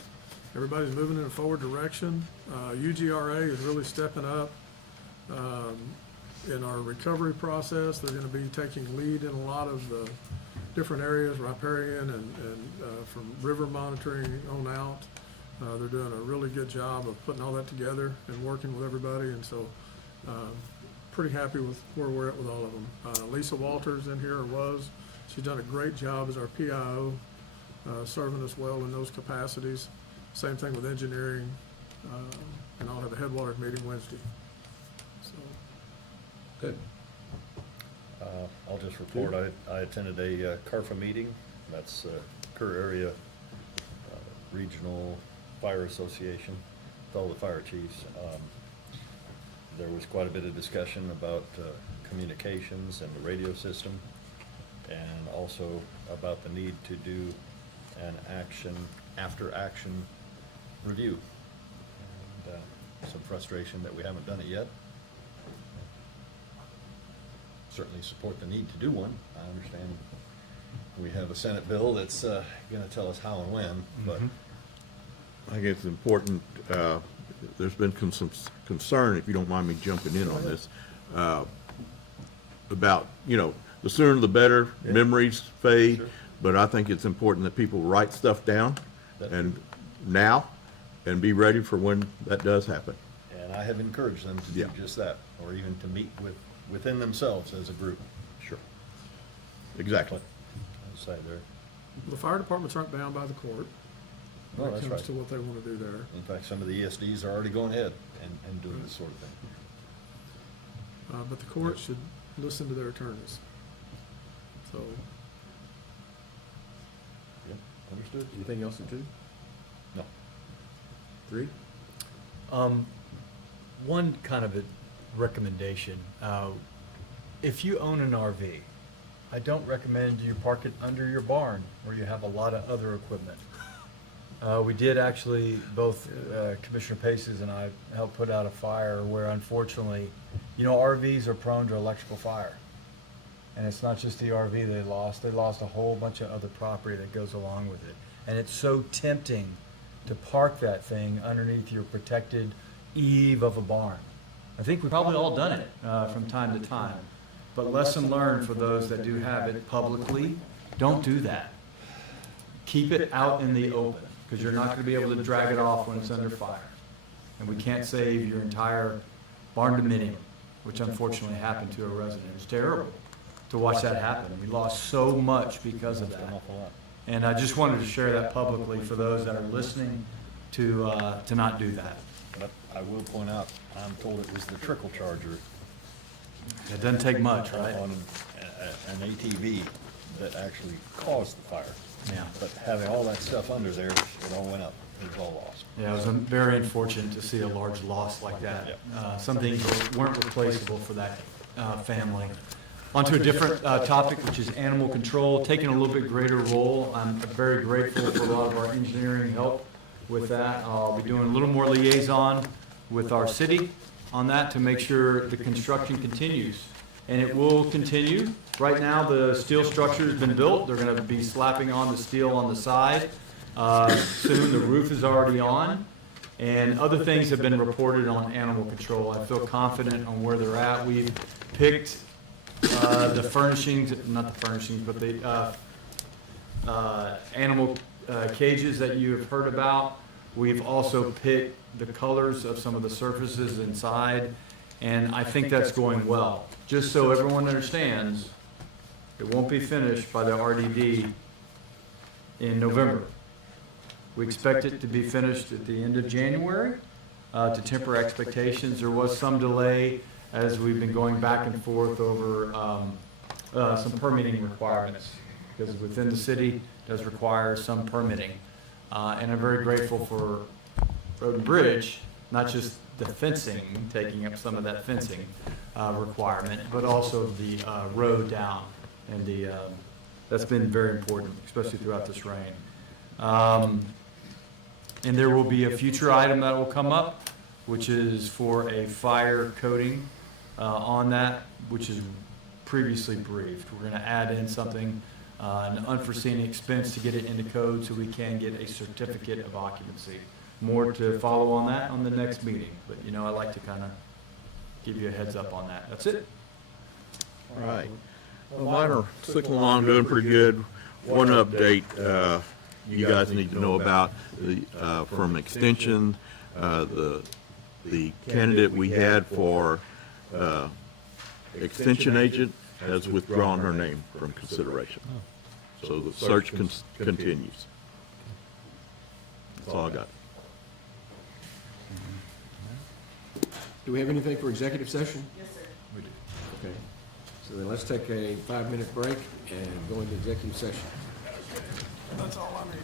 Everybody's moving in a forward direction. UGRA is really stepping up in our recovery process. They're going to be taking lead in a lot of the different areas, riparian and from river monitoring on out. They're doing a really good job of putting all that together and working with everybody, and so pretty happy with where we're at with all of them. Lisa Walters in here, or was. She's done a great job as our PIO, serving us well in those capacities. Same thing with engineering, and I'll have a Headwaters meeting Wednesday. So. Good. I'll just report, I attended a CARFA meeting, that's Kerr Area Regional Fire Association, with all the fire chiefs. There was quite a bit of discussion about communications and the radio system, and also about the need to do an after-action review. And some frustration that we haven't done it yet. Certainly support the need to do one. I understand we have a Senate bill that's going to tell us how and when, but I think it's important, there's been some concern, if you don't mind me jumping in on this, about, the sooner the better, memories fade, but I think it's important that people write stuff down and be ready for when that does happen. and I have encouraged them to do just that, or even to meet within themselves as a group. Sure. Exactly. I'd say there. The fire departments aren't bound by the court No, when it that's comes right. to what they want to do there. In fact, some of the ESDs are already going ahead and doing this sort of thing. But the court should listen to their attorneys. So, Yeah, understood? Anything else in two? No. Three? One kind of a recommendation, if you own an RV, I don't recommend you park it under your barn where you have a lot of other equipment. We did actually, both Commissioner Paces and I helped put out a fire where unfortunately, RVs are prone to electrical fire. And it's not just the RV they lost a whole bunch of other property that goes along with it. And it's so tempting to park that thing underneath your protected eave of a barn. I think we've probably all done it from time to time. But lesson learned for those that do have it publicly, don't do that. Keep it out in the open, because you're not going to be able to drag it off when it's under fire. And we can't save your entire barn dominium, which unfortunately happened to a resident. It's terrible to watch that happen. We lost so much because of that. And I just wanted to share that publicly for those that are listening to not do that. But I will point out, I'm told it was the trickle charger. It doesn't take much, right? On an ATV that actually caused the fire. Yeah. But having all that stuff under there, it all went up. It was all lost. Yeah, it was very unfortunate to see a large loss like that. Some things weren't replaceable for that family. On to a different topic, which is animal control, taking a little bit greater role. I'm very grateful for a lot of our engineering help with that. I'll be doing a little more liaison with our city on that to make sure the construction continues. And it will continue. Right now, the steel structure has been built. They're going to be slapping on the steel on the side. Soon, the roof is already on. And other things have been reported on animal control. I feel confident on where they're at. We've picked the furnishings, not the furnishings, but the animal cages that you have heard about. We've also picked the colors of some of the surfaces inside, and I think that's going well. Just so everyone understands, it won't be finished by the RDD in November. We expect it to be finished at the end of January. To temper expectations, there was some delay as we've been going back and forth over some permitting requirements, because within the city does require some permitting. And I'm very grateful for Road and Bridge, not just the fencing, taking up some of that fencing requirement, but also the road down. And that's been very important, especially throughout this rain. And there will be a future item that will come up, which is for a fire coating on that, which is previously briefed. We're going to add in something, an unforeseen expense to get it into code so we can get a certificate of occupancy. More to follow on that on the next meeting, but I like to kind of give you a heads up on that. That's it. All right. Well, mine are clicking along, doing pretty good. One update you guys need to know about from Extension, the candidate we had for Extension agent has withdrawn her name from consideration. So the search continues. That's all I got. Do we have anything for executive session? Yes, sir. We do. Okay. So then let's take a 5-minute break and go into executive session. That's all I need.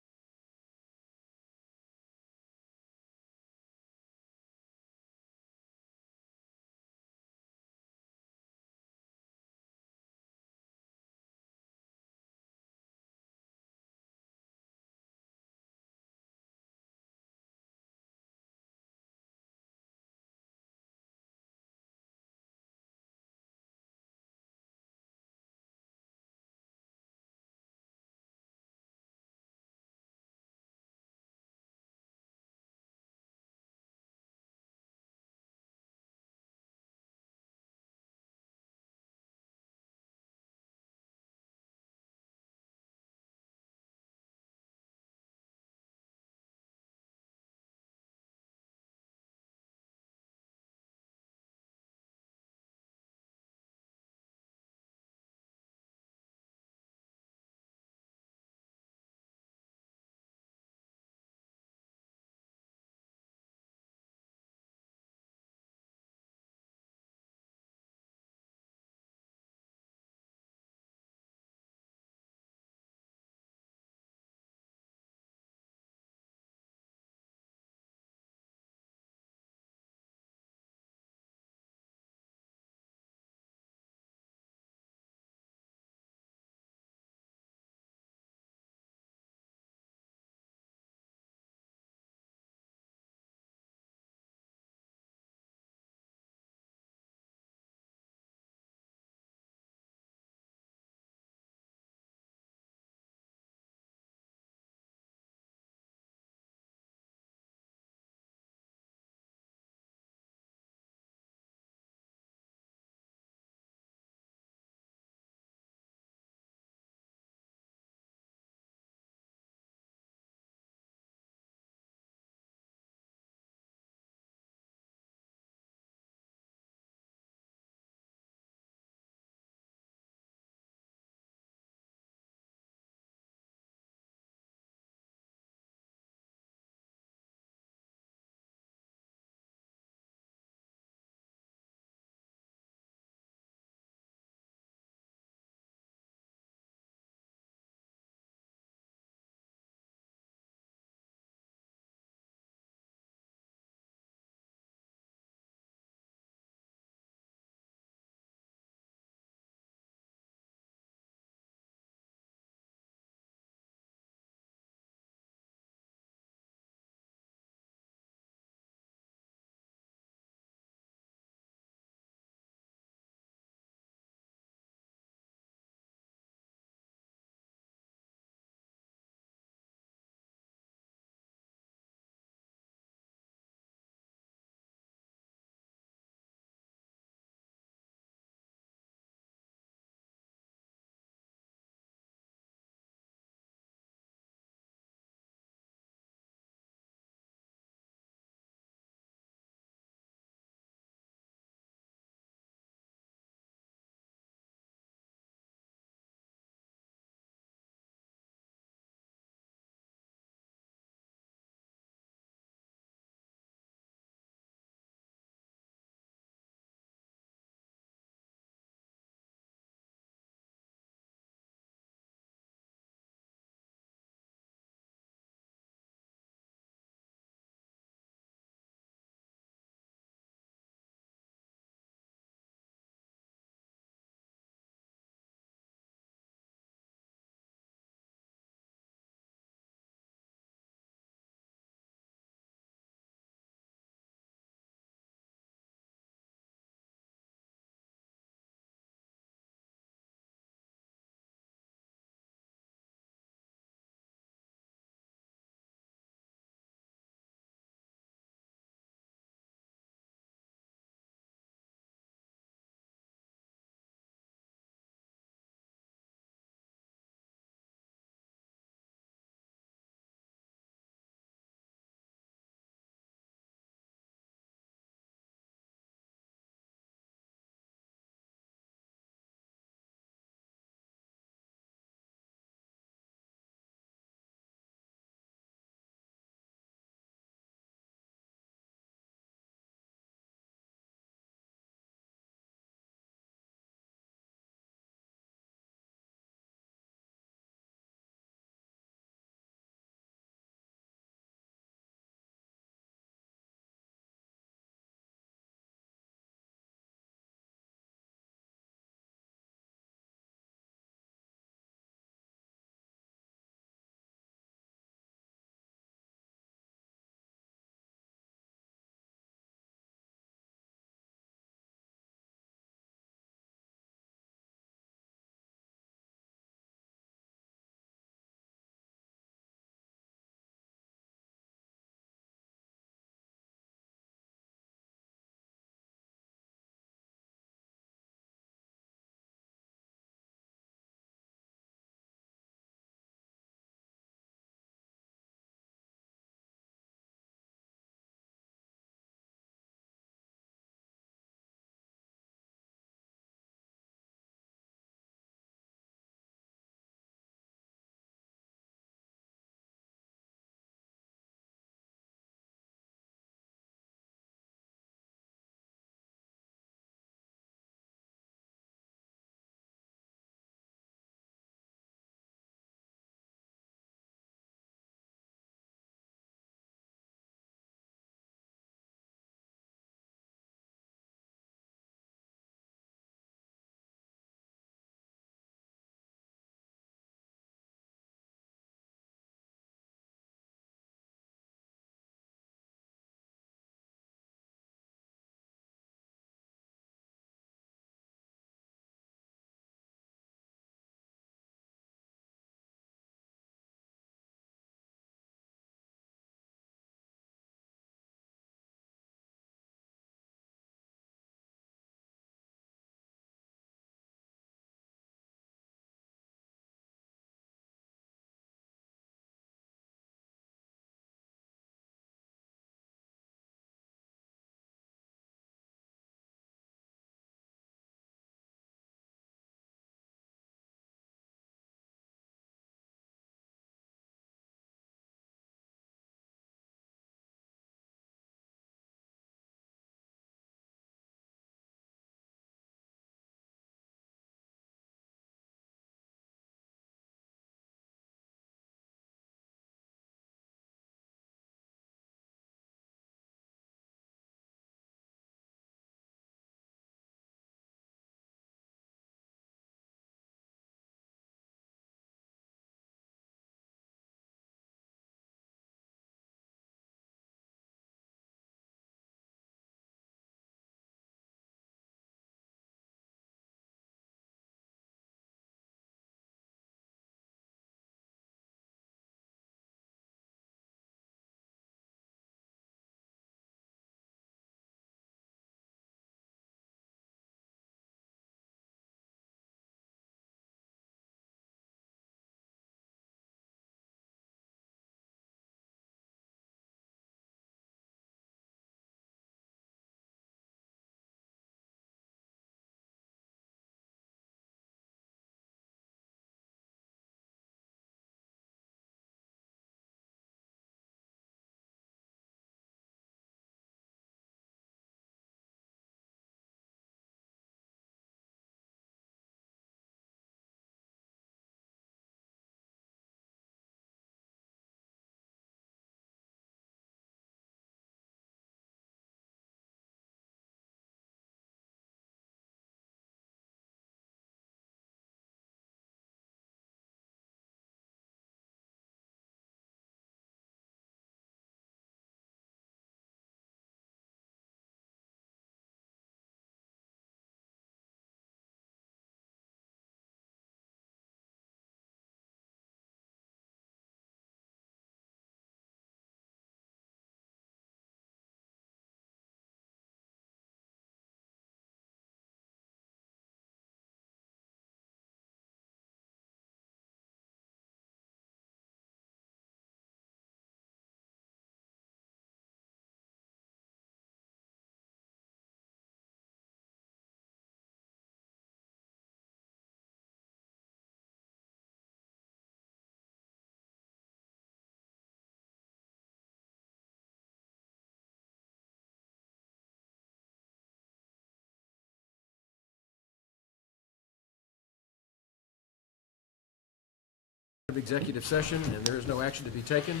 Executive session, and there is no action to be taken.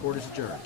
Court is adjourned.